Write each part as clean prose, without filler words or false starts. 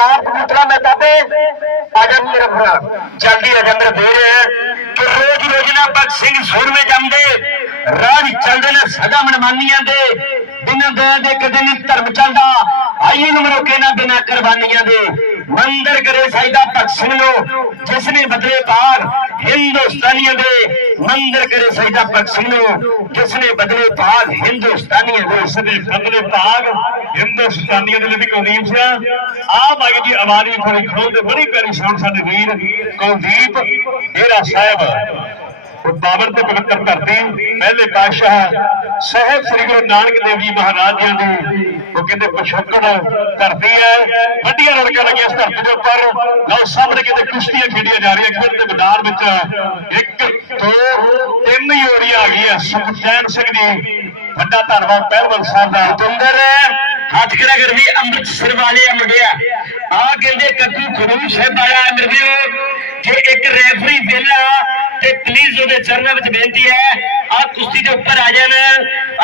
Car कबूतरा मैं ताते आजा मेरा भरा जल्दी रखा मेरे बेर कि रोज रोज ना भगत सिंह सूर में जमदे राज चलते ने सदा मनमानियां दे दिन दे कदे नहीं धर्म चलता आइए मरोके ना बिना कुर्बानियां दे मंदिर करे साइदा भगत सिंह लो जिसने बदले पाग हिंदुस्तानियों दे मंदिर करे साइदा भगत सिंह लो जिसने बदले पाग हिंदुस्तानियों दे उसने बदले पाग हिंदुस्तानियों दे लिए कुलदीप से आ भाई जी आवाज भी थोड़ी खड़ो ते बड़ी प्यारी साउंड साडे वीर कुलदीप डेरा साहब बाबर ते पवित्र धरती पहले पातशाह साहब श्री गुरु नानक देव जी महाराज जी ने वो कहते पिछोकड़ धरती है वड्डियां रौनकां लगियां इस धरती के उपर लो सामने कहते कुश्तियां खेडियां जा रही खेड के मैदान में एक दो तीन ही जोड़ियां आ गई सुखचैन सिंह जी ਵੱਡਾ ਧੰਨਵਾਦ ਪਹਿਲਵਾਨ ਸਾਹਿਬ ਦਾ ਤੁੰਦਰ ਹੱਥ ਖੜਾ ਕਰ ਵੀ ਅੰਮ੍ਰਿਤਸਰ ਵਾਲੇ ਆ ਮੁੰਡਿਆ ਆ ਕਹਿੰਦੇ ਕੱਟੂ ਖਡੂਰ ਸਾਹਿਬ ਆਇਆ ਮਿਰਦਿਓ ਜੇ ਇੱਕ ਰੈਫਰੀ ਵੇਲਾ ਤੇ ਪਲੀਜ਼ ਉਹਦੇ ਚਰਨਾਂ ਵਿੱਚ ਬੇਨਤੀ ਹੈ ਆ ਕੁਸ਼ਤੀ ਦੇ ਉੱਪਰ ਆ ਜਾਣ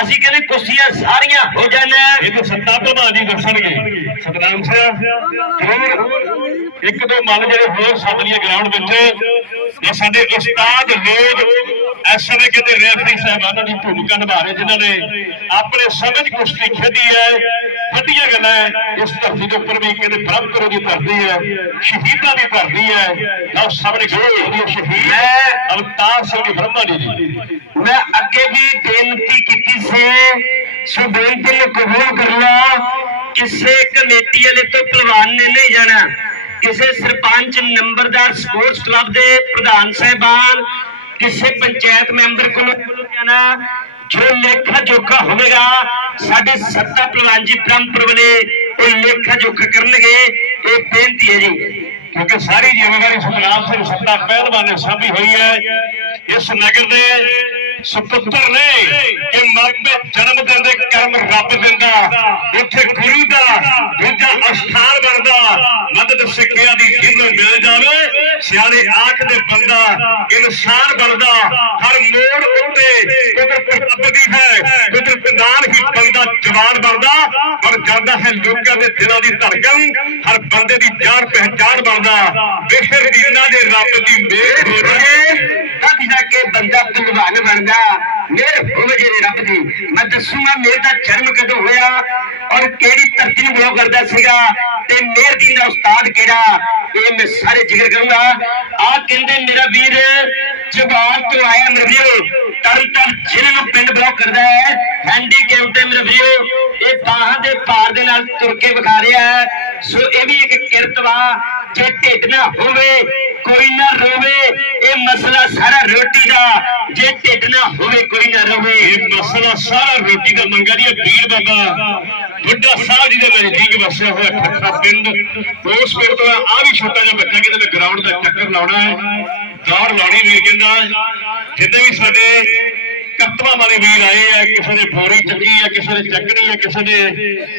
ਅਸੀਂ ਕਹਿੰਦੇ ਕੁਸ਼ਤੀਆਂ ਸਾਰੀਆਂ ਹੋ ਜਾਣ ਇਹ ਤਾਂ ਸੱਤਾ ਪ੍ਰਧਾਨ ਜੀ ਦੱਸਣਗੇ ਸਤਨਾਮ ਸਿੰਘ ਇੱਕ ਦੋ ਮੱਲ ਜਿਹੜੇ ਹੋਰ ਸਾਡੀਆਂ ਗਰਾਊਂਡ ਵਿੱਚ ਇਹ ਸਾਡੇ ਉਸਤਾਦ ਲੋਕ ਇਸ ਸਮੇਂ ਕਹਿੰਦੇ ਰੈਫਰੀ ਸਾਹਿਬਾਨਾਂ ਦੀ ਭੂਮਿਕਾ ਨਿਭਾ ਰਹੇ ਜਿਨ੍ਹਾਂ ਨੇ ਆਪਣੇ ਸਮਝ ਕੁਸ਼ਤੀ ਖੇਡੀ ਹੈ ਵੱਡੀਆਂ ਗੱਲਾਂ ਇਸ ਧਰਤੀ ਦੇ ਉੱਪਰ ਵੀ ਕਹਿੰਦੇ ਬ੍ਰਹਮਪੁਰ ਦੀ ਧਰਤੀ ਹੈ ਸ਼ਹੀਦਾਂ ਦੀ ਧਰਤੀ ਹੈ ਲਓ ਸਾਹਮਣੇ ਖੜੇ ਸ਼ਹੀਦ ਅਵਤਾਰ ਸਿੰਘ ਬ੍ਰਹਮਾ ਜੀ मैं अगे भी बेनती की से सो बेनती में कबूल कर लो किसी कमेटी वाले तो पहलवान ने नहीं जाना किसी सरपंच नंबरदार स्पोर्ट्स क्लब के प्रधान साहबान किसी पंचायत मैंबर को जाना जो लेखा जोखा होगा साडे सत्ता पहलवान जी ब्रह्मपुर वाले लेखा जोखा करनगे ये बेनती है जी क्योंकि सारी जिम्मेदारी सतनाम सिंह सत्ता पहलवान ने साझी हुई है इस नगर के सुपुत्र ने कि मापे जन्म देंदे कर्म रब दिंदा उत्थे गुरु दा दूजा अस्थान बनदा मदद सिक्ख्या दी जिन्नों मिल जावे सियाणे आखदे बंदा इंसान बनदा हर मोड़ उत्ते कुदरत अबदी है कुदरत नाल ही बंदा जवान बनदा और जांदा है लोकां दे दिलां दी धड़कन हर बंदे दी जान पहचान बनदा बेशर दीना दे रब दी मेहर हो रही तब जाके बंदा पहलवान बनदा मेरे होवे जे रब दी मैं दसूंगा मेरा जन्म कदों होया और केड़ी धरती नूं बिलोंग करदा सीगा ते मेर दी दा उस्ताद केड़ा ये मैं सारे जिक्र करूंगा आ कहंदे मेरा वीर जवान तो आया मेरे वीर तरन जिले नूं पिंड बिलोंग करदा है हैंडीकैप ते मेरे वीर ये बाहां दे पार दे नाल तुर के विखा रिहा है सो ये भी एक किरत वा जे ढिड ना होवे कोई ना रोवे ये मसला सारा रोटी दा जे ढिड ना होवे कोई ना रोवे ये मसला सारा रोटी दा मंगा दी पीर बाबा बुड्ढा साहब जी दे नजदीक वसिया होया ठक्खा पिंड उस पिंड तो आ भी छोटा जिहा बच्चा कहंदा ग्राउंड दा चक्कर लाउणा है दौड़ लाउणी वीर कहंदा जिद्दां भी साडे करतवा वाले वीर आए है किसी ने बोरी चुकी है किसी ने चकनी है किसी ने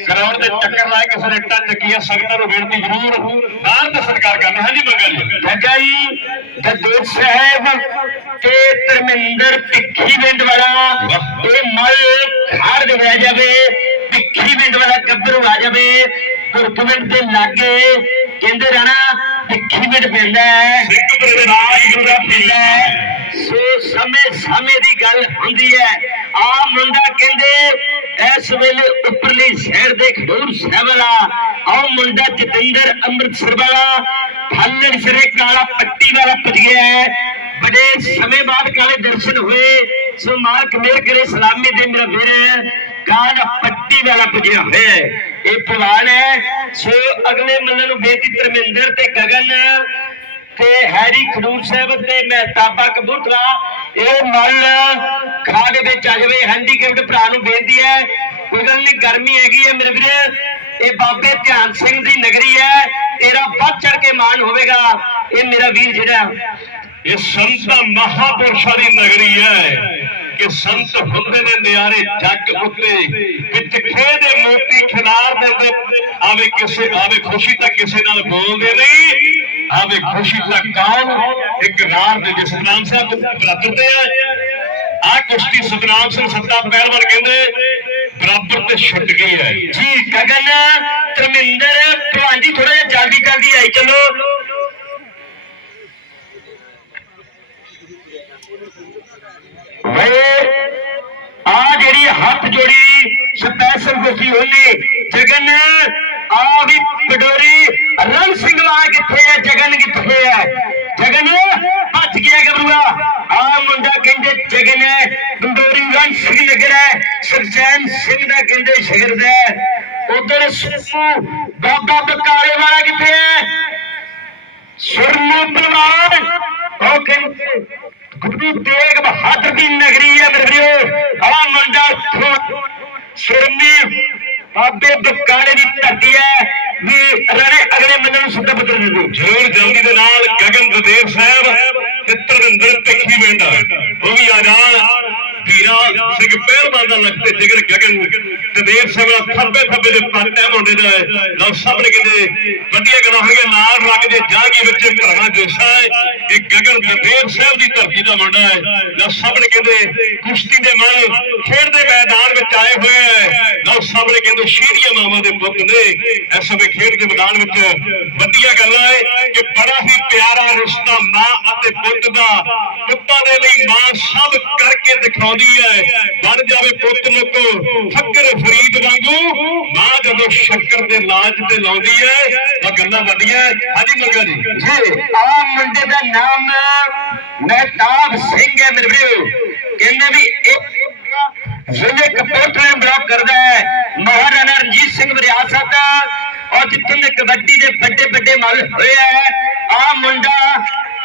ग्राउंड के चक्कर लाए किसी ने टन चुकी है संगतां नूं बेनती जरूर बाहर तो सत्कार करना है जी मंगा जी गंगा जी गदूर साहब के धर्मेंद्र भिक्खी पिंड वाला ये मल खाड़ दे आ जावे भिक्खी पिंड वाला कब्बरू आ जावे गुरपिंड के लागे कहते रहना भिक्खी पिंड पैंदा है सो समय समय की गल होंदी है आ मुंडा कहंदे इस वेले उपरली शहर दे खडूर साहब वाला आ मुंडा जतिंदर अमृतसर वाला थालड़ सिरे काला पट्टी वाला पुज गया है बड़े समय बाद काले दर्शन हुए सो मार्क मेर करे सलामी दे मेरा वीर काला पट्टी वाला पुजया है ये पहलवान है सो अगले मल्ल नूं बेटी धर्मेंद्र ते गगन ते हैरी खडूर साहब ते महताबा कबूतरा ये मल खाड़े विच आ जावे हैंडीकैप्ड भरा नूं बेनती है कोई गल नहीं गर्मी हैगी है मेरे वीर ये बाबे ध्यान सिंह दी नगरी है तेरा बढ़ चढ़ के मान होवेगा ये मेरा वीर जिहड़ा ये संत महापुरुषां दी नगरी है कि संत हुंदे ने नियारे जग उत्ते विच खेदे मोती खिलार दे आवे किसे आवे खुशी तक किसे नाल बोलदे नहीं आवे खुशी तक कौन एक रार दे सतनाम साहब बराबर ते आ कुश्ती सतनाम सिंह सत्ता पहलवान कहंदे बराबर ते छुट गई है जी गगन धर्मेंद्र भलवान जी थोड़ा जिहा जल्दी आई चलो आ जी हाथ जोड़ी स्पैशल कुश्ती होनी जगन आ भी पडोरी रण सिंह ला किथे है जगन किथे है जगन भज गया गबरूआ आ मुंडा कहते जगन है पंडोरी रण सिंह नगर है सुखचैन सिंह का कहते शिगरद है उधर बाबा बकाले वाला किथे है सुरमू पलवान गुरु तेग बहादुर की नगरी है मेरे आ मुंडा सुरमी बाबे बकाले की धरती है भी राणे अगले मंडल सिद्ध पुत्र जी जरूर जल्दी के नाल गगन बदेव साहब ते तरविंदर भिखी पिंड वो भी आ जान हीरा सिंह पहलवान का लगते जिगर गगन बदेव साहब थब्बे थब्बे के पट है मुंडे का लो सब ने कहते वधिया गल्लां होणगे नाल रंग दे जागी विच भरावां जोशा है ये गगन बदेव साहब की धरती का मुंडा है लो सब ने कहते कुश्ती दे मन खेड दे मैदान में आए हुए है लो सब ने कहते शेरिया मामा दे पुत ने इस समय खेड के मैदान में वधिया गल्लां है कि बड़ा ही प्यारा रिश्ता मां अते पुत दा पुत्तां दे लई मां सब करके दिखाउंदी है बन जावे पुत नूं को फकर फरीद वांगू मां जदों शक्कर दे लाज ते लाउंदी है तां गल्लां वधिया हाजी मंगा जी आ मुंडे दा नाम महताब सिंह है मेरे वीरो कहंदे भी जिले कपूरथले ब्लॉक करदा है महाराणा रणजीत सिंह विरासत और जितने कबड्डी के बड़े बड़े मल हुए है आ मुंडा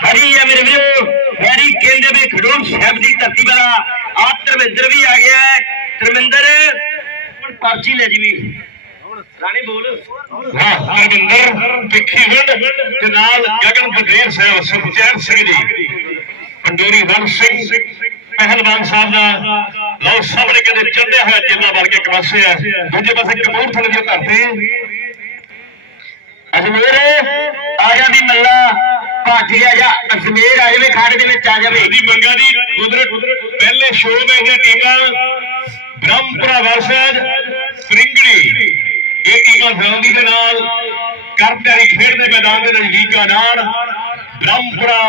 हरी है मेरे वीरो हरी कहंदे भी खडूर साहब की धरती वाला आ धर्मेंद्र भी आ गया है धर्मेंद्र पर्ची ले जी राणे बोल हरविंदर भिखी पिंड ते नाल गगन बदेव साहब सुखचैन सिंह जी पंडोरी रण सिंह पहलवान साहब का लो सब ने कहते चढ़िया हुआ जिला बन के एक पासे है दूजे पासे कपूरथले की धरती अजमेर आजा भी मल्ला भज गया जा अजमेर आ जाए खाड़े दे विच आ जाए जी मंगा जी उधर पहले शो में टीमां ब्रह्मपुरा वर्सेस प्रिंगड़ी ये टीमां ग्राउंडी के नाल कर तैयारी खेड दे मैदान के नजदीक आ जान ब्रह्मपुरा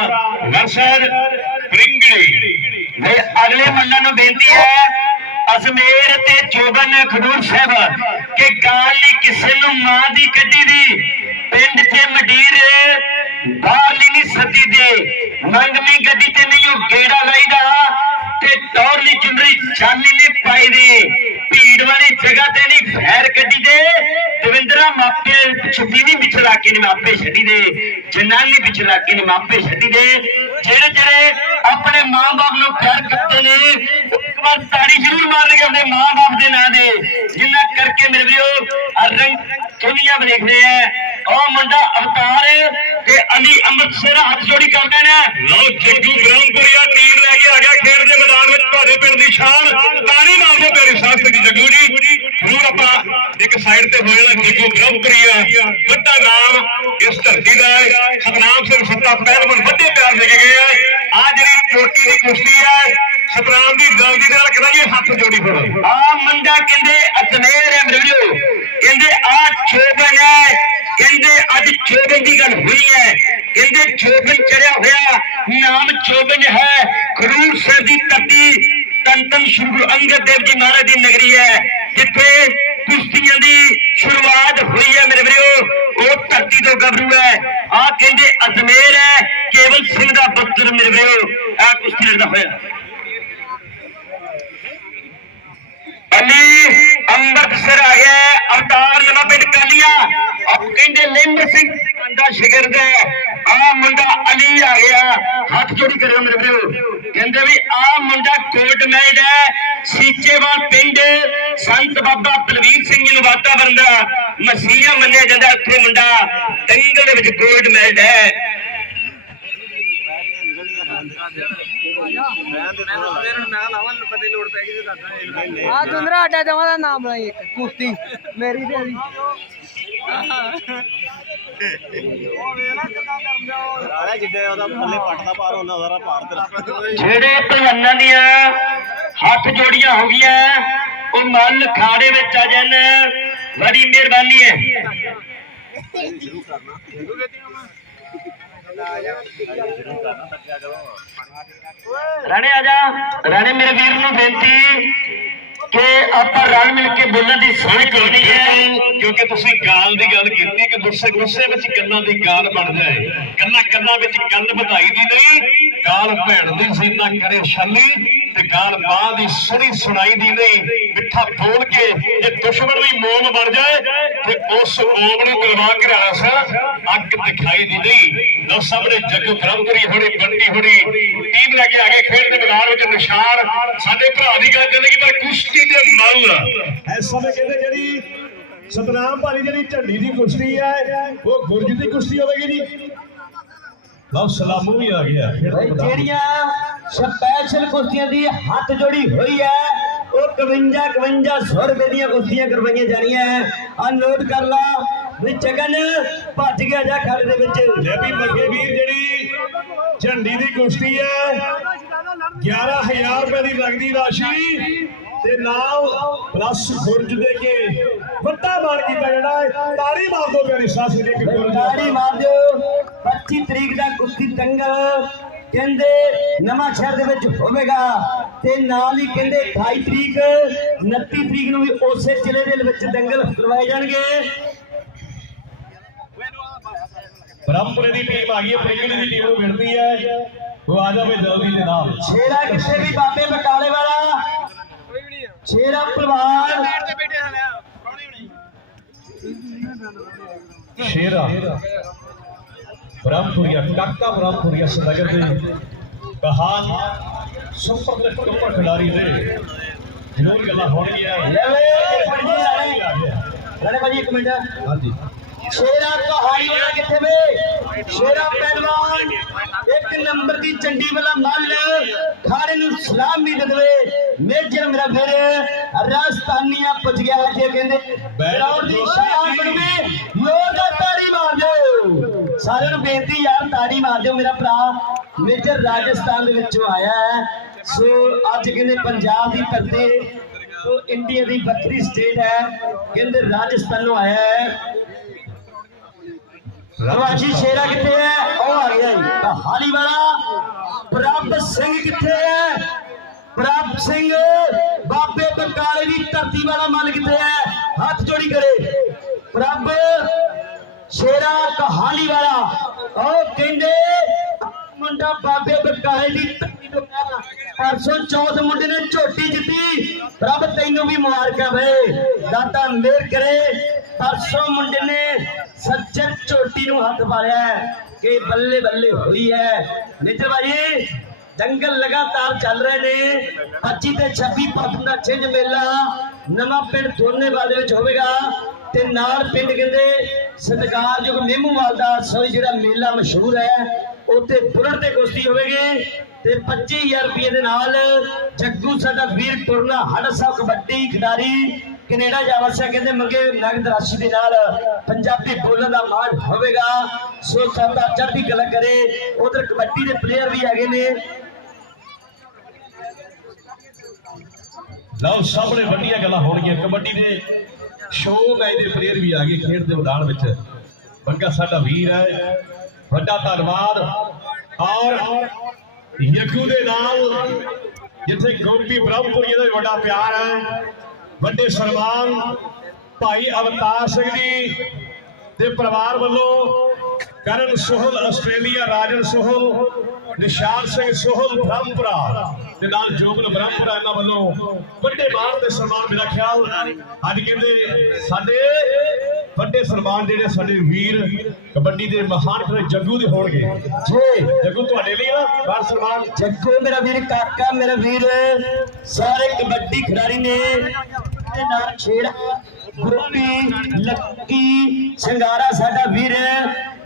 वर्सेस प्रिंगड़ी अगले मंडल में बेनती है अजमेर ते चोबन खडूर साहब के गाल नहीं किसी नूं मां दी कड्डी दी पिंड ते मडीर बाहर नहीं सदी दे मंगमी गड्डी ते नहीं हो गेड़ा लाईदा ते टौरली चुनरी चाली नहीं पाई दे भीड़ वाली जगह ते नहीं फैर कड्डी दे दविंदरा मापे छुट्टी नहीं पिछ लाके ने मापे छड्डी दे जनानी पिछ लाके ने मापे छड्डी दे जेड़े जेड़े अपने मां बाप नूं प्यार करते ने एक बार ताड़ी जरूर मार के अपने मां बाप के नाम दे जिन्ना करके मेरे वीरो रंग दुनिया में देख रहे हैं और मुंडा अवतार ते अली अमृतसर हाथ जोड़ी करते हैं लो जग्गू ब्रह्मपुरिया टीम लेके आ गया खेल के मैदान में ਤੁਹਾਡੇ ਪਿੰਡ ਦੀ ਸ਼ਾਨ ਤਾੜੀ ਮਾਰ ਦਿਓ ਪਿਆਰੇ ਸਾਥ ਦੀ ਜੱਗੂ ਜੀ ਜ਼ਰੂਰ ਆਪਾਂ ਇੱਕ ਸਾਈਡ ਤੇ ਹੋ ਜਾਣਾ ਜੱਗੂ ਬ੍ਰਹਮਪੁਰੀਆ ਵੱਡਾ ਨਾਮ ਇਸ ਧਰਤੀ ਦਾ ਸਤਨਾਮ ਸਿੰਘ ਸੱਤਾ ਪਹਿਲਵਾਨ ਵੱਡੇ ਪਿਆਰ ਦੇ ਕੇ ਗਏ ਆ ਜਿਹੜੀ ਚੋਟੀ ਦੀ ਕੁਸ਼ਤੀ ਹੈ ਸਤਨਾਮ ਦੀ ਜਲਦੀ ਨਾਲ ਕਰਾਂਗੇ ਹੱਥ ਜੋੜੀ ਫੜੋ ਆ ਮੁੰਡਾ ਕਹਿੰਦੇ ਅਜਮੇਰ ਹੈ ਮੇਰੇ ਵੀਰੋ ਕਹਿੰਦੇ ਆ ਚੋਬਨ ਹੈ ਕਹਿੰਦੇ ਅੱਜ ਚੋਬਨ ਦੀ ਗੱਲ ਹੋਈ ਹੈ ਕਹਿੰਦੇ ਚੋਬਨ ਚੜਿਆ ਹੋਇਆ ਨਾਮ ਚੋਬਨ ਹੈ ਖਡੂਰ ਸਾਹਿਬ ਦੀ ਧਰਤੀ ਤਨ ਤਨ ਸ਼੍ਰੀ ਗੁਰੂ ਅੰਗਦ ਦੇਵ ਜੀ ਮਹਾਰਾਜ ਦੀ ਨਗਰੀ ਹੈ ਜਿੱਥੇ ਕੁਸ਼ਤੀਆਂ ਦੀ ਸ਼ੁਰੂਆਤ ਹੋਈ ਹੈ ਮੇਰੇ ਵੀਰੋ ਉਹ ਧਰਤੀ ਤੋਂ ਗੱਭਰੂ ਹੈ ਆ ਕਹਿੰਦੇ ਅਜਮੇਰ ਹੈ ਕੇਵਲ ਸਿੰਘ ਦਾ ਪੁੱਤਰ ਮੇਰੇ ਵੀਰੋ ਆ ਕੁਸ਼ਤੀ ਲੜਦਾ ਹੋਇਆ अली अमृतसर आ गया अवतार नवा पिंड कालिया कहते लेंबर सिंह का शिगिरद है आ मुंडा अली आ गया हाथ जोड़ी करो मेरे वीरो कहते भी आ मुंडा कोट मैरिड है सीचेवाल पिंड संत बाबा बलवीर सिंह जी वातावरण का मसीहा मन्निया जाता उत्थे मुंडा दंगल विच गोल्ड मैरिड है नाम कुश्ती मेरी जेड़े भलवाना दिया हाथ जोड़ियां हो गई मल खाड़े में आ जान बड़ी मेहरबानी है राणे आजा राणे मेरे वीर ਨੂੰ ਬੇਨਤੀ कि ਆਪਾਂ रल मिल के बोलने की सोच करनी है क्योंकि तुसी गाल दी गल कीती कि गुस्से गुस्से विच गल्लां दी गाल बन जाए गल्लां गल्लां विच गल ਵਧਾਈ ਦੀ नहीं गाल भैण दी सीना करे छली ते गाल मां दी सुनी सुनाई दी नहीं मिठा बोल के जे दुश्मन भी मोम बन जाए ते उस मोम ਨੂੰ गलवा के रहना सा अग दिखाई दी नहीं लो सामने जग्गू ब्रह्मपुरी होनी बंटी होनी टीम लेके आ गए खेल दे मैदान विच निशान साडे भरा दी गल जिंदगी पर कुश्ती दे मल इस समय कहते जी सतनाम भारी जी झंडी की कुश्ती है वो गुरज की कुश्ती होगी जी लो सलामू भी आ गया ਜਿਹੜੀਆਂ ਸਪੈਸ਼ਲ ਕੁਸ਼ਤੀਆਂ ਦੀ ਹੱਥ ਜੋੜੀ ਹੋਈ ਹੈ ਉਹ 52 ਰੁਪਏ ਦੀਆਂ ਕੁਸ਼ਤੀਆਂ ਕਰਵਾਈਆਂ ਜਾਣੀਆਂ ਆ ਨੋਟ ਕਰ ਲਾ ਵੀ ਚਗਨ ਭੱਜ ਗਿਆ ਜਾ ਖੜ ਦੇ ਵਿੱਚ ਲੈ ਵੀ ਮੱਗੇ ਵੀਰ ਜਿਹੜੀ ਝੰਡੀ ਦੀ ਕੁਸ਼ਤੀ ਹੈ 11000 ਰੁਪਏ ਦੀ ਲੱਗਦੀ ਰਾਸ਼ੀ ਤੇ ਨਾਲ ਪਲੱਸ ਗੁਰਜ ਦੇ ਕੇ ਵੱਡਾ ਮਾਰ ਕੀਤਾ ਜਿਹੜਾ ਹੈ ਤਾੜੀ ਮਾਰ ਦੋ ਪਿਆਰੀ ਸਾਸ ਨੇ ਕਿ ਤਾੜੀ ਮਾਰ ਦਿਓ 25 ਤਰੀਕ ਦਾ ਕੁਸ਼ਤੀ ਦੰਗਲ ਕਹਿੰਦੇ ਨਵਾਂ ਸ਼ਹਿਰ ਦੇ ਵਿੱਚ ਹੋਵੇਗਾ ਤੇ ਨਾਲ ਹੀ ਕਹਿੰਦੇ 28 ਤਰੀਕ 29 ਤਰੀਕ ਨੂੰ ਵੀ ਉਸੇ ਜ਼ਿਲ੍ਹੇ ਦੇ ਵਿੱਚ ਦੰਗਲ ਕਰਵਾਏ ਜਾਣਗੇ ਬ੍ਰਹਮਪੁਰੇ ਦੀ ਟੀਮ ਆ ਗਈ ਹੈ ਪ੍ਰਿੰਗੜੀ ਦੀ ਟੀਮ ਨੂੰ ਮਿਲਦੀ ਹੈ ਉਹ ਆ ਜਾਵੇ ਜਲਦੀ ਦੇ ਨਾਲ ਛੇੜਾ ਕਿੱਥੇ ਵੀ ਬਾਬੇ ਬਟਾਲੇ ਵਾਲਾ ਛੇੜਾ ਪਰਿਵਾਰ शेरा ब्रह्मपुरिया काका ब्रह्मपुरिया नगर के बहान सुपर टुपर खिलाड़ी ने जरूर गल्ला हो गई राणे भाजी एक मिनट हाँ जी शेरा कहानी वाला किथे वे शेरा पहलवान एक नंबर की चंडी वाला मल खाने नु सलाम भी दे दे मेजर मेरा फिर राजस्थानिया पुज गया जे कहंदे बैराउंड दी शान बनवे लोग ताड़ी मार दो सारे नु बेनती यार ताड़ी मार दो मेरा भरा मेजर राजस्थान दे विचों आया है सो आज कहंदे पंजाब दी धरती तो इंडिया दी वक्री स्टेट है कहंदे राजस्थानों आया है रवाजी शेरा किथे है ओ आ गया जी हाली वाला प्रभ सिंह किथे है प्रभ सिंह बाबे बकाले दी धरती वाला मन किथे है हाथ जोड़ी करे प्रभ शेरा कहानी वाला ओ कहंदे मुंडा बाबे बकाले दी धरती तो परसों चौथ मुंडे ने झोटी जिती प्रभ तैनू भी मुबारकां वे दाता मेहर करे परसों मुंडे ने सज्जन चोटी नु हाथ पाया कि बल्ले बल्ले हुई है नित्र भाई दंगल लगातार चल रहे ने 25 ते 26 पत का छिंज मेला नवा पिंड दोने वाले विच होवेगा ते नाल पिंड कहंदे सत्कारयोग मेमूवाल दा सॉरी जेड़ा मेला मशहूर है उत्ते बुरड़ ते कुश्ती होवेगी ते 25000 रुपये दे नाल जग्गू साडा वीर टुरना हड़ साहब कबड्डी खिडारी कनेडा जावसा कहते मंगे नगद राशि के नाल पंजाबी बोलने का मान होगा सो साडा चढ़ती गल करे उधर कबड्डी के प्लेयर भी है ने लो सामने वड्डियां गल्लां होणगीਆਂ कबड्डी के शो मैच के प्लेयर भी आ गए खेड के मैदान विच बंगा साडा वीर है वड्डा धन्नवाद और यकू दे नाल जिथे गोपी ब्रह्मपुरी दा वड्डा प्यार है ਵੱਡੇ ਸਨਮਾਨ ਭਾਈ ਅਵਤਾਰ ਸਿੰਘ ਜੀ ਦੇ ਪਰਿਵਾਰ ਵੱਲੋਂ ਕਰਨ ਸੋਹਲ ਆਸਟ੍ਰੇਲੀਆ ਰਾਜਨ ਸੋਹਲ ਨਿਸ਼ਾਨ ਸਿੰਘ ਸੋਹਲ ਬ੍ਰਹਮਪੁਰਾ ਤੇ ਨਾਲ ਜੋਗਨ ਬ੍ਰਹਮਪੁਰਾ ਇਹਨਾਂ ਵੱਲੋਂ ਵੱਡੇ ਮਾਣ ਤੇ ਸਨਮਾਨ ਮੇਰਾ ਖਿਆਲ ਅੱਜ ਕਹਿੰਦੇ ਸਾਡੇ ਵੱਡੇ ਸਨਮਾਨ ਜਿਹੜੇ ਸਾਡੇ ਵੀਰ ਕਬੱਡੀ ਦੇ ਮਹਾਨ ਖਿਡਾਰੀ ਜੱਗੂ ਦੇ ਹੋਣਗੇ ਜੀ ਜੱਗੂ ਤੁਹਾਡੇ ਲਈ ਨਾ ਬਾਰ ਸਨਮਾਨ जग्गू मेरा वीर काका मेरा वीर सारे कबड्डी खिलाड़ी ने नाल छेड़ा गुरपी लक्की संगारा साडा वीर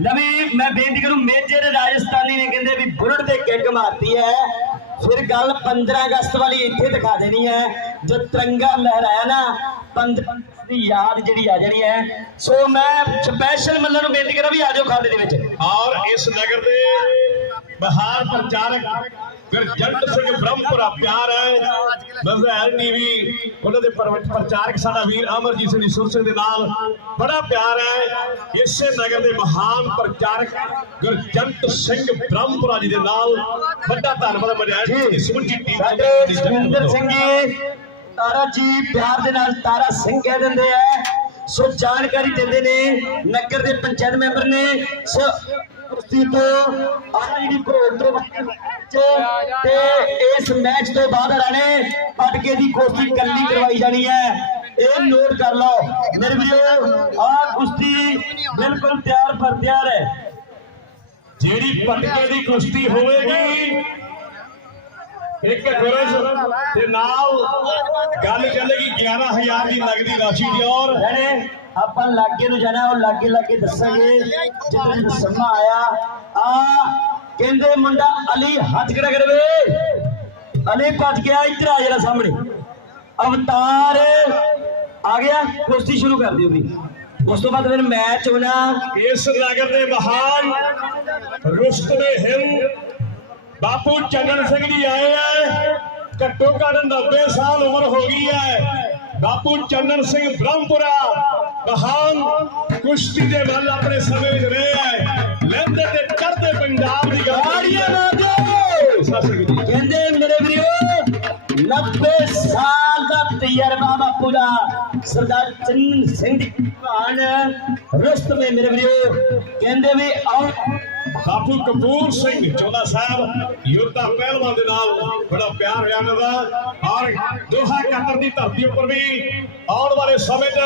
नवी मैं बेनती करूं मेजर राजस्थानी ने कहंदे भी बुरड़ दे किक मारती है फिर गल 15 अगस्त वाली इत्थे दिखा देनी है जो तिरंगा लहराया ना 15 की याद जिहड़ी आ जानी है सो मैं स्पेशल मल्लां नूं बेनती करा भी आ जाओ खाते दे विच और इस नगर दे बहार प्रचारक ਗੁਰਜੰਟ ਸਿੰਘ ਬ੍ਰਹਮਪੁਰਾ ਪਿਆਰ ਹੈ ਮਜ਼ਹਿਰ ਟੀਵੀ ਉਹਨਾਂ ਦੇ ਪ੍ਰਚਾਰਕ ਸਾਡਾ ਵੀਰ ਅਮਰਜੀਤ ਸਿੰਘ ਸੁਰ ਸਿੰਘ ਦੇ ਨਾਲ ਬੜਾ ਪਿਆਰ ਹੈ। ਇਸੇ ਨਗਰ ਦੇ ਮਹਾਨ ਪ੍ਰਚਾਰਕ ਗੁਰਜੰਟ ਸਿੰਘ ਬ੍ਰਹਮਪੁਰਾ ਜੀ ਦੇ ਨਾਲ ਵੱਡਾ ਧੰਨਵਾਦ ਮਜ਼ਹਿਰ ਦੀ ਸਮੁੱਚੀ ਟੀਮ ਸਾਡੇ ਸੁਖਵਿੰਦਰ ਸਿੰਘ ਜੀ ਤਾਰਾ ਜੀ ਪਿਆਰ ਦੇ ਨਾਲ ਤਾਰਾ ਸਿੰਘ ਕਹਿ ਦਿੰਦੇ ਆ। ਸੋ ਜਾਣਕਾਰੀ ਦਿੰਦੇ ਨੇ ਨਗਰ ਦੇ ਪੰਚਾਇਤ ਮੈਂਬਰ ਨੇ। ਸੋ ਕੁਸ਼ਤੀ ਤੋਂ ਆਹ ਜਿਹੜੀ ਭਰੋੜ ਤੋਂ ਤੇ ਇਸ ਮੈਚ ਤੋਂ ਬਾਅਦ ਰਾਣੇ ਪਟਕੇ ਦੀ ਕੁਸ਼ਤੀ ਕੱਲੀ ਕਰਵਾਈ ਜਾਣੀ ਹੈ। ਇਹ ਨੋਟ ਕਰ ਲਓ ਮੇਰੇ ਵੀਰੋ, ਆਹ ਕੁਸ਼ਤੀ ਬਿਲਕੁਲ ਤਿਆਰ ਪਰ ਤਿਆਰ ਹੈ। ਜਿਹੜੀ ਪਟਕੇ ਦੀ ਕੁਸ਼ਤੀ ਹੋਵੇਗੀ ਇੱਕ ਗੁਰਜ ਦੇ ਨਾਲ ਗੱਲ ਚੱਲੇਗੀ 11000 ਦੀ ਨਗਦੀ ਰਾਸ਼ੀ ਦੀ। ਔਰ ਰਾਣੇ ਆਪਾਂ ਲਾਗੇ ਨੂੰ ਜਾਣਾ, ਉਹ ਲਾਗੇ ਲਾਗੇ ਦੱਸਾਂਗੇ ਜਿੱਦਾਂ ਸਮਾਂ ਆਇਆ। ਆ ਕਹਿੰਦੇ ਮੁੰਡਾ ਅਲੀ ਹੱਥ ਖੜਾ ਕਰਵੇ। ਅਲੀ ਭੱਜ ਗਿਆ, ਇੱਧਰ ਆ ਜਰਾ ਸਾਹਮਣੇ। ਅਵਤਾਰ ਆ ਗਿਆ, ਕੁਸ਼ਤੀ ਸ਼ੁਰੂ ਕਰ ਦਿਓ ਵੀ। ਉਸ ਤੋਂ ਬਾਅਦ ਫਿਰ ਮੈਚ ਹੋਣਾ। ਇਸ ਨਗਰ ਦੇ ਮਹਾਨ ਰੁਸਤਮੇ ਹਿੰਦ ਬਾਪੂ ਚੰਨਣ ਸਿੰਘ ਜੀ ਆਏ ਹੈ। ਘੱਟੋ ਘੱਟ 90 ਸਾਲ ਉਮਰ ਹੋ ਗਈ ਹੈ। ਬਾਪੂ ਚੰਨਣ ਸਿੰਘ ਬ੍ਰਹਮਪੁਰਾ ਮਹਾਨ ਕੁਸ਼ਤੀ ਦੇ ਵੱਲ ਆਪਣੇ ਸਮੇਂ ਵਿੱਚ ਰਹੇ ਹੈ। ਲਹਿੰਦੇ ਤੇ ਚੜ੍ਹਦੇ ਪੰਜਾਬ ਦੀ ਗਾੜੀਆਂ ਨਾ ਦਿਓ। ਕਹਿੰਦੇ ਮੇਰੇ ਵੀਰੋ 90 ਸਾਲ ਦਾ ਤਜਰਬਾ ਬਾਪੂ ਦਾ। ਸਰਦਾਰ ਚੰਨਣ ਸਿੰਘ ਦੀ ਭਾਣ ਰੁਸਤਮੇ ਮੇਰੇ ਵੀਰੋ ਕਹਿੰਦੇ ਵੀ ਆਓ। ਬਾਪੂ ਕਪੂਰ ਸਿੰਘ ਚੌਲਾ ਸਾਹਿਬ ਯੋਧਾ ਪਹਿਲਵਾਨ ਦੇ ਨਾਲ ਬੜਾ ਪਿਆਰ ਹੋਇਆ ਇਹਨਾਂ ਦਾ। ਔਰ ਦੋਹਾ ਕਤਰ ਦੀ ਧਰਤੀ ਉੱਪਰ ਵੀ ਆਉਣ ਵਾਲੇ ਸਮੇਂ 'ਚ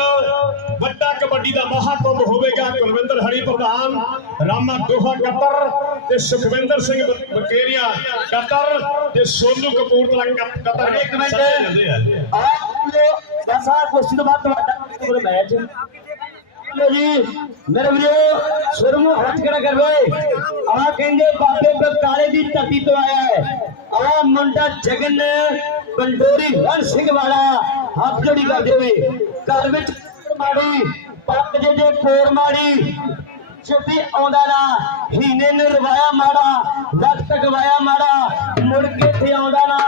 ਵੱਡਾ ਕਬੱਡੀ ਦਾ ਮਹਾਕੁੰਭ ਹੋਵੇਗਾ। ਕੁਲਵਿੰਦਰ ਹਰੀ ਪ੍ਰਧਾਨ ਰਾਮਾ ਦੋਹਾ ਕਤਰ ਤੇ ਸੁਖਵਿੰਦਰ ਸਿੰਘ ਬਕੇਰੀਆ ਕਤਰ ਤੇ ਸੋਨੂ ਕਪੂਰਥਲਾ ਕਤਰ। ਇੱਕ ਮਿੰਟ ਬਸ ਆ ਕੁਸ਼ਤੀ ਤੋਂ ਬਾਅਦ ਤੁਹਾਡਾ ਮੈਚ ਜੀ ਮੇਰੇ ਵੀਰੋ ਸੁਰਮੂ ਹੱਥ ਖੜਾ ਕਰਵੇ। ਆ ਕਹਿੰਦੇ ਬਾਬੇ ਬਕਾਲੇ ਦੀ ਧਰਤੀ ਤੋਂ ਆਇਆ ਹੈ। ਆ ਮੁੰਡਾ ਜਗਨ ਪੰਡੋਰੀ ਰਣ ਸਿੰਘ ਵਾਲਾ ਹੱਥ ਜੋੜੀ ਕਰਦੇ ਹੋਏ ਘਰ ਵਿੱਚ ਮਾੜੀ ਪੱਕ ਜੇ ਕੋਰ ਮਾੜੀ ਛੇਤੀ ਆਉਂਦਾ ਨਾ। ਹੀਨੇ ਨੇ ਰਵਾਇਆ ਮਾੜਾ, ਲੱਤ ਤਕਵਾਇਆ ਮਾੜਾ, ਮੁੜ ਕੇ ਇੱਥੇ ਆਉਂਦਾ ਨਾ।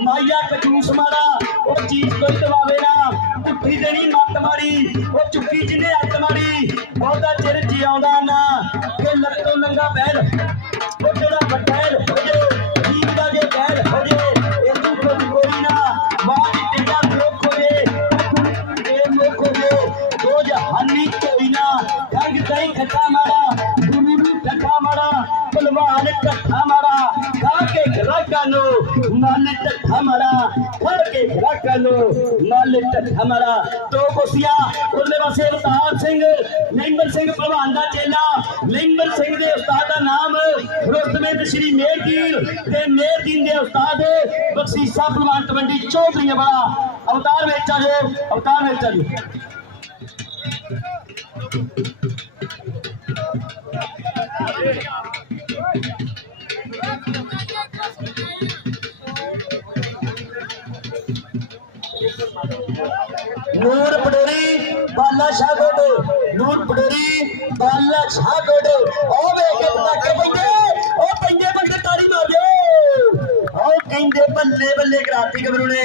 ਮਾਇਆ ਕਚੂਸ ਮਾੜਾ, ਉਹ ਚੀਜ਼ ਕੋਈ ਦਵਾਵੇ ਨਾ। ਪੁੱਠੀ ਦੇਣੀ ਮੱਤ ਮਾੜੀ, ਉਹ ਚੁੱਕੀ ਜਿਹਨੇ ਅੱਤ ਮਾੜੀ। ਬਹੁਤਾ ਚਿਰ ਜਿਉਂਦਾ ਨਾ ਕਿ ਲੱਤੋਂ ਨੰਗਾ ਬੈਲ। ਉਹ ਜਿਹੜਾ ਬਟੈਲ ਹੋ ਜੇ ਜੀਵ ਦਾ ਜੇ ਬੈਲ ਹੋ ਜੇ ਇਹਨੂੰ ਕੋਈ ਨਾ। ਬਾਜ ਟਿੱਡਾ ਲੋਕ ਹੋ ਜੇ ਇਹ ਲੋਕ ਹੋ ਜੇ ਦੋ ਜਹਾਨੀ ਕੋਈ ਨਾ। ਰੰਗ ਦਹੀਂ ਖੱਟਾ ਮਾੜਾ, ਗੁਰੂ ਨੂੰ ਠੱਠਾ ਮਾੜਾ, ਭਲਵਾਨ ਠੱਠਾ ਮਾੜਾ। ਖਾ ਕੇ ਗਰਾਕਾਂ ਨੂੰ ਮਨ ਠੱਠਾ ਮਾੜਾ, ਖਾ ਕੇ ਗਰਾਕਾਂ ਨੂੰ ਮਨ ਠੱਠਾ ਮਾੜਾ। ਦੋ ਕੁਸ਼ਤੀਆਂ ਉਹਦੇ ਪਾਸੇ ਅਵਤਾਰ ਸਿੰਘ ਨਿੰਬਰ ਸਿੰਘ ਭਲਵਾਨ ਦਾ ਚੇਲਾ। ਨਿੰਬਰ ਸਿੰਘ ਦੇ ਉਸਤਾਦ ਦਾ ਨਾਮ ਰੁਸਤਮੇ ਤੇ ਸ਼੍ਰੀ ਮੇਹਰਦੀਨ ਤੇ ਮੇਹਰਦੀਨ ਦੇ ਉਸਤਾਦ ਬਖਸ਼ੀਸ਼ਾ ਭਲਵਾਨ ਤਵੰਡੀ ਚੌਧਰੀਆਂ ਵਾਲਾ। ਅਵਤਾਰ ਵਿੱਚ ਆ ਜਾਓ, ਅਵਤਾਰ ਵਿੱਚ ਆ ਜਾਓ। ਨੂਰ ਪਡੋਰੀ ਬਾਲਾ ਸ਼ਾਹ ਗੋਡ, ਨੂਰ ਪਡੋਰੀ ਬਾਲਾ ਸ਼ਾਹ ਗੋਡ। ਉਹ ਵੇਖ ਕੇ ਪਟਾਕੇ ਪੈਂਦੇ, ਉਹ ਪੈਂਦੇ ਬੰਦੇ ਤਾੜੀ ਮਾਰਦੇ। ਉਹ ਕਹਿੰਦੇ ਬੱਲੇ ਬੱਲੇ ਕਰਾਤੀ ਗੱਭਰੂ ਨੇ,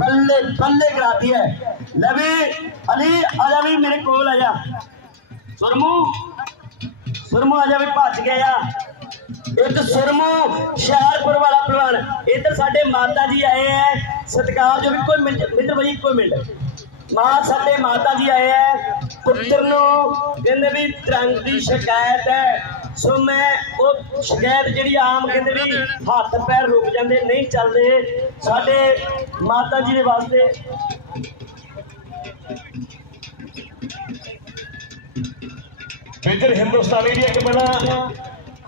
ਬੱਲੇ ਬੱਲੇ ਕਰਾਤੀ ਹੈ। ਲੈ ਵੀ ਅਲੀ ਆ ਜਾ ਵੀ ਮੇਰੇ ਕੋਲ ਆ ਜਾ। ਸੁਰਮੂ ਆ ਜਾ ਵੀ ਭੱਜ ਗਏ ਆ। ਇੱਕ ਸੁਰਮੂ ਹੁਸ਼ਿਆਰਪੁਰ ਵਾਲਾ ਪਹਿਲਵਾਨ। ਇੱਧਰ ਸਾਡੇ ਮਾਤਾ ਜੀ ਆਏ ਹੈ। ਸਤਿਕਾਰ ਜੋ ਵੀ ਕੋਈ ਮਿੰਟ ਭਾਈ ਕੋਈ ਮਿੰਟ। ਮਾਂ ਸਾਡੇ ਮਾਤਾ ਜੀ ਆਏ ਹੈ। ਪੁੱਤਰ ਨੂੰ ਕਹਿੰਦੇ ਵੀ ਤਰੰਗ ਦੀ ਸ਼ਿਕਾਇਤ ਹੈ। ਸੋ ਮੈਂ ਉਹ ਸ਼ਿਕਾਇਤ ਜਿਹੜੀ ਆਮ ਕਹਿੰਦੇ ਵੀ ਹੱਥ ਪੈਰ ਰੁਕ ਜਾਂਦੇ ਨਹੀਂ ਚੱਲਦੇ, ਸਾਡੇ ਮਾਤਾ ਜੀ ਦੇ ਵਾਸਤੇ ਇੱਧਰ ਹਿੰਦੁਸਤਾਨੀ ਦੀ ਇੱਕ ਬਣਾ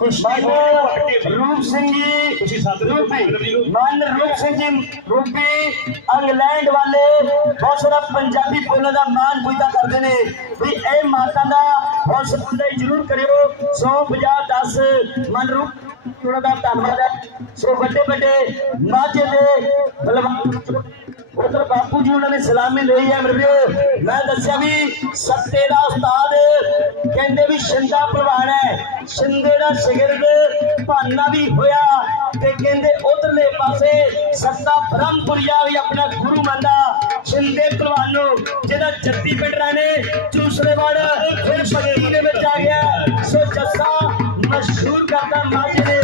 रूप सिंह जी मन रूप सिंह जी रूपी इंग्लैंड वाले बहुत सारा पंजाबी बोलने का मान पूजा करते हैं भी ए माता का हौसला जरूर करियो। 150 10 मन रूप धन्यवाद है। सो बड़े बड़े माझे के उधर बापू जी उन्होंने सलामी ली है मेरे मैं दसिया भी सत्ते का उस्ताद कहते भी शिंदा पहलवान है शिंदे का शिगिरद भाना भी होया ते कहते उधरले पासे सत्ता ब्रह्मपुरिया भी अपना गुरु मंदा शिंदे पहलवानों जिहदा जत्ती पिंड ने दूसरे वार फिर पगड़ी दे विच आ गया सो जस्सा मशहूर करता माजरे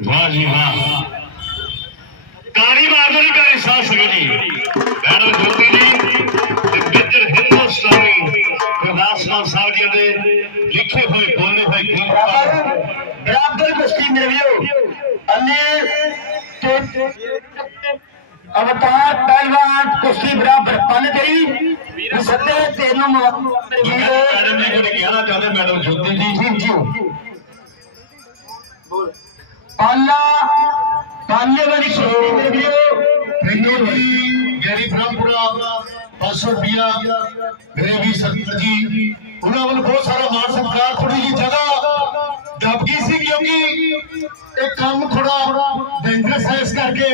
वाह जी वाह, ताड़ी मार दो प्यारी साथ संगत जी। मैडम ज्योति जी मेजर हिंदुस्तानी गुरदास मान साहब जी दे लिखे हुए बोले हुए गीत बराबर कुश्ती मेरियो अन्य अवतार पहलवान कुश्ती बराबर पल गई सत्य तेनों मैडम जी कुछ कहना चाहते मैडम ज्योति जी। जी पाला पाले वाली कुश्ती मेरियो रिंगो जी गैरी ब्रह्मपुरा 500 रुपया मेरे भी सरकार जी उन्होंने वालों बहुत सारा मान सत्कार। थोड़ी जी जगह दब गई सी क्योंकि एक काम थोड़ा डेंजरस है, इस करके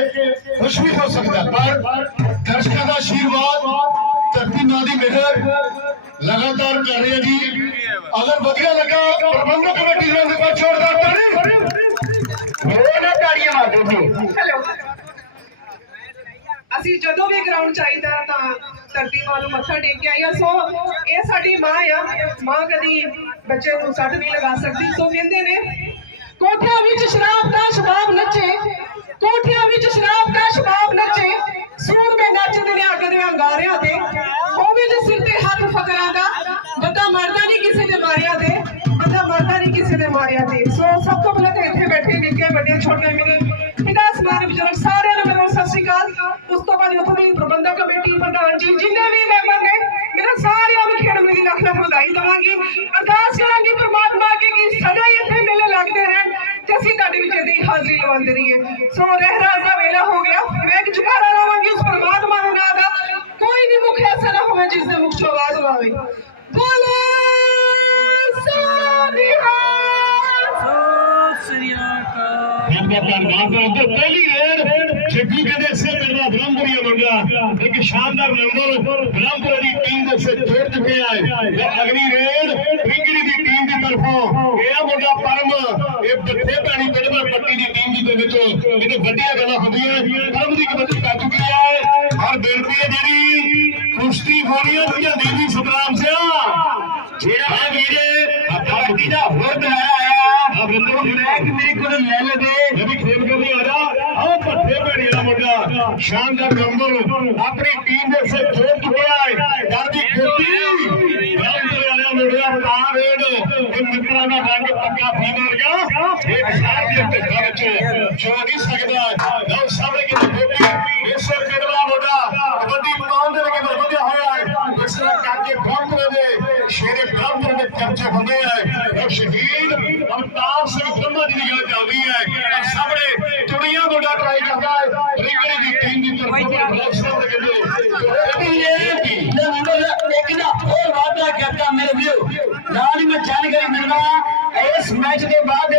कुछ भी हो सकता है, पर दर्शकों का आशीर्वाद धरती मां की मेहर लगातार कर रहे हैं जी। अगर बढ़िया लगा प्रबंधक कमेटी ने पर जोरदार ताड़ियां मारते थे। हेलो ਅਸੀਂ ਜਦੋਂ ਵੀ ਗਰਾਊਂਡ ਚਾਹੀਦਾ ਤਾਂ ਧਰਤੀ ਮਾਂ ਨੂੰ ਮੱਥਾ ਟੇਕ ਕੇ ਆਈਆਂ। ਸੋ ਇਹ ਸਾਡੀ ਮਾਂ ਆ, ਮਾਂ ਕਦੀ ਬੱਚੇ ਨੂੰ ਸੱਟ ਨਹੀਂ ਲਗਾ ਸਕਦੀ। ਸੋ ਕਹਿੰਦੇ ਨੇ ਕੋਠਿਆਂ ਵਿੱਚ ਸ਼ਰਾਬ ਦਾ ਸ਼ਬਾਬ ਨੱਚੇ, ਕੋਠਿਆਂ ਵਿੱਚ ਸ਼ਰਾਬ ਦਾ ਸ਼ਬਾਬ ਨੱਚੇ, ਸੂਰਮੇ ਨੱਚਦੇ ਨੇ ਅੱਗ ਦੇ ਅੰਗਾਰਿਆਂ ਤੇ, ਉਹ ਵੀ ਜੇ ਸਿਰ ਤੇ ਹੱਥ ਫਕਰਾਂ ਦਾ, ਬੰਦਾ ਮਰਦਾ ਨਹੀਂ ਕਿਸੇ ਦੇ ਮਾਰਿਆ ਤੇ, ਬੰਦਾ ਮਰਦਾ ਨਹੀਂ ਕਿਸੇ ਦੇ ਮਾਰਿਆ ਤੇ। ਸੋ ਸਭ ਤੋਂ ਪਹਿਲਾਂ ਤਾਂ ਇੱਥੇ ਬੈਠੇ ਨਿੱਕੇ ਵੱਡੇ ਛੋਟੇ ਮੇਰੇ ਪਿਤਾ ਸਮਾਨ ਬਜ਼ੁਰਗ ਸਾਰਿਆਂ ਨੂੰ ਮੇਰਾ ਸਤਿ ਸ਼੍ਰੀ ਅਕਾਲ। ਉਸ ਤੋਂ ਬਾਅਦ ਉੱਥੋਂ ਦੀ ਪ੍ਰਬੰਧਕ ਕਮੇਟੀ ਪ੍ਰਧਾਨ ਜੀ ਜਿੰਨੇ ਵੀ ਮੈਂਬਰ ਨੇ ਮੇਰਾ ਸਾਰਿਆਂ ਨੂੰ ਖੇਡ ਮੇਰੀ ਲੱਖ ਲੱਖ ਵਧਾਈ ਦੇਵਾਂਗੀ। ਅਰਦਾਸ ਕਰਾਂਗੀ ਪ੍ਰਮਾਤਮਾ ਅੱਗੇ ਕਿ ਸਦਾ ਹੀ ਇੱਥੇ ਮੇਲੇ ਲੱਗਦੇ ਰਹਿਣ ਤੇ ਅਸੀਂ ਤੁਹਾਡੇ ਵਿੱਚ ਇਹਦੀ ਹਾਜ਼ਰੀ ਲਵਾਉਂਦੇ ਰਹੀਏ। ਸੋ ਰਹਿਰਾਸ ਦਾ ਵੇਲਾ ਹੋ ਗਿਆ, ਮੈਂ ਇੱਕ ਜੁਕਾਰਾ ਲਾਵਾਂਗੀ ਉਸ ਪ੍ਰਮਾਤਮਾ ਦੇ ਨਾਂ ਦਾ। ਕੋਈ ਵੀ ਮੁਖ ਐਸਾ ਨਾ ਹੋਵੇ ਜਿਸ ਦੇ ਮੁਖ ਚੋਂ ਆਵਾਜ਼ ਨਾ ਆਵੇ। ਬੋਲੇ पहली रेड जग्गू कहते इसे मेरा ब्रह्मपुरी मुंडा एक शानदार नंबर ब्रह्मपुरा की टीम दे से जोड़ चुके हैं। अगली रेड रिंगड़ी की टीम की तरफों यह मुंडा परम ये बत्थे पैनी पिंड पट्टी की टीम की वड्डियां गल्लां होंदियां परम की कबड्डी कर चुकी है और बेनती है जी कुश्ती हो रही है दी सतराम से ਜਿਹੜਾ ਵੀਰੇ ਕਬੱਡੀ ਦਾ ਹੋਰ ਬੁਲਾਰਾ ਆਇਆ ਮੈਂ ਕਿ ਮੇਰੇ ਕੋਲ ਲੈ ਲਵੇ ये भी खेल करने आ जा आओ पट्टे पेड़ी वाला मुंडा शानदार नंबर अपनी टीम दे से जोड़ चुके है। डर दी खेती ब्रह्मपुरे वाले मुंडा बता रेड ये मित्रा का रंग पक्का फीमर गया एक साथ के धक्का विच छो नहीं सकदा लो सामने की खेती इस खेल वाला मुंडा कबड्डी पाउंड दे के बढ़िया होया है इस तरह करके ब्रह्मपुरे दे शेरे ब्रह्मपुरे दे चर्चे होंदे हैं और शहीद अवतार सिंह ब्रह्मा जी की गल चलदी है सामने चुड़िया मुंडा ट्राई करता है रिंगड़ी की टीम की तरफ ब्लॉक साहब कहते एक ना और वादा करता मेरे व्यू नाल ही मैं जानकारी मिलना इस मैच के बाद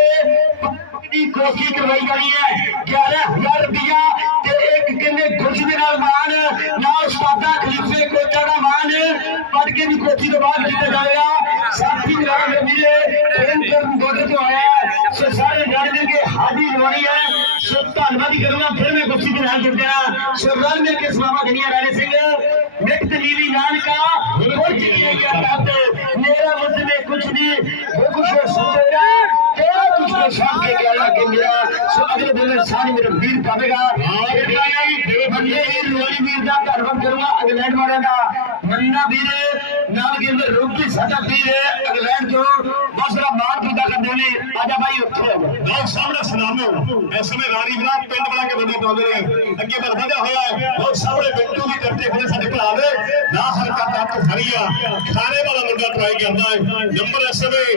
की कोशिश करवाई गई है 11,000 रुपया एक कहने गुरज के नाल मान ना उस्तादा खलीफे कोचा का मान पढ़ के भी कोची के बाद किया जाएगा। साथी मेरा मेरे ट्रेन कर बॉर्डर जो आया सो सारे जान के हाजिर होनी है। सो धन्यवादी करूंगा फिर मैं कुछ भी नाम जुड़ गया सो रन मिल के सलामा दुनिया राणे सिंह नित नीली नान का कुछ नहीं क्या बात मेरा मुझ में कुछ नहीं वो कुछ सोचेगा तेरा कुछ में शाम के कहना कि मेरा सो अगले दिन सारी मेरे वीर पावेगा बंदे ही लोरी वीर का धन्यवाद करूंगा इंग्लैंड वाले का मन्ना वीर नाम के अंदर रूपी साडा वीर इंग्लैंड जो दूसरा मान पैदा कर देने आजा भाई उठो लोग सामने सलामो इस समय रानी विराट पिंड वाला के बंदी पाਉਂਦੇ ਨੇ ਅੱਗੇ ਵਧਦਾ ਹੋਇਆ ਹੈ ਲੋਕ ਸਾਹਮਣੇ ਬਿੱਟੂ ਦੀ ਚਰਚੇ ਖੜੇ ਸਾਡੇ ਭਰਾ ਦੇ ਨਾ ਹਰਕਤ ਤੱਕ ਖੜੀਆ ਖਾਣੇ ਵਾਲਾ ਮੁੰਡਾ ਟਰਾਈ ਕਰਦਾ ਹੈ ਨੰਬਰ ਇਸ ਸਮੇਂ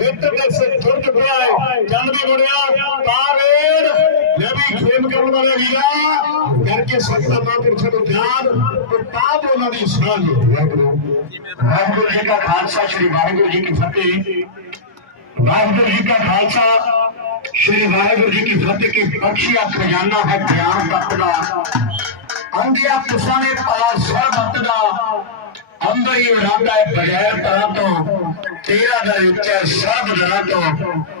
ਰੇਟਰ ਦੇ ਸੇ ਛੁੱਟ ਚੁੱਕਿਆ ਹੈ ਚੰਨ ਵੀ ਮੁੜਿਆ ਪਾਰੇਡ ਇਹ ਵੀ ਖੇਮ ਕਰਨ ਵਾਲੇ ਵੀਰਾ ਕਰਕੇ ਸੱਤਾ ਮਹਾਂਪੁਰਸ਼ਾਂ ਨੂੰ ਯਾਦ ਤੇ ਬਾਦ ਉਹਨਾਂ ਦੀ ਸਾਂਝ वाहिगुरु जी का खालसा श्री वाहिगुरु जी की फतेह वाहिगुरु जी का खालसा श्री वाहिगुरु जी की फतेह के बख्शिया खजाना है ज्ञान तत्त दा आंदिया तुसां ने पाला सरबत दा अंदर ही उड़ादा है बगैर तरह तो तेरा दा उच्चा सर्ब दरा तो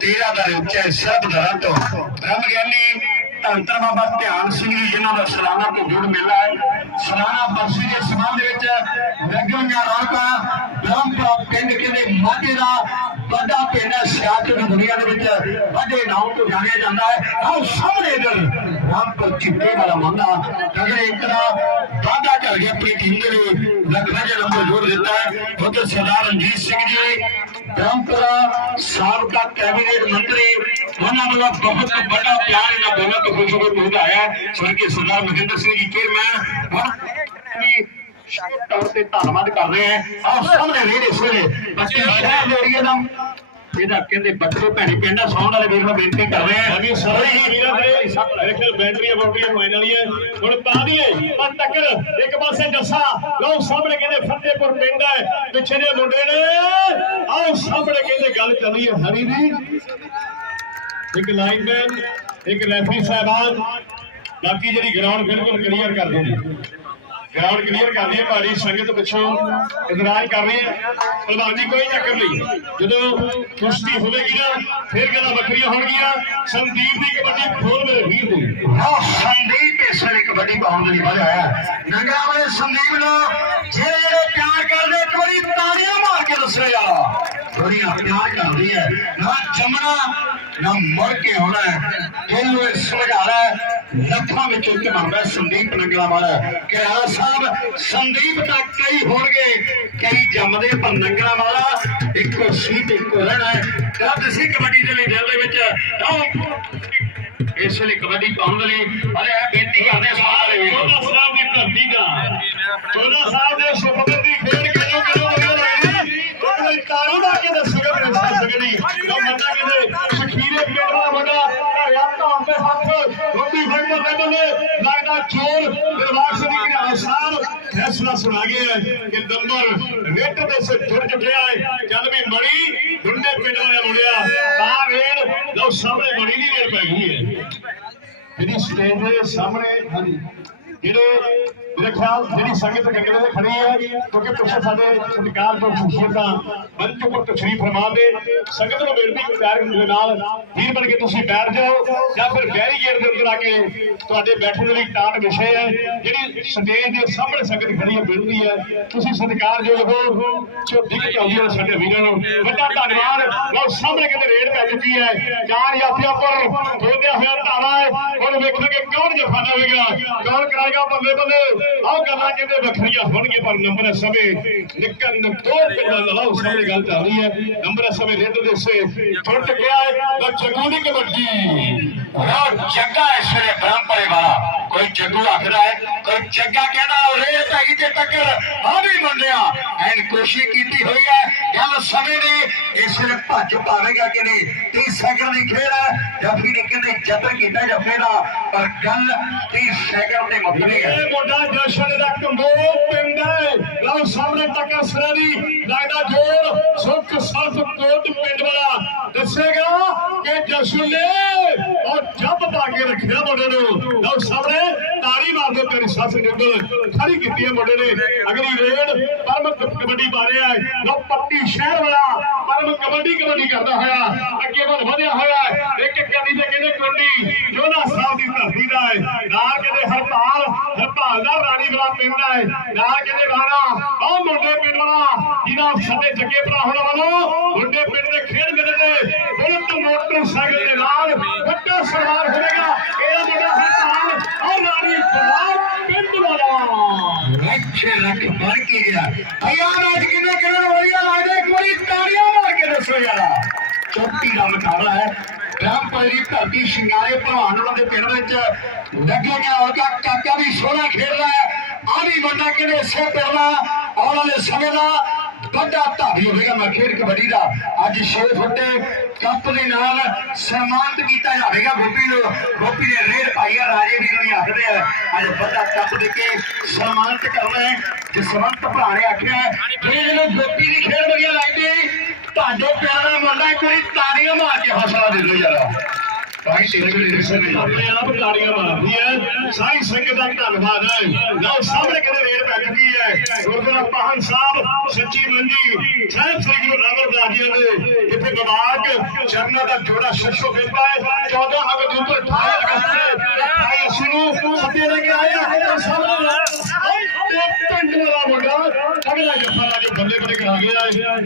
तेरा दा उच्चा सर्ब दरा तो ब्रह्म ज्ञानी धंतर बाबा ध्यान सिंह जी जिन्हों का सालाना तो जुड़ मेला है सालाना बरसी के संबंध नगर रौनक ब्रह्मपुरा पिंड कहते माਝੇ का ਵੱਡਾ ਪਿੰਡ ਹੈ ਸਿਆਸਤ ਦੀ ਦੁਨੀਆ ਦੇ ਵਿੱਚ ਵੱਡੇ ਨਾਮ ਤੋਂ ਜਾਣਿਆ ਜਾਂਦਾ ਹੈ। ਆਹ ਸਾਹਮਣੇ ਇਧਰ ਰਾਮਪੁਰ ਚਿੱਟੇ ਵਾਲਾ ਮੰਦਾ ਅਗਲੇ ਇੱਕ ਦਾ ਵਾਅਦਾ ਕਰ ਗਿਆ ਆਪਣੀ ਟੀਮ ਦੇ ਲਈ ਲੱਖਾਂ ਦਾ ਨੰਬਰ ਜੋੜ ਦਿੱਤਾ ਹੈ। ਉੱਧਰ ਸਰਦਾਰ ਰਣਜੀਤ ਸਿੰਘ ਜੀ ਰਾਮਪੁਰਾ ਸਾਬਕਾ ਕੈਬਨਿਟ ਮੰਤਰੀ ਉਹਨਾਂ ਵੱਲੋਂ ਬਹੁਤ ਵੱਡਾ ਪਿਆਰ ਇਹਨਾਂ ਦੋਨਾਂ ਤੋਂ ਖੁਸ਼ਖਬਰ ਮਿਲਦਾ ਹੈ। ਸਵਰਗੀ ਸਰਦਾਰ ਮਹਿੰਦਰ ਸਿੰਘ ਜੀ ਚੇਅਰਮੈਨ ਤੌਰ ਤੇ ਧੰਨਵਾਦ ਕਰਦੇ ਆ। ਆਹ ਸਾਹਮਣੇ ਵੀਰ ਇਸ ਵੇਲੇ ਬੱਚੇ ਸ਼ਹਿਰ ਦੇ ਏਰੀਏ ਦਾ ਇਹਦਾ ਕਹਿੰਦੇ ਬੱਚੇ ਭੈਣੀ ਪਿੰਡ ਆ ਸੌਣ ਵਾਲੇ ਵੀਰ ਨੂੰ ਬੇਨਤੀ ਕਰਦੇ ਆ ਅਭੀ ਸਾਰੇ ਹੀ ਵੀਰਾਂ ਦੇ ਦੇਖੋ ਬੈਟਰੀਆਂ ਹੋਣ ਵਾਲੀਆਂ ਹੁਣ ਪਾ ਦਈਏ ਪਰ ਟੱਕਰ ਇੱਕ ਪਾਸੇ ਜੱਸਾ ਲਓ ਸਾਹਮਣੇ ਕਹਿੰਦੇ ਫਤਿਹਪੁਰ ਪਿੰਡ ਹੈ ਪਿੱਛੇ ਦੇ ਮੁੰਡੇ ਨੇ ਆਓ ਸਾਹਮਣੇ ਕਹਿੰਦੇ ਗੱਲ ਚੱਲੀ ਹੈ ਹਰੀ ਦੀ ਇੱਕ ਲਾਈਨਮੈਨ ਇੱਕ ਰੈਫਰੀ ਸਾਹਿਬਾਨ ਬਾਕੀ ਜਿਹੜੀ ਗਰਾਊਂਡ ਬਿਲਕੁਲ ਕਲੀਅਰ ਕਰ ਦਿਓ ਜੀ ग्राउंड क्लीयर कर दी है भारी संगत पिछों इतराज कर रही है प्रधान जी कोई चक्कर नहीं जो कुश्ती होगी ना फिर कहना बखरियां होंगियां संदीप की कबड्डी खोल मेरे वीर दी संदीप इस वे कबड्डी पाउन के लिए बढ़िया है नंगा वाले संदीप नो जे प्यार कर दे एक बारी तालियां मार के दसो यार थोड़ियां प्यार कर रही है ना जमना ना मुड़ के होना है दिल में समझा रहा है ਲੱਖਾਂ ਵਿੱਚ ਇੱਕ ਬਣਦਾ ਸੰਦੀਪ ਨੰਗਲਾ ਵਾਲਾ ਕਿਰਾਲਾ ਸਾਹਿਬ ਸੰਦੀਪ ਤਾਂ ਕਈ ਹੋਣਗੇ ਕਈ ਜੰਮਦੇ ਪਰ ਨੰਗਲਾ ਵਾਲਾ ਇੱਕੋ ਸੀਟ ਇੱਕੋ ਰਹਿਣਾ ਹੈ ਰੱਬ ਸੀ ਕਬੱਡੀ ਦੇ ਲਈ ਦਿਲ ਦੇ ਵਿੱਚ ਇਸ ਲਈ ਕਬੱਡੀ ਪਾਉਣ ਦੇ ਲਈ ਅਰੇ ਬੇਨਤੀ ਕਰਦੇ ਸਾਰੇ ਚੋਲਾ ਸਾਹਿਬ ਦੀ ਧਰਤੀ ਦਾ ਚੋਲਾ ਸਾਹਿਬ ਦੇ ਸੁਪਨੇ ਦੀ ਖੇਡ ਕਿਉਂ ਵਧੀਆ ਲੱਗਦੀ ਕੋਈ ਤਾਰੂ ਲਾ ਕੇ ਦੱਸੇਗਾ ਮੇਰੇ ਸਾਥ ਸਕਦੀ ਉਹ ਮੰਨਾ ਕਿਤੇ ਸ਼ਖੀਰੇ ਪਿੰਡ ਦਾ ਮੁੰਡਾ ਯਾਰ ਤਾਂ ਦੇ ਹੱਥ ਰੋਟੀ ਫੜ ਕੇ ਬੰਦੇ ਲੱਗਦਾ ਚੋਰ ਦਰਬਾਰ ਸਿੰਘ ਘਰਾਣਾ ਸਾਹਿਬ ਫੈਸਲਾ ਸੁਣਾ ਗਿਆ ਕਿ ਨੰਬਰ ਰੇਟ ਦੇ ਸੇ ਜੁੜ ਚੁੱਕਿਆ ਹੈ ਚੱਲ ਵੀ ਮਣੀ ਡੁੰਡੇ ਪਿੰਡ ਵਾਲਾ ਮੁੰਡਿਆ ਤਾਂ ਰੇਡ ਲਓ ਸਾਹਮਣੇ ਮਣੀ ਦੀ ਰੇਡ ਪੈ ਗਈ ਹੈ ਜਿਹੜੀ ਸਟੇਜ ਦੇ ਸਾਹਮਣੇ ਹਾਂਜੀ ਜਿਹੜੇ ਮੇਰੇ ਖਿਆਲ ਜਿਹੜੀ ਸੰਗਤ ਕੰਗਲੇ ਤੇ ਖੜੀ ਹੈ ਕਿਉਂਕਿ ਪਿੱਛੇ ਸਾਡੇ ਸਤਿਕਾਰ ਤੋਂ ਖੂਬਸੂਰਤਾਂ ਮੰਚ ਉੱਪਰ ਤਸ਼ਰੀਫ ਫਰਮਾ ਦੇ ਸੰਗਤ ਨੂੰ ਬੇਨਤੀ ਗੁਜ਼ਾਰ ਦੇ ਨਾਲ ਵੀਰ ਬਣ ਕੇ ਤੁਸੀਂ ਬੈਠ ਜਾਓ ਜਾਂ ਫਿਰ ਬੈਰੀਕੇਡ ਦੇ ਅੰਦਰ ਆ ਕੇ ਤੁਹਾਡੇ ਬੈਠਣ ਦੇ ਲਈ ਟਾਟ ਵਿਸ਼ੇ ਹੈ ਜਿਹੜੀ ਸਟੇਜ ਦੇ ਸਾਹਮਣੇ ਸੰਗਤ ਖੜੀ ਹੈ ਬੇਨਤੀ ਹੈ ਤੁਸੀਂ ਸਤਿਕਾਰਯੋਗ ਹੋ ਜੋ ਦਿੱਕ ਚਾਹੁੰਦੀ ਹੈ ਸਾਡੇ ਵੀਰਾਂ ਨੂੰ ਵੱਡਾ ਧੰਨਵਾਦ ਲਓ ਸਾਹਮਣੇ ਕਿਤੇ ਰੇਡ ਪੈ ਚੁੱਕੀ ਹੈ ਚਾਰ ਯਾਤਰੀਆਂ ਪਰ ਦੋਦਿਆ ਹੋਇਆ ਧਾਰਾ ਹੈ ਹੁਣ ਵੇਖਣਗੇ ਕੌਣ ਜਫਾ ਦੇਵੇਗਾ ਕੌਣ ਕਰਾਏਗਾ ਬੱਲੇ ਬੱਲੇ ਆਹ ਗੱਲਾਂ ਕਹਿੰਦੇ ਵੱਖਰੀਆਂ ਹੋਣਗੇ ਪਰ ਨੰਬਰ ਸਮੇਂ ਨਿਕਲ ਦੋ ਪਿੰਡਾਂ ਦਾ ਸਾਹਮਣੇ ਗੱਲ ਚੱਲ ਰਹੀ ਹੈ ਨੰਬਰ ਸਮੇਂ ਰੇਡ ਦੇ ਸੇ ਟੁੱਟ ਗਿਆ ਹੈ ਤਾਂ ਜੱਗੂ ਦੀ ਕਬੱਡੀ ਉਹ ਜੱਗਾ ਇਸ ਵੇਲੇ ਬ੍ਰਹਮਪੁਰੇ ਵਾਲਾ ਕੋਈ ਜੱਗੂ ਆਖਦਾ ਹੈ ਕੋਈ ਜੱਗਾ ਕਹਿੰਦਾ ਰੇਡ ਪੈ ਗਈ ਤੇ ਟੱਕਰ ਆ ਵੀ ਮੁੰਡਿਆ ਐਨ ਕੋਸ਼ਿਸ਼ ਕੀਤੀ ਹੋਈ ਹੈ ਗੱਲ ਸਮੇਂ ਦੀ ਇਸ ਵੇਲੇ ਭੱਜ ਪਾਵੇਗਾ ਕਿ ਨਹੀਂ 30 ਸੈਕਿੰਡ ਦੀ ਖੇਡ ਹੈ ਜੱਫੀ ਨੇ ਕਹਿੰਦੇ ਯਤਨ ਕੀਤਾ ਜੱਫੇ ਦਾ ਪਰ ਗੱਲ 30 ਸੈਕਿੰਡ ਦੇ ਮੁੱਕਣੀ ਹੈ ਇਹ ਮੋਢਾ ਜਸ਼ਨ ਦਾ ਕੰਬੋ ਪਿੰਡ ਹੈ ਲਓ ਸਾਹਮਣੇ ਟੱਕਰ ਸਰਾਰੀ ਲੱਗਦਾ ਜੋਰ ਸੁੱਖ ਸਲਫ ਕੋਟ ਪਿੰਡ ਵਾਲਾ ਦੱਸੇਗਾ ਕਿ ਜਸ਼ਨ ਨੇ ਉਹ ਜੱਬ ਪਾ ਕੇ ਰੱਖਿਆ ਮੁੰਡੇ ਨੂੰ ਲਓ ਸਾਹਮਣੇ ਤਾੜੀ ਮਾਰਦੇ ਤੇਰੀ ਸੱਸ ਨਿੰਬਲ ਖੜੀ ਕੀਤੀ ਹੈ ਮੁੰਡੇ ਨੇ ਅਗਲੀ ਰੇਡ ਪਰਮ ਕਬੱਡੀ ਪਾ ਰਿਹਾ ਹੈ ਲਓ ਪੱਟੀ ਸ਼ਹਿਰ ਵਾਲਾ ਪਰਮ ਕਬੱਡੀ ਕਰਦਾ ਹੋਇਆ ਅੱਗੇ ਵੱਲ ਵਧਿਆ ਹੋਇਆ ਇੱਕ ਇੱਕ ਗੱਡੀ ਤੇ ਕਹਿੰਦੇ ਕੁੰਡੀ ਜੋਨਾ ਸਾਹਿਬ ਦੀ ਧਰਤੀ ਦਾ ਹੈ ਨਾਲ ਕਹਿੰਦੇ ਹਰਪਾਲ ਦਾ ਰਾਣੀ ਵਾਲਾ ਪਿੰਡ ਹੈ ਨਾਲ ਕਹਿੰਦੇ ਰਾਣਾ ਉਹ ਮੁੰਡੇ ਪਿੰਡ ਵਾਲਾ ਜਿਹਨਾਂ ਸਾਡੇ ਜੱਗੇ ਭਰਾ ਹੋਣਾ ਵੱਲੋਂ ਮੁੰਡੇ ਪਿੰਡ ਦੇ ਖੇਡ ਮੇਲੇ ਦੇ ਬੁਲਟ ਮੋਟਰਸਾਈਕਲ ਦੇ ਨਾਲ ਵੱਡਾ ਸਨਮਾਨ ਹੋਵੇਗਾ ਇਹਦਾ ਮੁੰਡਾ ਹਰਪਾਲ ਉਹ ਰਾਣੀ ਵਾਲਾ ਪਿੰਡ ਵਾਲਾ ਰੱਖੇ ਰੱਖ ਬਣ ਕੇ ਗਿਆ ਯਾਰ ਅੱਜ ਕਿੰਨੇ ਕਿੰਨੇ ਵਧੀਆ ਲੱਗਦਾ ਇੱਕ ਵਾਰੀ ਤਾੜੀਆਂ ਮਾਰ ਕੇ ਦੱਸੋ ਯਾਰ ਚੌਥੀ ਦਾ ਮੁਕਾਬਲਾ ਹੈ ਬ੍ਰਹਮਪੁਰ ਦੀ ਧਰਤੀ ਸ਼ਿੰਗਾਰੇ ਭਲਵਾਨ ਉਹਨਾਂ ਦੇ ਪਿੰਡ ਵਿੱਚ ਲੱਗੇ ਗਿਆ ਔਰ ਕਾਕਾ ਵੀ ਸੋਹਣਾ ਖੇਡਦਾ ਹੈ ਆ ਵੀ ਮੁੰਡਾ ਕਿਹੜੇ ਇਸੇ ਪਿੰਡ ਦਾ ਆਉਣ ਵਾਲੇ ਸਮੇਂ ਦਾ ਵੱਡਾ ਧਾਵੀ ਹੋਵੇਗਾ ਮੈਂ ਖੇਡ ਕਬੱਡੀ ਦਾ ਅੱਜ 6 ਫੁੱਟ ਕੱਪ ਦੇ ਨਾਲ ਸਨਮਾਨਿਤ ਕੀਤਾ ਜਾਵੇਗਾ ਗੋਪੀ ਨੇ ਰੇਡ ਪਾਈ ਹੈ ਰਾਜੇ ਵੀਰ ਨੂੰ ਆਖਦੇ ਆ ਅੱਜ ਵੱਡਾ ਕੱਪ ਦੇ ਕੇ ਸਨਮਾਨਿਤ ਕਰਨਾ ਹੈ ਜਸਵੰਤ ਭਰਾ ਨੇ ਆਖਿਆ ਜਦੋਂ ਗੋਪੀ ਦੀ ਖੇਡ ਵਧੀਆ ਲੱਗਦੀ ਤੁਹਾਡੇ ਪਿਆਰਾ ਮੁੰਡਾ ਇੱਕ ਵਾਰੀ ਤਾੜੀਆਂ ਮਾਰ ਕੇ ਹੌਸਲਾ ਦੇ ਦਿਓ ਯਾਰ ਆਪਣੇ ਆਪ ਤਾੜੀਆਂ ਮਾਰਦੀ ਹੈ ਸਾਰੀ ਸੰਗਤ ਦਾ ਧੰਨਵਾਦ ਹੈ ਲਓ ਸਾਹਮਣੇ ਕਿਤੇ ਰੇਡ ਪੈ ਚੁੱਕੀ ਹੈ ਗੁਰਦੁਆਰਾ ਪਾਹਨ ਸਾਹਿਬ ਸੱਚੀ ਮੰਡੀ ਸਾਹਿਬ ਸ੍ਰੀ ਗੁਰੂ ਰਾਮਦਾਸ ਜੀ ਦੇ ਜਿੱਥੇ ਮੁਬਾਰਕ ਚਰਨਾਂ ਦਾ ਜੋੜਾ ਸ਼ਸ਼ੋ ਖੇਪਾ ਹੈ 14 ਅਕਤੂਬਰ 28 ਅਗਸਤ 28 ਅੱਸੀ ਨੂੰ ਸੱਤੇ ਲੈ ਕੇ ਆਇਆ ਸਾਹਮਣੇ ਪਿੰਡ ਵਾਲਾ ਮੁੰਡਾ ਅਗਲਾ ਜੱਫਾ ਲਾ ਕੇ ਬੱਲੇ ਬੱਲੇ ਆ ਗਿਆ ਹੈ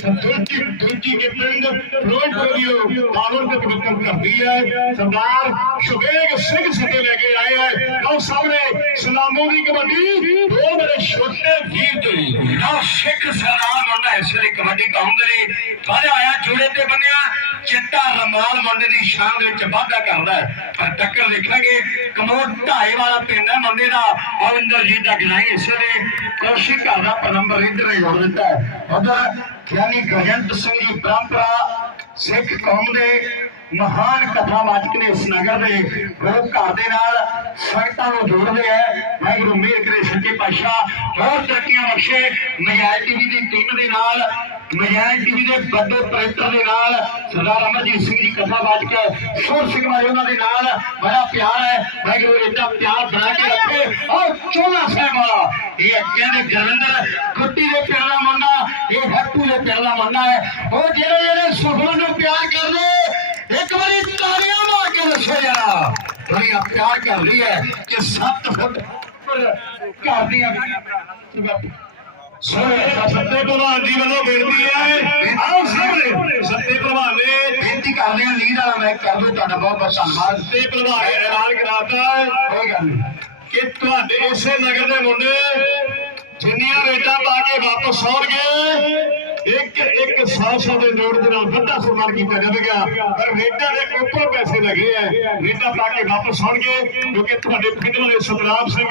ਦੂਜੀ ਕੇ ਪਿੰਡ ਫਿਰੋਜ਼ਪੁਰ ਪਾਵਰ ਦੇ ਪਵਿੱਤਰ ਧਰਤੀ ਹੈ ਸਰਦਾਰ ਸ਼ੁਭੇਗ ਸਿੰਘ ਸੱਤੇ ਲੈ ਕੇ ਆਏ ਹੈ ਲਓ ਸਾਹਮਣੇ ਸਲਾਮੋਂ ਦੀ ਕਬੱਡੀ ਦੋ ਮੇਰੇ ਛੋਟੇ ਵੀਰ ਦੇ ਲਓ ਸਿੱਖ ਸਰਦਾਰ ਮੁੰਡਾ ਇਸ ਵੇਲੇ ਕਬੱਡੀ ਪਾਉਣ ਦੇ ਲਈ ਵਾਧਾ ਆਇਆ ਜੋੜੇ ਤੇ ਬੰਨਿਆ ਚਿੱਟਾ ਰਮਾਲ ਮੁੰਡੇ ਦੀ ਸ਼ਾਨ ਦੇ ਵਿੱਚ ਵਾਧਾ ਕਰਦਾ ਹੈ ਪਰ ਟੱਕਰ ਦੇਖਾਂਗੇ ਕਮੋਡ ਢਾਈ ਵਾਲਾ ਪਿੰਡ ਹੈ ਮੁੰਡੇ ਦਾ ਅਵਿੰਦਰਜੀਤ ਦਾ ਗਿਲਾਈ ਇਸੇ ਦੇ ਕੋਸ਼ਿਸ਼ ਕਰਦਾ ਪਰ ਨੰਬਰ ਇੱਧਰ ਹੀ ਜੋੜ ਦਿੱਤਾ ਹੈ ਉਧਰ ਗਿਆਨੀ ਗਜੰਤ ਸਿੰਘ ਦੀ ਪਰੰਪਰਾ ਸਿੱਖ ਕੌਮ ਦੇ ਮਹਾਨ ਕਥਾਵਾਚਕ ਨੇ ਇਸ ਨਗਰ ਦੇ ਗੁਰੂ ਘਰ ਦੇ ਨਾਲ ਸੰਗਤਾਂ ਨੂੰ ਜੋੜਦੇ ਹੈ ਵਾਹਿਗੁਰੂ ਮਿਹਰ ਕਰੇ ਸੱਚੇ ਪਾਤਸ਼ਾਹ ਹੋਰ ਤਰੱਕੀਆਂ ਬਖਸ਼ੇ ਮਜਾਇਲ ਟੀਵੀ ਦੀ ਟੀਮ ਦੇ ਨਾਲ ਮਜਾਇਲ ਟੀਵੀ ਦੇ ਵੱਡੇ ਪ੍ਰੇਟਰ ਦੇ ਨਾਲ ਸਰਦਾਰ ਅਮਰਜੀਤ ਸਿੰਘ ਜੀ ਕਥਾਵਾਚਕ ਸੁਰ ਸਿੰਘ ਵਾਲੇ ਉਹਨਾਂ ਦੇ ਨਾਲ ਬੜਾ ਪਿਆਰ ਹੈ ਵਾਹਿਗੁਰੂ ਇਹਦਾ ਪਿਆਰ ਬਣਾ ਕੇ ਰੱਖੇ ਔਰ ਚੋਲਾ ਸਾਹਿਬ ਵਾਲਾ ਇਹ ਕਹਿੰਦੇ ਗੁਰਵਿੰਦਰ ਕੁੱਟੀ ਦੇ ਪਿਆਰ ਦਾ ਮੁੰਡਾ ਇਹ ਹੈਪੂ ਦੇ ਪਿਆਰ ਦਾ ਮੁੰਡਾ ਹੈ ਉਹ ਜਿਹੜੇ ਸੁਖਮਨ ਨੂੰ ਪਿਆਰ ਕਰਦੇ ਇੱਕ ਵਾਰੀ ਤਾਲੀਆਂ ਮਾਰ ਕੇ ਦੱਸੋ ਯਾਰਾ ਦੁਨੀਆ ਪਿਆਰ ਕਰ ਰਹੀ ਹੈ ਕਿ 7 ਫੁੱਟ ਘਰ ਦੀਆਂ ਸੱਤੇ ਭਲਵਾਨ ਜੀ ਵੱਲੋਂ ਬੇਨਤੀ ਹੈ ਆਓ ਸਾਹਮਣੇ ਸੱਤੇ ਭਲਵਾਨ ਨੇ ਬੇਨਤੀ ਕਰਦੇ ਆ ਲੀਡ ਵਾਲਾ ਮੈਂ ਕਰ ਦੂੰ ਤੁਹਾਡਾ ਬਹੁਤ ਬਹੁਤ ਧੰਨਵਾਦ ਸੱਤੇ ਭਲਵਾਨ ਨੇ ਐਲਾਨ ਕਰਾਤਾ ਕੋਈ ਗੱਲ ਨਹੀਂ ਕਿ ਤੁਹਾਡੇ ਇਸੇ ਨਗਰ ਦੇ ਮੁੰਡੇ ਜਿੰਨੀਆਂ ਰੇਟਾਂ ਪਾ ਕੇ ਵਾਪਸ ਆਉਣਗੇ ਇੱਕ 100 ਦੇ ਨੋਟ ਦੇ ਨਾਲ ਵੱਡਾ ਸਨਮਾਨ ਕੀਤਾ ਜਾਵੇਗਾ ਪਰ ਰੇਟਾਂ ਦੇ ਉੱਪਰ ਪੈਸੇ ਲੱਗੇ ਆ ਰੇਟਾਂ ਪਾ ਕੇ ਵਾਪਸ ਆਉਣਗੇ ਕਿਉਂਕਿ ਤੁਹਾਡੇ ਪਿੰਡ ਵਾਲੇ ਸਤਨਾਮ ਸਿੰਘ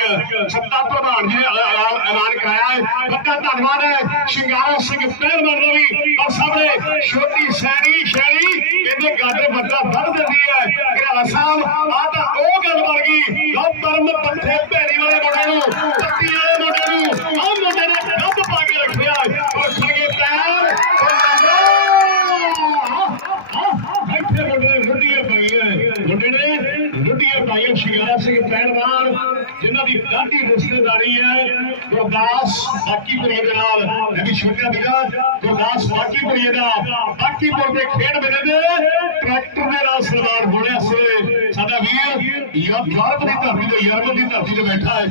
ਸੱਤਾ ਪ੍ਰਧਾਨ ਜੀ ਨੇ ਐਲਾਨ ਕਰਾਇਆ ਹੈ ਵੱਡਾ ਧੰਨਵਾਦ ਹੈ ਸ਼ਿੰਗਾਰਾ ਸਿੰਘ ਪਹਿਲਵਾਨ ਦਾ ਵੀ ਔਰ ਸਾਹਮਣੇ ਛੋਟੀ ਸ਼ੈਰੀ ਇਹਦੇ ਗਾਡੇ ਵੱਡਾ ਵੱਧ ਦਿੰਦੀ ਹੈ ਘਰਾਲਾ ਸਾਹਿਬ ਆ ਤਾਂ ਉਹ ਗੱਲ ਬਣ ਗਈ ਲਓ ਪਰਮ ਪੱਥੇ ਭੈਣੀ ਵਾਲੇ ਮੁੰਡੇ ਨੂੰ ਪੱਤੀ ਵਾਲੇ ਮੁੰਡੇ ਨੂੰ ਆਹ ਮੁੰਡੇ ਨੇ ਗੱਭ ਪਾ ਕੇ ਰੱਖਿਆ ਔਰ ਖੜੇ ਪੈਰ ਮੁੰਡੇ ਨੇ ਰੁੱਡੀਆਂ ਪਾਈਆਂ ਸ਼ਿੰਗਾਰਾ ਸਿੰਘ ਪਹਿਲਵਾਨ ਜਿਨ੍ਹਾਂ ਦੀ ਦਾਢੀ ਰਿਸ਼ਤੇਦਾਰੀ ਹੈ ਗੁਰਦਾਸ ਬਾਕੀਪੁਰੀ ਦੇ ਨਾਲ ਇਹ ਵੀ ਛੋਟਾ ਵੀਰਾ ਗੁਰਦਾਸ ਬਾਕੀਪੁਰੀ ਦਾ ਬਾਕੀਪੁਰ ਦੇ ਖੇਡ ਮੇਲੇ ਦੇ ਟਰੈਕਟਰ ਦੇ ਨਾਲ ਸਨਮਾਨ ਹੋਣਿਆ ਸੀ ਸਾਡਾ ਵੀਰ ਯੂਰਪ ਦੀ ਧਰਤੀ ਤੇ ਯੂਰਪ ਦੀ ਧਰਤੀ ਤੇ ਬੈਠਾ ਹੈ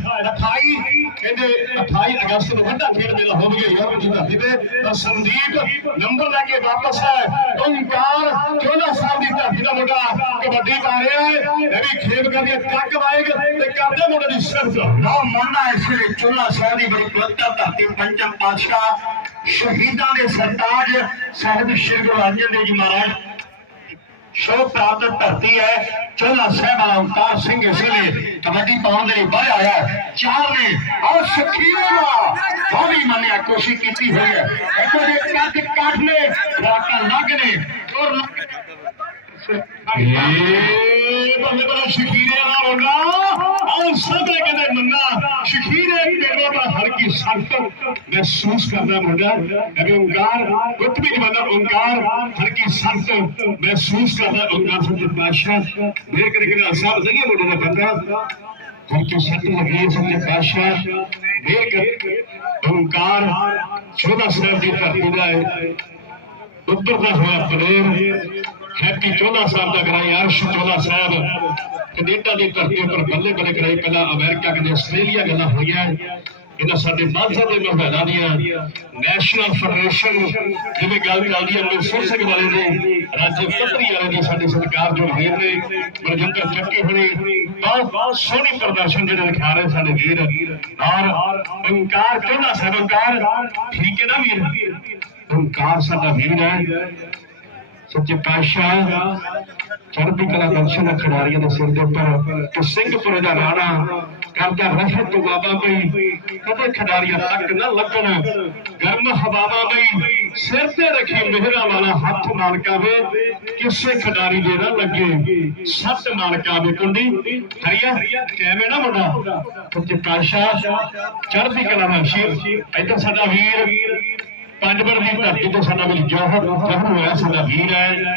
28 ਅਗਸਤ ਨੂੰ ਵੱਡਾ ਖੇਡ ਮੇਲਾ ਹੋਵੇਗਾ ਯੂਰਪ ਦੀ ਧਰਤੀ ਤੇ ਤਾਂ ਸੰਦੀਪ ਨੰਬਰ ਲੈ ਕੇ ਵਾਪਸ ਹੈ ਓਮਕਾਰ ਚੋਲਾ ਸਾਹਿਬ ਦੀ ਧਰਤੀ ਦਾ ਮੁੰਡਾ ਕਬੱਡੀ ਪਾ ਰਿਹਾ ਹੈ ਇਹ ਵੀ ਖੇਡ ਕਰਦੇ ਕੱਕ ਵਾਇਗ ਤੇ ਕਰਦੇ ਮੁੰਡੇ ਦੀ ਸਿਰਫ ਲਓ ਮੁੰਡਾ ਇਸ ਵੇਲੇ ਚੋਲਾ ਸਾਹਿਬ ਦੀ ਬੜੀ ਪਵਿੱਤਰ ਧਰਤੀ ਪੰਚਮ ਪਾਤਸ਼ਾਹ ਸ਼ਹੀਦਾਂ ਦੇ ਸਰਤਾਜ ਸਾਹਿਬ ਸ਼੍ਰੀ ਗੁਰੂ ਅਰਜਨ ਦੇਵ ਜੀ ਮਹਾਰਾਜ ਸ਼ੋਭ ਪ੍ਰਾਪਤ ਧਰਤੀ ਹੈ ਚੋਲਾ ਸਾਹਿਬ ਵਾਲਾ ਅਵਤਾਰ ਸਿੰਘ ਇਸ ਵੇਲੇ ਕਬੱਡੀ ਪਾਉਣ ਦੇ ਲਈ ਬਾਹਰ ਆਇਆ ਚਾਰ ਨੇ ਔਰ ਸਖੀਰੇ ਦਾ ਉਹ ਵੀ ਮੰਨਿਆ ਕੋਸ਼ਿਸ਼ ਕੀਤੀ ਹੋਈ ਹੈ ਇੱਕੋ ਜਿਹੇ ਕੱਟ ਨੇ ਰਾਕਾਂ ਲੱਗ ਨੇ ਔਰ ਬੱਲੇ ਸ਼ਖੀਰੇ ਦਾ ਮੁੰਡਾ ਆਹ ਸਭ ਕਹਿੰਦੇ ਮੰਨਾ ਸ਼ਖੀਰੇ ਤੇਰੇ ਦਾ ਹਲਕੀ ਸਖਤ ਮਹਿਸੂਸ ਕਰਦਾ ਮੁੰਡਾ ਇਹ ਓਂਕਾਰ ਕੁੱਤਬੀ ਜਵਾਨਾ ਓਂਕਾਰ ਹਲਕੀ ਸਖਤ ਮਹਿਸੂਸ ਕਰਦਾ ਓਂਕਾਰ ਸੱਚੇ ਪਾਤਸ਼ਾਹ ਦੇਰ ਕਰਕੇ ਸਾਹਿਬ ਸਹੀ ਮੁੰਡੇ ਦਾ ਬੰਦਾ ਹਲਕੀ ਸਖਤ ਲੱਗੀ ਸੱਚੇ ਪਾਤਸ਼ਾਹ ਦੇਰ ਕਰਕੇ ਓਂਕਾਰ 14 ਸਾਹਿਬ ਦੀ ਧਰਤੀ ਦਾ ਹੈ ਉੱਤਰ ਦਾ ਹੋਇਆ ਪਲੇਰ ਹੈਪੀ ਚੋਲਾ ਸਾਹਿਬ ਦਾ ਕਰਾਈ ਅਰਸ਼ ਚੋਲਾ ਸਾਹਿਬ ਕੈਨੇਡਾ ਦੀ ਧਰਤੀ ਉੱਪਰ ਬੱਲੇ ਬੱਲੇ ਕਰਾਈ ਪਹਿਲਾਂ ਅਮਰੀਕਾ ਕਦੇ ਆਸਟ੍ਰੇਲੀਆ ਗੱਲਾਂ ਹੋਈਆਂ ਇਹਨਾਂ ਸਾਡੇ ਮਾਝਾ ਦੇ ਮਹਿਲਾਵਾਂ ਦੀਆਂ ਨੈਸ਼ਨਲ ਫੈਡਰੇਸ਼ਨ ਜਿਵੇਂ ਗੱਲ ਚੱਲਦੀ ਹੈ ਸੁਰ ਸਿੰਘ ਵਾਲੇ ਦੇ ਰਾਜ ਪੱਧਰੀ ਵਾਲੇ ਦੇ ਸਾਡੇ ਸਰਕਾਰ ਜੋ ਵੀਰ ਨੇ ਮਨਜਿੰਦਰ ਚੱਕੇ ਹੋਣੇ ਬਹੁਤ ਸੋਹਣੀ ਪ੍ਰਦਰਸ਼ਨ ਜਿਹੜੇ ਦਿਖਾ ਰਹੇ ਸਾਡੇ ਵੀਰ ਔਰ ਓਂਕਾਰ ਚੋਲਾ ਸਾਹਿਬ ਓਂਕਾਰ ਠੀਕ ਹੈ ਨਾ ਵੀਰ ਓਂਕਾਰ ਸਾਡਾ ਵੀਰ ਹੈ ਸੱਚੇ ਪਾਤਸ਼ਾਹ ਚੜ੍ਹਦੀ ਕਲਾ ਦਰਸ਼ਨ ਖਿਡਾਰੀਆਂ ਦੇ ਸਿਰ ਦੇ ਉੱਪਰ ਕਿ ਸਿੰਘਪੁਰੇ ਦਾ ਰਾਣਾ ਕਰਦਾ ਰਹਿਤ ਤੋਂ ਬਾਬਾ ਬਈ ਕਦੇ ਖਿਡਾਰੀਆਂ ਤੱਕ ਨਾ ਲੱਗਣ ਗਰਮ ਹਵਾਵਾਂ ਬਈ ਸਿਰ ਤੇ ਰੱਖੀ ਮਿਹਰਾਂ ਵਾਲਾ ਹੱਥ ਮਾਲਕਾ ਵੇ ਕਿਸੇ ਖਿਡਾਰੀ ਦੇ ਨਾ ਲੱਗੇ ਸੱਤ ਮਾਲਕਾ ਵੇ ਕੁੰਡੀ ਹਰੀਆ ਕਿਵੇਂ ਨਾ ਮੁੰਡਾ ਸੱਚੇ ਪਾਤਸ਼ਾਹ ਚੜ੍ਹਦੀ ਕਲਾ ਦਾ ਸ਼ੇਰ ਇੱਧਰ ਸਾਡਾ ਵੀਰ ਪੰਜਵਰ ਦੀ ਧਰਤੀ ਤੇ ਸਾਡਾ ਵੀ ਜੋਹਰ ਹੋਇਆ ਸਾਡਾ ਵੀਰ ਹੈ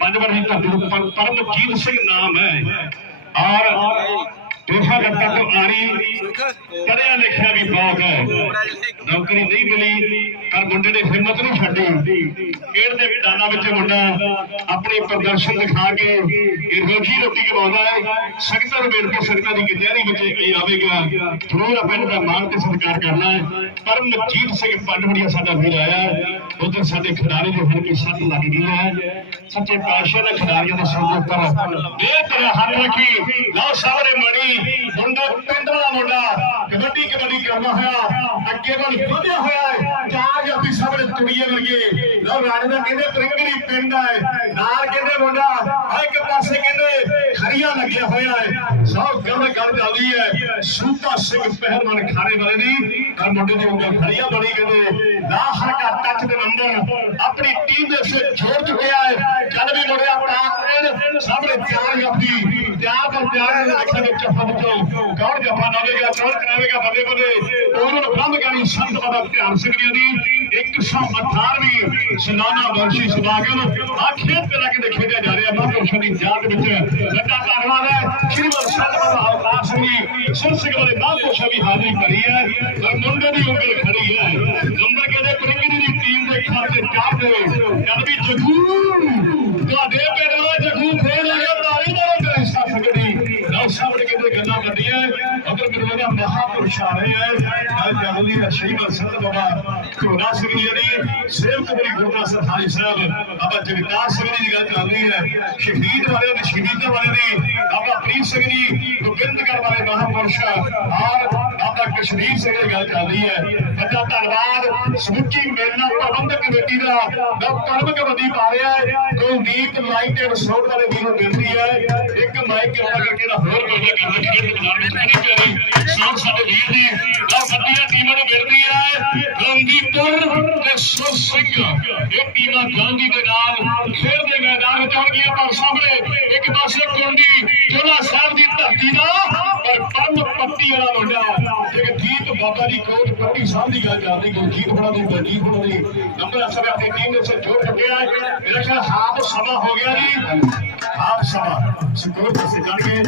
ਪੰਜਵਰ ਦੀ ਧਰਤੀ ਤੋਂ ਪਰਮਜੀਤ ਸਿੰਘ ਨਾਮ ਹੈ ਔਰ दोहा दफ्तर तो आनी पढ़िया लिखिया भी बहुत है, नौकरी नहीं मिली पर मुंडे ने हिम्मत नहीं छड्डी। खेड के मैदाना में मुंडा अपने प्रदर्शन दिखा के रोजी रोटी कमाता है। संगतां नूं बेनती संगतां दी कचहरी में आवेगा, जरूर पिंड का मान ते सत्कार करना है। परमजीत सिंह पंडवड़िया साडा वीर आया, उधर साडे खिडारी जो हल्की सट लग गई है। सच्चे पातशाह ने खिडारियों के सिर पर देर तरह हाथ रखी। लो सामने मणी मुंडा पिंड वाला मुंडा कबड्डी कबड्डी करना होया अगे वाल ਵਧਿਆ ਹੋਇਆ है। चार जाती सामने तुड़िए वर्गे लो राजदा कहते त्रिंगड़ी पिंड है, नाल कहते मुंडा एक पासे कहते खरिया लग्या होया है। सौ गल चलदी है सूता सिंह पहलवान खाने वाले दी और मुंडे दी उंगल खरिया बनी कहते ना हर का टच दे अंदर अपनी टीम दे से छोड़ चुके है। जद भी मुंडा ताकरेन सामने चार जाती चार पर चार रखा दे चप्पा बचो कौन जफा लावेगा कौन करावेगा बल्ले बल्ले उन्होंने बंद करनी संत बाबा ध्यान सिंह दी 118वीं सालाना वर्षी समागम आखिर पे लगे खेलिया जा रहा है। महापुरुषों की याद में बड़ा धन्यवाद है। श्री संत बाबा अवतार सिंह जी सुर सिंह वाले महापुरुषों की हाजिरी करी है और मुंडे की उंगल खड़ी है। नंबर कहते प्रिंगड़ी की टीम के खाते चार दे जब भी जगू तुहाडे पिंड वाला जगू फेर लगे तारी मारो ते हिस्सा सकदी लो सामने कहते गल्लां वड्डियां अगर मेरा महापुरुष आ रहे हैं जगली शहीद संत बाबा ढोला सिंह जी सेवक बड़ी गुरदा सरदारी साहब बाबा जगतार सिंह जी की गल चल रही है। शहीद वाले शहीद वाले बाबा प्रीत सिंह जी गोबिंदगढ़ वाले महापुरुष और बाबा कश्मीर सिंह की गल चल रही है। बड़ा धन्यवाद समुची मेला प्रबंधक कमेटी का कर्म कबड्डी पा रहा है। कुलदीप लाइट एंड साउंड वाले भी बेनती है एक माइक कृपा करके होर कोशिश करना खेल मैदान में साथ साडे वीर दी वड्डियां टीमां नूं मिलदी है। रंगीपुर ते सुर सिंह ये टीमां गांधी दे नाल खेल दे मैदान में चढ़ गई पर सामने एक पासे कुंडी चोला साहब दी धरती दा और परम पट्टी वाला मुंडा जगजीत बाबा जी कोट पट्टी साहब दी गल चल रही। गुरजीत होना दी बलजीत होना दी नंबर असर अपनी टीम ने से जोड़ चुके हैं। मेरा ख्याल हाफ समा हो गया जी, हाफ समा सिक्योर से चढ़ गए।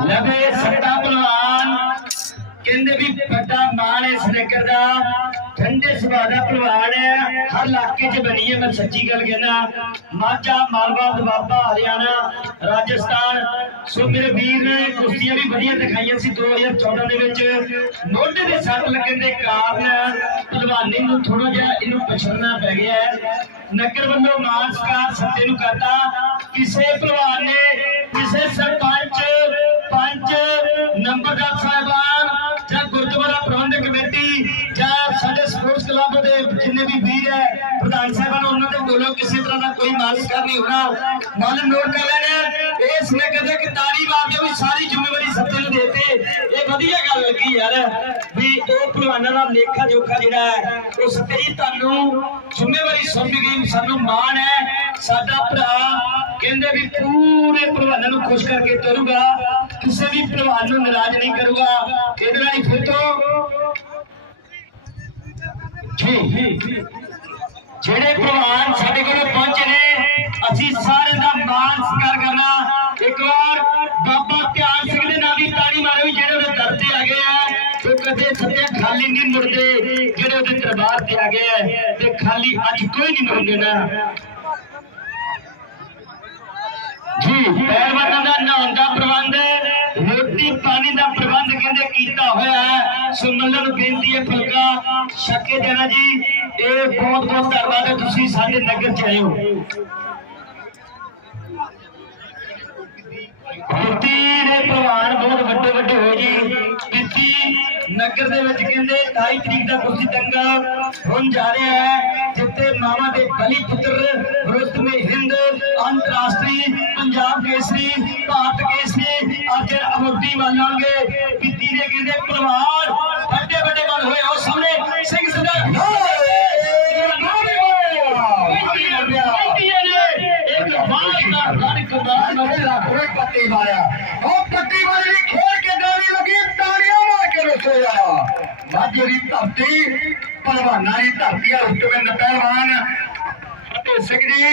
लगे सट्टा पहलवान कहते भी बड़ा मान है इस नगर का ठंडे सुभाव का पहलवान है। हर इलाके च बनी है, मैं सच्ची गल कहना। माझा मालवा दुआबा हरियाणा राजस्थान सो मेरे वीर ने कुश्तियां भी बढ़िया दिखाई सी 2014 मोढे के सट लगन के कारण पहलवानी नूं थोड़ा जिहा इहनूं पछड़ना पै गया है। नगर वालों मान सत्कार सत्ते नूं करता किसी पहलवान ने किसी सरपंच पंच नंबरदार साहबान या गुरुद्वारा प्रबंधक कमेटी या साडे स्पोर्ट्स क्लब के जिन्ने भी वीर है प्रधान साहबान उन्होंने बोलो किसी तरह का कोई मानसकार नहीं होना। मालूम नोट कर लेना इसमें कहते कि ताली मार के भी सारी जिम्मेवारी सत्ते नूं देते। ये वधिया गल लगी यार भी ओ पहलवानां दा लेखा जोखा जिहड़ा है वो सत्ते जी तुहानूं जिम्मेवारी सौंपी गई। सानूं मान है साडा भरा कहते भी पूरे पहलवानों नूं खुश करके तोरूगा, किसी भी पहलवान नूं नाराज नहीं करूगा। इहदे नाल फिर तो जेड़े पहलवान साडे कोल पहुंचे ने असीं सारे दा मान सत्कार करना। एक बार बाबा ध्यान सिंह दे नाम दी ताड़ी मारो भी जेड़े उहदे दर ते आ गए हैं तो कदे सत्ते खाली नहीं मुड़दे। जेड़े उहदे दरबार ते आ गए हैं ते खाली अज कोई नहीं मुड़दे ना जी। पहलवानों का नहाउण दा प्रबंध रोटी पानी का प्रबंध कहते किया होया है। सो मतलब बेनती है फुलका छके देना जी। ये बहुत बहुत धन्यवाद है तुसीं साडे नगर च आए हो। कुश्ती दे पहलवान बहुत वड्डे वड्डे हो जी। कुश्ती नगर दे विच कहंदे 28 तरीक का कुश्ती दंगल होण जा रहा है जिथे मावा दे बली पुत्र रुस्तमे हिंद अंतरराष्ट्रीय पंजाब केसरी भारत केसरी अज अमृति मानांगे। कुश्ती दे कहंदे पहलवान वड्डे वड्डे बल होए आओ सामने सिंह सरदार एक बात का ਭਲਵਾਨਾਂ ਦੀ ਧਰਤੀ ਆ ਰੁਤਬਿੰਦ ਪਹਿਲਵਾਨ ਫਤਿਹ ਸਿੰਘ ਜੀ,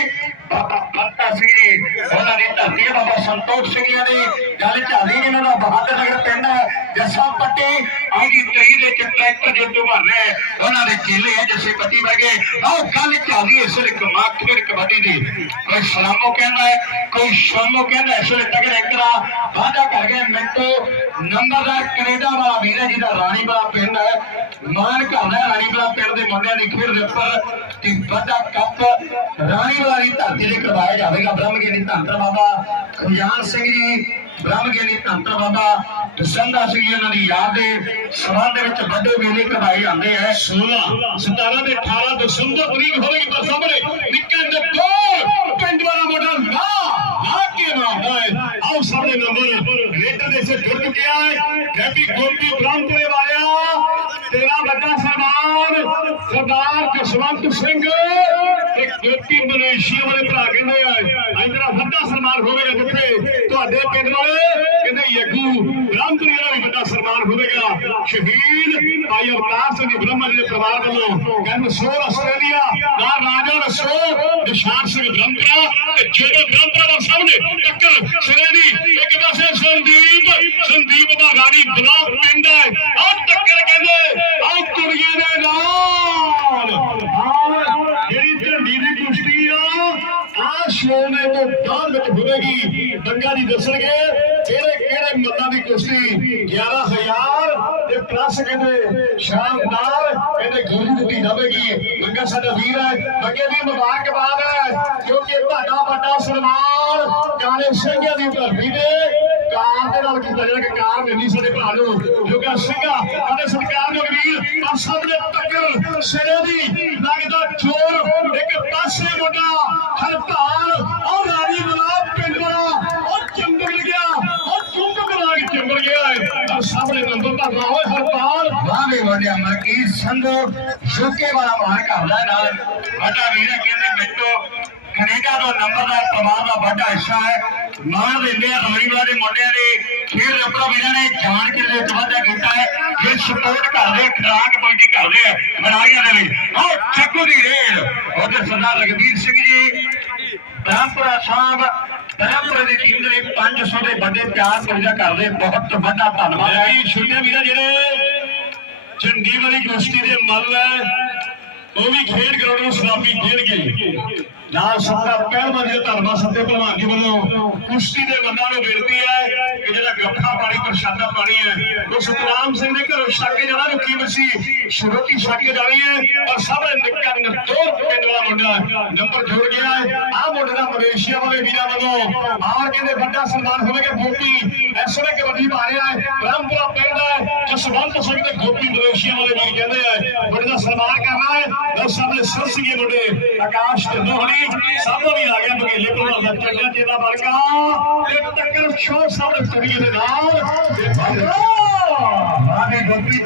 ਬਾਬਾ ਫੱਤਾ ਸਿੰਘ ਜੀ ਉਹਨਾਂ ਦੀ ਧਰਤੀ ਹੈ। ਬਾਬਾ ਸੰਤੋਖ ਸਿੰਘ ਜੀ ਦੀ ਗੱਲ ਚੱਲਦੀ ਜਿਨ੍ਹਾਂ ਦਾ ਬਹਾਦਰ ਨਗਰ ਪਿੰਡ ਹੈ ਜੱਸਾ ਪੱਟੀ ਆਉਂਦੀ 23 ਦੇ ਚ ਟਰੈਕਟਰ ਜੇਤੂ ਬਣ ਰਹੇ ਉਹਨਾਂ ਦੇ ਚੇਲੇ ਹੈ ਜੱਸੇ ਪੱਟੀ ਵਰਗੇ। ਆਹ ਗੱਲ ਚੱਲਦੀ ਇਸ ਵੇਲੇ ਕਮਾਖੇੜ ਕਬੱਡੀ ਦੀ, ਕੋਈ ਸਲਾਮੋ ਕਹਿੰਦਾ ਹੈ ਕੋਈ ਸ਼ਾਮੋ ਕਹਿੰਦਾ। ਇਸ ਵੇਲੇ ਤਗੜੇ ਕਰਾ ਵਾਅਦਾ ਕਰ ਗਏ ਮਿੰਟੋ ਨੰਬਰਦਾਰ ਕੈਨੇਡਾ ਵਾਲਾ ਵੀਰ ਹੈ ਜਿਹਦਾ ਰਾਣੀ ਵਾਲਾ ਪਿੰਡ ਹੈ, ਮਾਨ ਕਰਦਾ ਰਾਣੀ ਵਾਲਾ ਪਿੰਡ ਦੇ ਮੁੰਡਿਆਂ ਦੀ ਖੇਡ ਦੇ ਉੱਪਰ ਤੇ ਵੱਡਾ ਕੱਪ ਰਾਣੀ ਵਾਲਾ ਦੀ ਧਰਤੀ ਤੇ ਕਰਵਾਇਆ ਜਾਵੇਗਾ। ਬ੍ਰਹਮ ਗਿਆਨੀ ਧੰਨ ਬਾਬਾ ਖੁਜਾਨ ਸਿੰਘ ਜੀ, ਬ੍ਰਹਮ ਗਿਆਨੀ ਧੰਨ ਬਾਬਾ ਦਸੰਦਾ ਸਿੰਘ ਜੀ ਉਹਨਾਂ ਦੀ ਯਾਦ ਦੇ ਸਬੰਧ ਦੇ ਵਿੱਚ ਵੱਡੇ ਮੇਲੇ ਕਰਵਾਏ ਜਾਂਦੇ ਹੈ। 16 17 ਤੇ 18 ਦਸੰਬਰ ਤਰੀਕ ਹੋਵੇਗੀ। ਪਰ ਸਾਹਮਣੇ ਨਿੱਕੇ ਨਕੋਰ ਪਿੰਡ ਵਾਲਾ ਮੋਢਾ ਲਾ ਕੇ ਮਾਰਦਾ ਹੈ। ਆਓ ਸਾਹਮਣੇ ਨੰਬਰ ਰੇਡਰ ਦੇ ਸੇ ਜੁੜ ਚੁੱਕਿਆ ਹੈ। ਹੈਪੀ ਗੋਪੀ ਬ੍ਰਹਮਪੁਰੇ ਵਾਲਿਆ ਤੇਰਾ ਵੱਡਾ ਸਨਮਾਨ ਸਰਦਾਰ ਜਸਵੰਤ ਸਿੰਘ ਇੱਕ ਗੋਪੀ ਮਲੇਸ਼ੀਆ ਵਾਲੇ ਭਰਾ ਕਹਿੰਦੇ ਆ ਅੱਜ ਤੇਰਾ ਵੱਡਾ ਸਨਮਾਨ ਹੋਵੇਗਾ ਜਿੱਥੇ ਤੁਹਾਡੇ ਪਿੰਡ ਵਾਲੇ ਕਹਿੰਦੇ ਯੱਗੂ ਬ੍ਰਹਮਪੁਰੇ ਵਾਲਾ ਵੀ ਵੱਡਾ ਸਨਮਾਨ ਹੋਵੇਗਾ। ਸ਼ਹੀਦ ਭਾਈ ਅਵਤਾਰ ਸਿੰਘ ਬ੍ਰਹਮਾ ਜੀ ਦੇ ਪਰਿਵਾਰ ਵੱਲੋਂ ਕਹਿੰਦੇ ਸੋਰ ਆਸਟ੍ਰੇਲੀਆ ਦਾ ਰਾਜਾ ਰਸੋ ਨਿਸ਼ਾਨ ਸਿੰਘ ਬ੍ਰਹਮਪੁਰਾ ਤੇ ਜਿਹੜੇ ਬ੍ਰਹਮਪੁਰਾ ਦੇ ਸਾਹਮਣੇ ਟੱਕਰ ਸਿਰੇ ਦੀ ਇੱਕ ਪਾਸੇ ਸੰਦੀਪ ਦਾ ਰਾਣੀ ਬਲਾਕ ਪਿੰਡ ਹੈ। ਆਹ ਟੱਕਰ ਕਹਿੰਦੇ ਆਹ ਕੁੜੀਆਂ ਦੇ ਨਾਲ ਜਿਹੜੀ ਝੰਡੀ ਦੀ ਕੁਸ਼ਤੀ ਆ ਸ਼ੋਨੇ ਤੋਂ ਬਾਅਦ ਵਿੱਚ ਹੋਵੇਗੀ। ਬੰਗਾ ਦੀ ਦੱਸਣਗੇ ਕਿਹੜੇ ਮੱਲਾਂ ਦੀ ਕੁਸ਼ਤੀ 11,000 ਤੇ ਪਲੱਸ ਕਹਿੰਦੇ ਸ਼ਾਨਦਾਰ ਕਹਿੰਦੇ ਗੋਲੀ ਦਿੱਤੀ ਜਾਵੇਗੀ। ਬੰਗਾ ਸਾਡਾ ਵੀਰ ਹੈ, ਬੰਗੇ ਦੀ ਮੁਬਾਰਕਬਾਦ ਹੈ ਕਿਉਂਕਿ ਤੁਹਾਡਾ ਵੱਡਾ ਸਨਮਾਨ ਕਾਲੇ ਸਿੰਘਾਂ ਦੀ ਧਰਤੀ ਤੇ ਕਾਰ ਦੇ ਨਾਲ ਕੀਤਾ ਜਿਹੜਾ ਕਿ ਕਾਰ ਮਿਲਣੀ ਸਾਡੇ ਭਰਾ ਨੂੰ ਜੋਗਾ ਸਿੰਘਾ ਅਤੇ ਸਤਿਕਾਰਯੋਗ ਵੀਰ ਪਰ ਸਭ ਦੇ ਟੱਕਰ ਸਿਰੇ ਦੀ ਲੱਗਦਾ ਚੋਰ ਇੱਕ ਪਾਸੇ ਮੁੰਡਾ ਹਰਪਾਲ ਔਰ ਰਾਣੀ ਵਾਲਾ ਪਿੰਡ ਵਾਲਾ ਉਹ ਚੰਬੜ ਗਿਆ ਉਹ ਚੁੰਬਕ ਰਾਗ ਚੰਬੜ ਗਿਆ ਹੈ। ਸਾਹਮਣੇ ਨੰਬਰ ਭਰਨਾ ਹੋਏ ਹਰਪਾਲ ਵਾਹਵੇ ਵੱਡਿਆ ਮਲਕੀਤ ਸੰਧੂ ਸ਼ੋਕੇ ਵਾਲਾ ਮਾਰ ਕਰਦਾ ਨਾਲ ਵੱਡਾ ਵੀਰ ਹੈ। ਕਹਿੰਦੇ ਮਿੰਟੋ ਕੈਨੇਡਾ ਦਾ ਨੰਬਰ ਦਾ ਪਰਿਵਾਰ ਦਾ ਵੱਡਾ ਹਿੱਸਾ ਹੈ। ਮਾਣ ਦਿੰਦੇ ਆ ਰਾਣੀਵਾਲਾ ਦੇ ਮੁੰਡਿਆਂ ਦੇ ਖੇਡ ਦੇ ਉੱਪਰ ਵੀਰਾਂ ਨੇ ਜਾਣ ਕੇ ਦੇ ਵਾਧਾ ਕੀਤਾ ਹੈ। ਜੇ ਸਪੋਰਟ ਕਰਦੇ ਖਰਾਕ ਪਲਟੀ ਕਰਦੇ ਆ ਮਨਾਲੀਆਂ ਦੇ ਲਈ। ਆਹ ਚੱਕੂ ਦੀ ਰੇਡ ਉਹਦੇ ਸਰਦਾਰ ਲਖਬੀਰ ਸਿੰਘ ਜੀ ਬ੍ਰਹਮਪੁਰਾ ਸਾਹਿਬ ਬ੍ਰਹਮਪੁਰੇ ਦੀ ਟੀਮ ਦੇ ਲਈ 500 ਦੇ ਵੱਡੇ ਪਿਆਰ ਪੂਜਾ ਕਰਦੇ ਬਹੁਤ ਵੱਡਾ ਧੰਨਵਾਦ ਹੈ। ਛੋਟੇ ਵੀਰਾਂ ਜਿਹੜੇ ਝੰਡੀ ਵਾਲੀ ਕੁਸ਼ਤੀ ਦੇ ਮੱਲ ਹੈ ਉਹ ਵੀ ਖੇਡ ਗਰਾਊਂਡ ਨੂੰ ਸਲਾਮੀ ਦੇਣਗੇ। ਨਾਲ ਸੱਤਾ ਪਹਿਲਵਾਨ ਦੇ ਧਰਮਾ ਸੱਤੇ ਭਲਵਾਨ ਜੀ ਵੱਲੋਂ ਕੁਸ਼ਤੀ ਦੇ ਬੰਦਾਂ ਨੂੰ ਬੇਨਤੀ ਹੈ ਕਿ ਜਿਹੜਾ ਗੱਫਾ ਪਾਣੀ ਪ੍ਰਸ਼ਾਦਾ ਪਾਣੀ ਹੈ ਉਹ ਸਤਨਾਮ ਸਿੰਘ ਦੇ ਘਰੋਂ ਛੱਕ ਕੇ ਜਾਣਾ ਰੁੱਕੀ ਮਰਸੀ ਸ਼ੁਰੂਤੀ ਛੱਕ ਕੇ ਜਾਣੀ ਹੈ। ਪਰ ਸਭ ਨਿੱਕਾ ਨਰਦੋਰ ਪਿੰਡ ਵਾਲਾ ਮੁੰਡਾ ਨੰਬਰ ਜੋੜ ਗਿਆ ਹੈ। ਆਹ ਮੁੰਡੇ ਦਾ ਮਲੇਸ਼ੀਆ ਵਾਲੇ ਵੀਰਾਂ ਵੱਲੋਂ ਆਰ ਕਹਿੰਦੇ ਵੱਡਾ ਸਨਮਾਨ ਹੋਵੇਗਾ। ਗੋਪੀ ਇਸ ਵੇਲੇ ਕਬੱਡੀ ਪਾ ਰਿਹਾ ਹੈ ਬ੍ਰਹਮਪੁਰਾ ਪਿੰਡ ਹੈ ਜਸਵੰਤ ਸਿੰਘ ਤੇ ਗੋਪੀ ਮਲੇਸ਼ੀਆ ਵਾਲੇ ਵੀਰ ਕਹਿੰਦੇ ਆ ਮੁੰਡੇ ਦਾ ਸਨਮਾਨ ਕਰਨਾ ਹੈ। ਲਓ ਸਾਹਮਣੇ ਸਰਸੀਏ ਮੁੰਡੇ ਆਕਾਸ਼ ਤੇ ਦੋਹਣੀ ਸਾਹਮਣੇ ਵੀ ਆ ਗਿਆ ਬਗੇਲੇ ਕੋਲ ਦਾ ਚੰਗਾ ਚੇਤਾ ਬਣ ਗਿਆ ਤੇ ਟੱਕਰ ਸ਼ੋ ਸਾਹਮਣੇ ਚੜੀਏ ਦੇ ਨਾਲ ਤੇ ਬਾਕੀ ਗੋਪੀ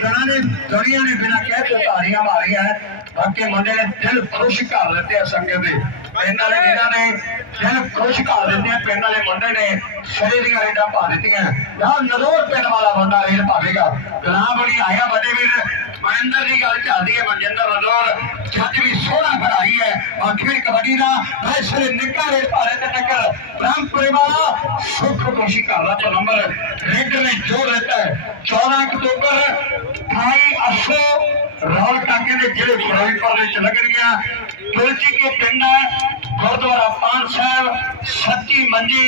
ਦੁਨੀਆ ਨੇ ਬਿਨਾਂ ਕਹਿ ਕੇ ਧਾਰੀਆਂ ਮਾਰੀਆਂ ਹੈ। ਬਾਕੀ ਮੁੰਡੇ ਨੇ ਦਿਲ ਖੁਸ਼ ਕਰ ਦਿੱਤੇ ਆ ਸੰਗਤ ਦੇ ਪਿੰਡ ਵਾਲੇ ਵੀਰਾਂ ਨੇ ਦਿਲ ਖੁਸ਼ ਕਰ ਦਿੱਤੇ ਆ। ਪਿੰਡ ਵਾਲੇ ਮੁੰਡੇ ਨੇ ਸਿਰੇ ਦੀਆਂ ਰੇਡਾਂ ਪਾ ਦਿੱਤੀਆਂ। ਆਹ ਨਰੋਰ ਪਿੰਡ ਵਾਲਾ ਮੁੰਡਾ ਰੇਡ ਪਾਵੇਗਾ। ਗਲਾਂ ਬੜੀ ਆਇਆ ਵੱਡੇ ਵੀਰ ਮਨਿੰਦਰ ਦੀ ਗੱਲ ਚੱਲਦੀ ਹੈ। ਮਨਿੰਦਰ ਵੱਲੋਂ ਜੱਜ ਵੀ ਸੋਹਣਾ ਖੜਾਈ ਹੈ ਆਖਿਰ ਕਬੱਡੀ ਦਾ ਫੈਸਲੇ ਨਿੱਕਾ ਰੇਡ ਭਾਰੇ ਤੇ ਟੱਕਰ ਬ੍ਰਹਮਪੁਰੇ ਵਾਲਾ ਸੁੱਖ ਕੋਸ਼ਿਸ਼ ਕਰਦਾ ਪਰ ਨੰਬਰ ਰੇਡਰ ਨੇ ਜੋੜ ਦਿੱਤਾ ਹੈ। 14 ਅਕਤੂਬਰ 28 ਅਸ਼ੋ ਰੌਲ ਟਾਂਕੇ ਦੇ ਜਿਹੜੇ ਫਿਰੋਜ਼ਪੁਰ ਵਿੱਚ ਲੱਗਣਗੀਆਂ। ਤੁਲਸੀ ਕੇ ਪਿੰਡ ਹੈ ਗੁਰਦੁਆਰਾ ਪਾਨ ਸਾਹਿਬ ਸੱਚੀ ਮੰਜੀ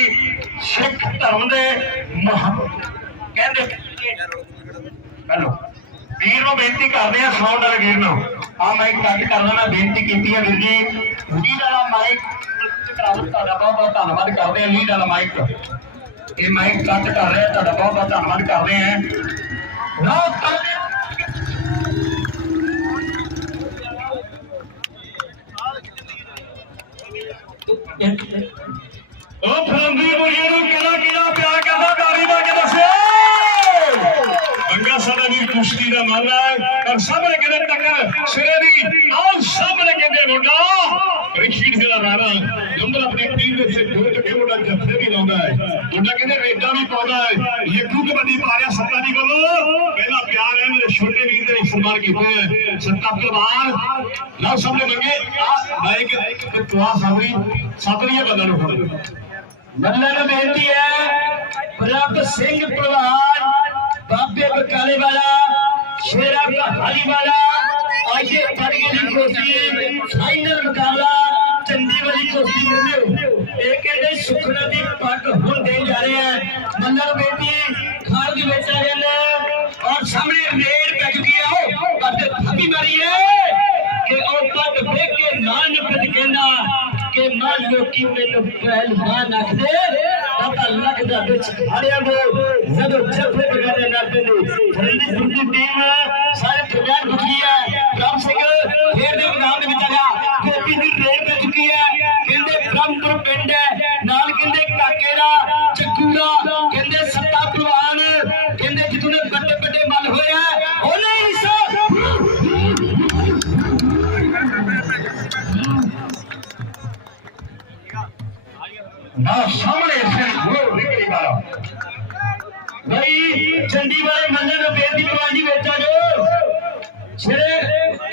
ਸਿੱਖ ਧਰਮ ਦੇ ਕਹਿੰਦੇ ਹੈਲੋ ਵੀਰ ਨੂੰ ਬੇਨਤੀ ਕਰਦੇ ਆ ਸਾਊਂਡ ਵਾਲੇ ਵੀਰ ਨੂੰ ਆ ਮਾਈਕ ਕੱਟ ਕਰਨਾ ਮੈਂ ਬੇਨਤੀ ਕੀਤੀ ਹੈ ਵੀਰ ਜੀ ਲੀਡ ਵਾਲਾ ਮਾਈਕ ਤੁਹਾਡਾ ਬਹੁਤ ਬਹੁਤ ਧੰਨਵਾਦ ਕਰਦੇ ਆ। ਲੀਡ ਵਾਲਾ ਮਾਈਕ ਇਹ ਮਾਈਕ ਕੱਟ ਕਰ ਰਿਹਾ ਤੁਹਾਡਾ ਬਹੁਤ ਬਹੁਤ ਧੰਨਵਾਦ ਕਰਦੇ ਆ। ਉਹ ਫਰੰਦੀ ਬੁੜੀਆਂ ਨੂੰ ਕਿਹੜਾ ਪਿਆਰ ਕਰਦਾ ਗਾੜੀ ਦਾ ਕੇ ਦੱਸੇ ਬੰਗਾ ਸਾਡਾ ਵੀ ਕੁਸ਼ਤੀ ਦਾ ਮੱਲ ਹੈ ਪਰ ਸਾਹਮਣੇ ਕਹਿੰਦੇ ਟੱਕਰ ਸਿਰੇ ਦੀ ਆਹ ਸਾਹਮਣੇ ਕਹਿੰਦੇ ਮੁੰਡਾ ਰਿਸ਼ੀਦ ਦਾ ਰਾਣਾ ਨੰਬਰ ਆਪਣੀ ਟੀਮ ਦੇ ਸੇ ਜੋੜ ਕੇ ਮੁੰਡਾ ਜੱਫੇ ਵੀ ਲਾਉਂਦਾ ਹੈ। ਮੁੰਡਾ ਕਹਿੰਦੇ ਰੇਡਾਂ ਵੀ ਪਾਉਂਦਾ ਹੈ। ਯੱਗੂ ਕਬੱਡੀ ਪਾ ਰਿਹਾ ਸੱਤਾ ਦੀ ਵੱਲੋਂ ਪਹਿਲਾ ਪਿਆਰ ਹੈ ਮੇਰੇ ਛੋਟੇ ਵੀਰ ਦੇ सन्मान किए सत्ता पहलवान लो सामने मंगे माइक ते तुआ सावरी सातरिया बंदा नु मल्ला ਨੂੰ ਬੇਨਤੀ ਹੈ ਪ੍ਰਭ ਸਿੰਘ ਪਹਿਲਵਾਨ ਬਾਬੇ ਬਕਾਲੇ ਵਾਲਾ ਸ਼ੇਰਾ ਕਹਾਲੀ ਵਾਲਾ ਅੱਜ ਪੜਗੇ ਦੀ ਕੁਸ਼ਤੀ ਫਾਈਨਲ ਮੁਕਾਬਲਾ ਚੰਡੀ ਵਾਲੀ ਕੁਸ਼ਤੀ ਮਿਲਿਓ ਇਹ ਕਹਿੰਦੇ ਸੁਖਨਾ ਦੀ ਪੱਗ ਹੁਣ ਦੇਣ ਜਾ ਰਹੇ ਆ ਮੱਲਾ ਨੂੰ ਬੇਨਤੀ ਹੈ ਖਾਲ ਦੀ ਵਿੱਚ ਆ ਗਏ और सामने रेड पै चुकी है पग थपी मारी है कि और पग फेंक के मान पिट कहना कि मान लो कि मैनू पहलवान आख दे पता लगदा विच हारिया दे जदों जफे बगाने ना पेंदे फरिंदी दुर्दी टीम सारे दरमियान गुजरी है राम सिंह खेल दे मैदान दे विच आ गया गोपी दी रेड पै चुकी है कहंदे ब्रह्मपुर पिंड है नाल कहंदे काके दा जग्गू दा कहंदे सत्ता पहलवान कहंदे जितने बड़े बड़े मल होया ओ नहीं सब ना सामने से गोल निकली वाला भाई चंडी वाले मंदिर में बेटी प्रवाजी बेचा जो सिरे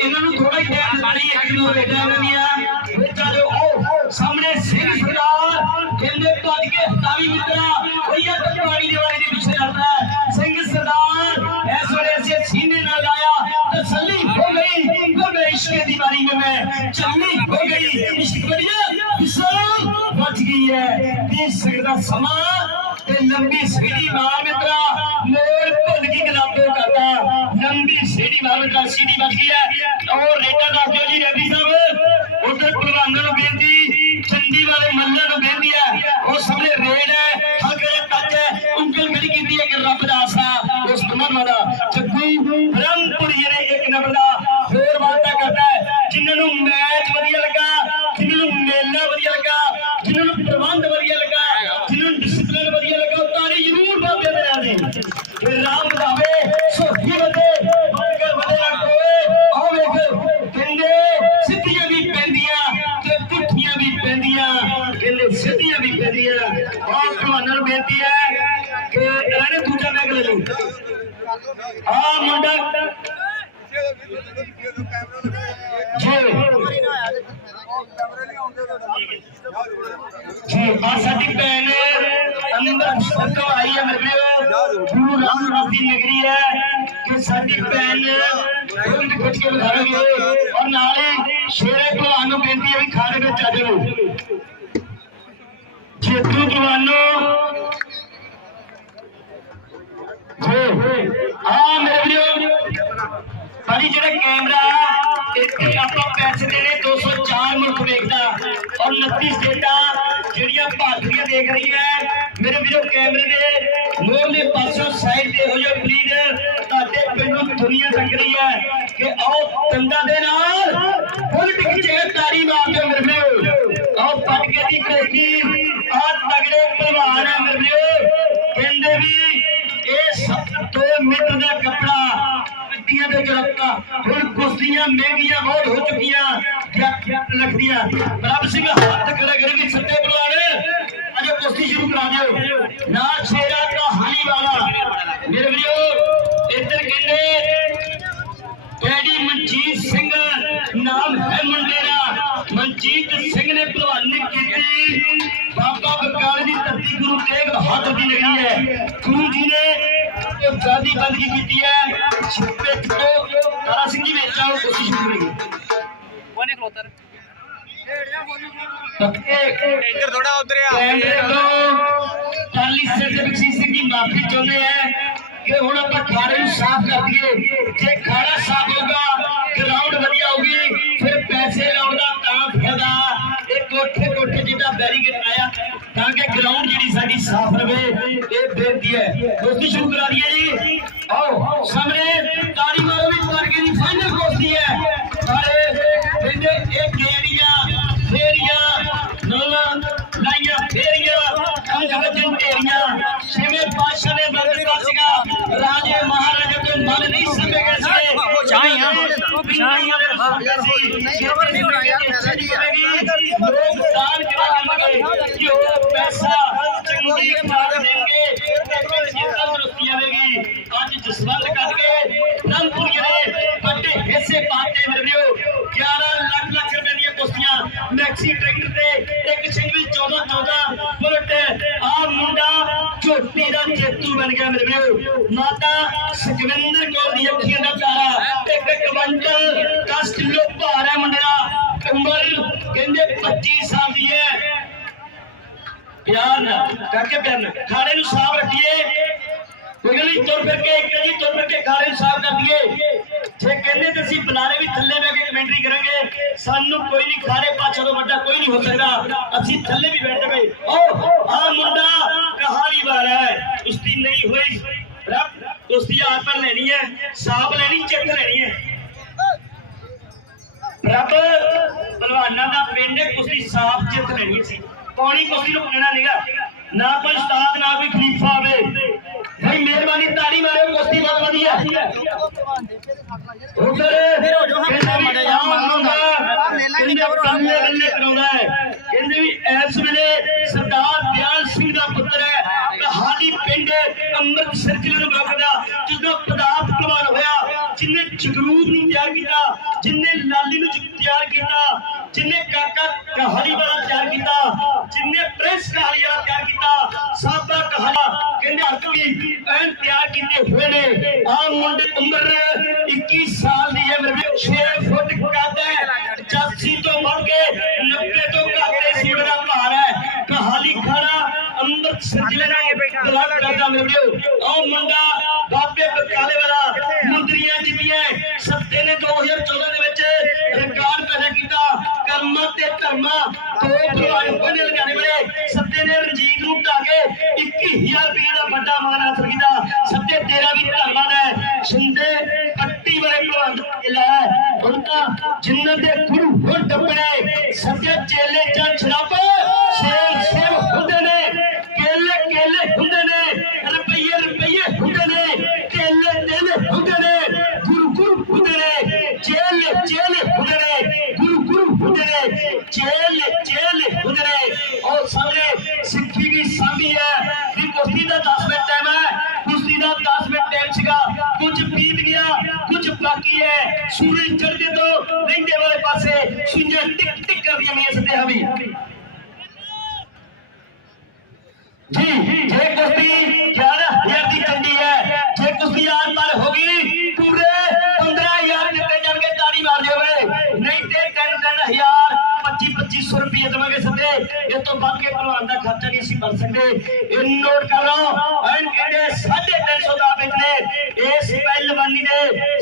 इन्हां नु थोड़ा ही टाइम सारी एक किलो बेटा इन्हां बेचा जो ओ सामने सिंह सरदार कहंदे भज के हटावी मित्रा भैया तलवारी दीवारी दे पीछे आता है सिंह सरदार इस वेले से सीने ना लाया तसल्ली हो गई तो इश्क की बारी में मैं चलनी हो गई इश्क बढ़िया विशाल बच गई है 30 सेकंड का समा ते लंबी सीढ़ी मार मित्रा मोर भुल की गलाबो करता लंबी सीढ़ी मार मित्रा सीढ़ी बच गई है और रेटा दस दियो जी रेडी साहब उधर पहलवानों को बेनती चंडी वाले मल्ला को बेनती है और सामने रेड है हल्के टच है उंगल खड़ी कीती है कि रब दा आसा उस तमन वाला जग्गू ब्रह्मपुर जेने एक नंबर दा होर वादा करता है जिन्होंने मैच वधिया लगा जिन्होंने मेला वधिया लगा जिन्होंने प्रबंध वधिया लगा जिन्होंने डिसिप्लिन वधिया लगा तारी जरूर बाबे दे आदि फिर राम दावे सोही बदे मगर बदे कोए आओ वेख कहंदे सिद्धियां भी पैंदियां ते पुठियां भी पैंदियां कहंदे सिद्धियां भी पैंदियां और ਤੁਹਾਨੂੰ ਬੇਨਤੀ है कि ਇਹਨੇ ਦੂਜਾ ਮੈਗ ले लो आ मुंडा जी बात साडी भैन अंदर सबको आई है मेरे गुरु रामदास की नगरी है कि साडी भैन उन्हें खिंच के दिखाएंगे और नाले शेरे पहलवान को बेनती है भी खाने में चाहे लो जेतू पहलवानों मेरे वीडियो भाजी जेड़ा कैमरा इत्थे आपां पैसे देने 204 मुल्क देखदा और 29 स्टेटां जेड़ियां भारत दी देख रही है मेरे वीडियो कैमरे दे मोरले पासों साइड ते हो जाओ प्लीज ताडे पिंडों दुनिया तक रही है कि आओ तंदा दे नाल फुल टिक जे तारी मार दे मेरे वीडियो आओ पट के दी कोठी आ तगड़े पहलवान है मेरे वीडियो कहंदे भी ये 2 मीटर का कपड़ा कट्टियां दे जरता हुण कुश्तियां महंगियां बहुत हो चुकियां लखदियां प्रभ सिंह हाथ खड़ा करके सत्ते पहलवान अजे कुश्ती शुरू करा दियो ना शेरा कहाली वाला मेरे वीडियो इधर कहंदे डैडी मनजीत सिंह नाम है मुंडे दा मनजीत सिंह ने पहलवानी की बाबा बकाले की धरती गुरु तेग बहादुर की नगरी है गुरु जी ने जाति बंदगी की है छिपे छुटो तारा सिंह जी बेचा और कोशिश शुरू करेंगे कौन है खलोतर इधर थोड़ा उधर कैमरे लो टाली से बख्शी सिंह जी माफी चाहते हैं कि हुण आपां खाड़े नूं साफ कर दिए जे खाड़ा साफ होगा ग्राउंड वधिया होगी फिर पैसे लाउण दा तां फायदा ये कोठे कोठे जिद्दां बैरीकेड आया ताकि ग्राउंड जी साडी साफ रहे ये बेनती है दोस्ती शुरू करा दिए जी आओ सामने तारी मारो भी मार्के दी फाइनल कुश्ती है सारे कहंदे एक गेड़ियां फेरियां नौला लाइयां फेरियां कंज वजन ढेरियां छेवें पातशाह ने बंदगा सीगा राजे महाराजे के मन नहीं समेगे से चाहियां लोग दान करेंगे कि वो पैसा चंगी खाद देंगे तंदुरुस्ती आएगी आज जसवंत करके रामपुर टैक्सी ट्रैक्टर ते एक ਸਿੰਘ ਵੀ 14 बुलेट आ मुंडा झोटी का जेतू बन गया मेरे वीरो। माता सुखविंदर कौर दी अखियां दा तारा 1 क्विंटल 10 किलो भार है मुंडे दा। उम्र कहंदे 25 साल दी है। प्यार ना करके प्यार ना खाने नूं साफ रखिए। कोई नहीं तुर फिर के एक जी तुर फिर के खाने साफ कर दिए। जे कहते तो असं बुलारे भी थले बह के कमेंटरी करेंगे। सानू कोई नहीं खाने पाछे तो बड़ा कोई नहीं हो सकता। असं थले भी बैठ गए। ओ आ मुंडा कहानी वाला है उसकी नहीं हुई रब उसकी हाथ पर लेनी है साफ लेनी चित लेनी है। रब पहलवाना का पिंड कुश्ती साफ जित लेनी सी। पौनी कुश्ती को कहना नहीं ना कोई उस्ताद ना कोई खलीफा आवे। भाई मेहरबानी ताली मारो कुश्ती बहुत वधिया उधर कहंदे भी कहंदे भी इस वेले सरदार दयाल सिंह दा पुत्र है कहानी पिंड अमृतसर जिले नूं रखदा जिसदा पदार्थ प्रवान होया जिन्हें जगरूप नूं तैयार कीता जिन्हें लाली नूं तैयार कीता जिन्हें काका कहानी वाला तैयार कीता जिन्हें प्रेस कहानी वाला तैयार कीता साबा कहानी कहंदे हक भी ऐन तैयार कीते हुए ने। आ मुंडे उम्र 21 साल दी है मेरे 6 फुट कद है 85 तो बढ़ के 90 तो घट सीट का भार है। कहानी खाना अमृतसर जिले ब्लॉक करता मेरे आ मुंडा बाबे बकाले वाला मुंदरियां जितियां सत्ते ने 2014 ਦੇ ਵਿੱਚ रिकॉर्ड पैदा किया। कर्मा ते धर्मा दो भलवान बने लगाने वाले सत्ते ने रंजीत नूं ढा के 21,000 रुपये का बड़ा मान हासिल किया। सत्ते तेरा भी धर्मा है शिंदे पट्टी वाले भलवान है उनका जिन्ना दे गुरु हुण डपने सत्ते चेले चल शराब सेव सेव हुंदे ने केले केले हुंदे ने रुपये रुपये हुंदे ने केले तेले हुंदे ने गुरु गुरु हुंदे ने जेल जेल हुंदे ने गुरु गुरु हुंदे ने जेल जेल हुंदे ने। और सामने सिक्खी भी सांभी है भी कुश्ती का 10 मिनट टाइम है कुश्ती का 10 मिनट टाइम सीगा कुछ बीत गया कुछ बाकी है। सूरज चढ़ते तो लहंगे वाले पासे सुइयां टिक टिक कर दिया मियां सत्ते हवी जी जे कुश्ती 11,000 की चंडी है जे कुश्ती आर पार होगी पूरे 15,000 जितने जाएंगे ताड़ी मार दियोगे नहीं तो 10,000 2500 रुपये देवे सदे ये तो बढ़ के भलवान का खर्चा नहीं सी भर सकते। नोट कर लो एंड कहते 350 का बेचने इस पहलवानी ने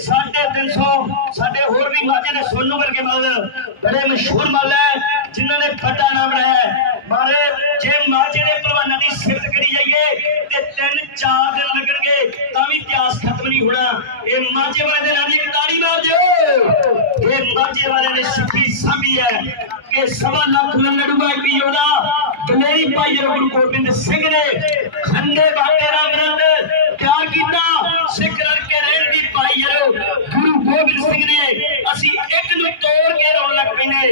350 साडे होर भी माजे ने सोनू करके मल बड़े मशहूर मल है जिन्होंने बड़ा नाम बनाया है मारे जे माजे ने पहलवाना की सिफत करी जाइए ते 3-4 दिन लगणगे तां भी इतिहास खत्म नहीं होना। ये माजे वाले ने नानी ताड़ी मार दियो ये माजे वाले ने सिक्खी सांभी है कि 1.25 लाख लड़ूगा की योदा दलेरी भाई गुरु गोबिंद सिंह ने खंडे बाटे का ग्रंथ तैयार किया सिख लड़के रहन की भाई गुरु गोबिंद सिंह ने असी एक नूं तोड़ के रोन लग पैने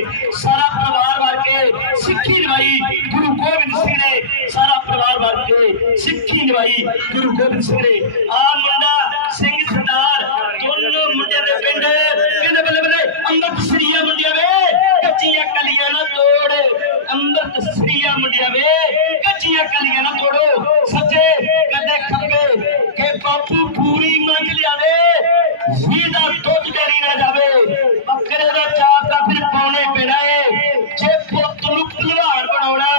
सारा परिवार वार के सिक्खी निभाई गुरु गोबिंद सिंह ने सारा परिवार वार के सिक्खी निभाई गुरु गोबिंद सिंह ने। आ मुंडा सिंह सरदार दोनों मुंडे दे पिंड कहंदे बल्ले बल्ले अमृतसरिया मुंडिया वे कच्चियां कलियां ना तोड़ अमृतसरिया मुंडिया वे कच्चियां कलियां ना तोड़ो सच्चे कदे खपे के बापू पूरी मंग लियावे सीधा दुध डेरी ना जावे बकरे दा चाक दा फिर पौने पेना है जे पुत्त नूं पहलवान बनाउणा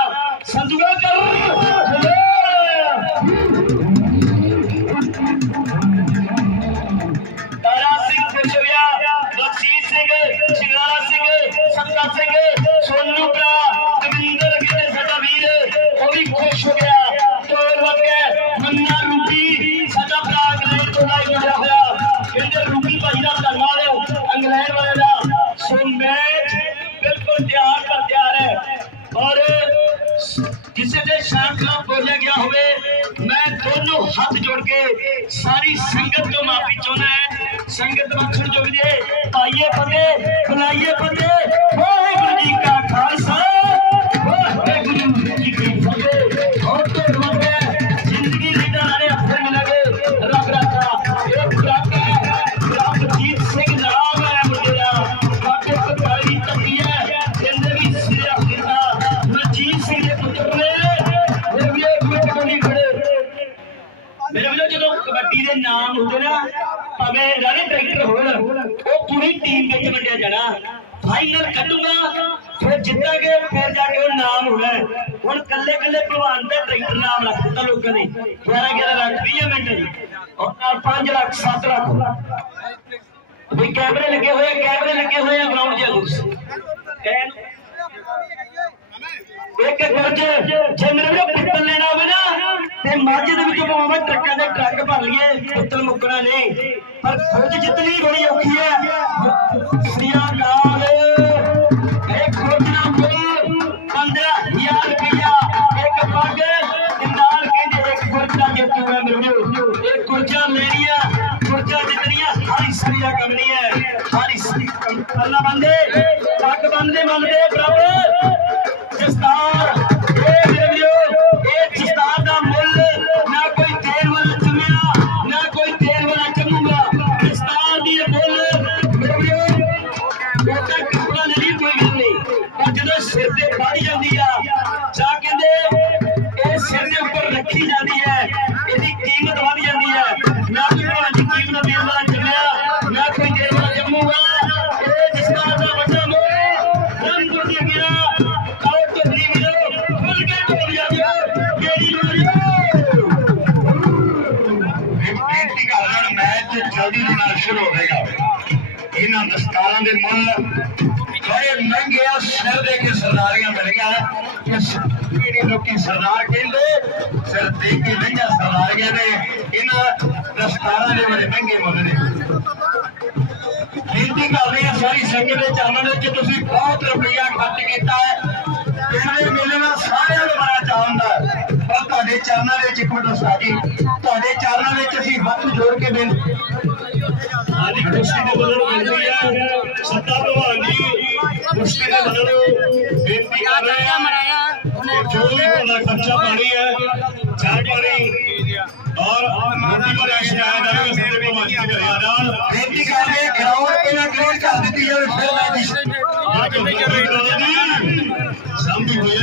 संजुआ कर तारा सिंह कुशविया बख्शीश सिंह शिंगारा सिंह सत्ता सिंह सोनू का कविंदर के साडा वीर वो भी खुश हो गया तोड़ लग गया मन्ना रूपी साडा भरा इंग्लैंड तो लाई गया होया कहंदे रूपी भाई दा धन्यवाद इंग्लैंड वाले दा। सो मैच बिल्कुल तैयार है और किसी के शान खिलाफ बोलिया गया होवे मैं दोनों हाथ जोड़ के सारी संगत को माफी चाहना है। संगत बख्शण जो भी पाइए फतेह बुलाइए फतेह वाहिगुरू जी का खालसा वाहिगुरू जी की फतेह। और तो रोके जिंदगी लीडर ने अफसर मिलेंगे रब रखा एक रबजीत सिंह नाम है मुंडे दा बाटे पकाई तकी है जिंदे भी सिर जाना फाइनल कटूंगा फिर जितांगे फिर जाके वो नाम होना हुण कल्ले कल्ले भलवान का ट्रैक्टर नाम रख दिता लोगों ने 11 लाख 20 मिनट और 5 लाख 7 लाख भी कैमरे लगे हुए ग्राउंड के एक गुरज जे मेरे को पित्तल लेना होवे ना ते माझे दे विच पावे ट्रक्कां दे ट्रक भर लईए पित्तल मुकना नहीं पर गुरज जितनी बड़ी औखी है श्री अकाल एक गुरज ना कोई 15,000 रुपया एक पग ते नाल कहंदे एक गुरज दा जेतू है मेरे एक गुरजा लेनिया गुरजा जितनियां सारी सरिया करनी है सारी करना बंदे पग बंदे बराबर जस्तार जस्तार का मुल ना कोई तेल वाला चुमिया ना कोई तेल वाला चमूंगा जस्तार की मुल मोटा कपड़ा नहीं कोई गल नहीं पर जो सिर से बढ़ जाती है जा कहते सिर के ऊपर रखी जाती है इसकी कीमत बढ़ जाती है ना कोई भगवान की कीमत तेल वाला चुमिया ना कोई तेल वाला चमूंगा जस्तार का बड़ा मुल रंग गुरज गया जल्दी शुरू होगा इन्हों दस्तारों के मुल बड़े महंगे आ सिर दे के सरदारियां मिल गया लोग सरदार कहते सिर दे के महंगा सरदारियां ने इन्होंने दस्तारों के बड़े महंगे मुल ने बेनती कर रहे हैं सारी संगत के चरणों में बहुत रुपया खर्च किया है मेले में सारे बड़ा चाहता है और तुहाडे चरणों में एक मिनट साजी तुहाडे चरणों में असीं हथ जोड़ के बेनती आज खुशी के बदल मिलती है सत्ता भगवान जी खुशी के बदल बेनती कर रहे हैं कि जो भी बड़ा खर्चा पानी है चाय पानी और रोटी पर शिकायत आएगी सत्ता भगवान जी के हरियाणा बेनती कर रहे ग्राउंड पे ना क्लियर कर दी है फिर समझी हुई है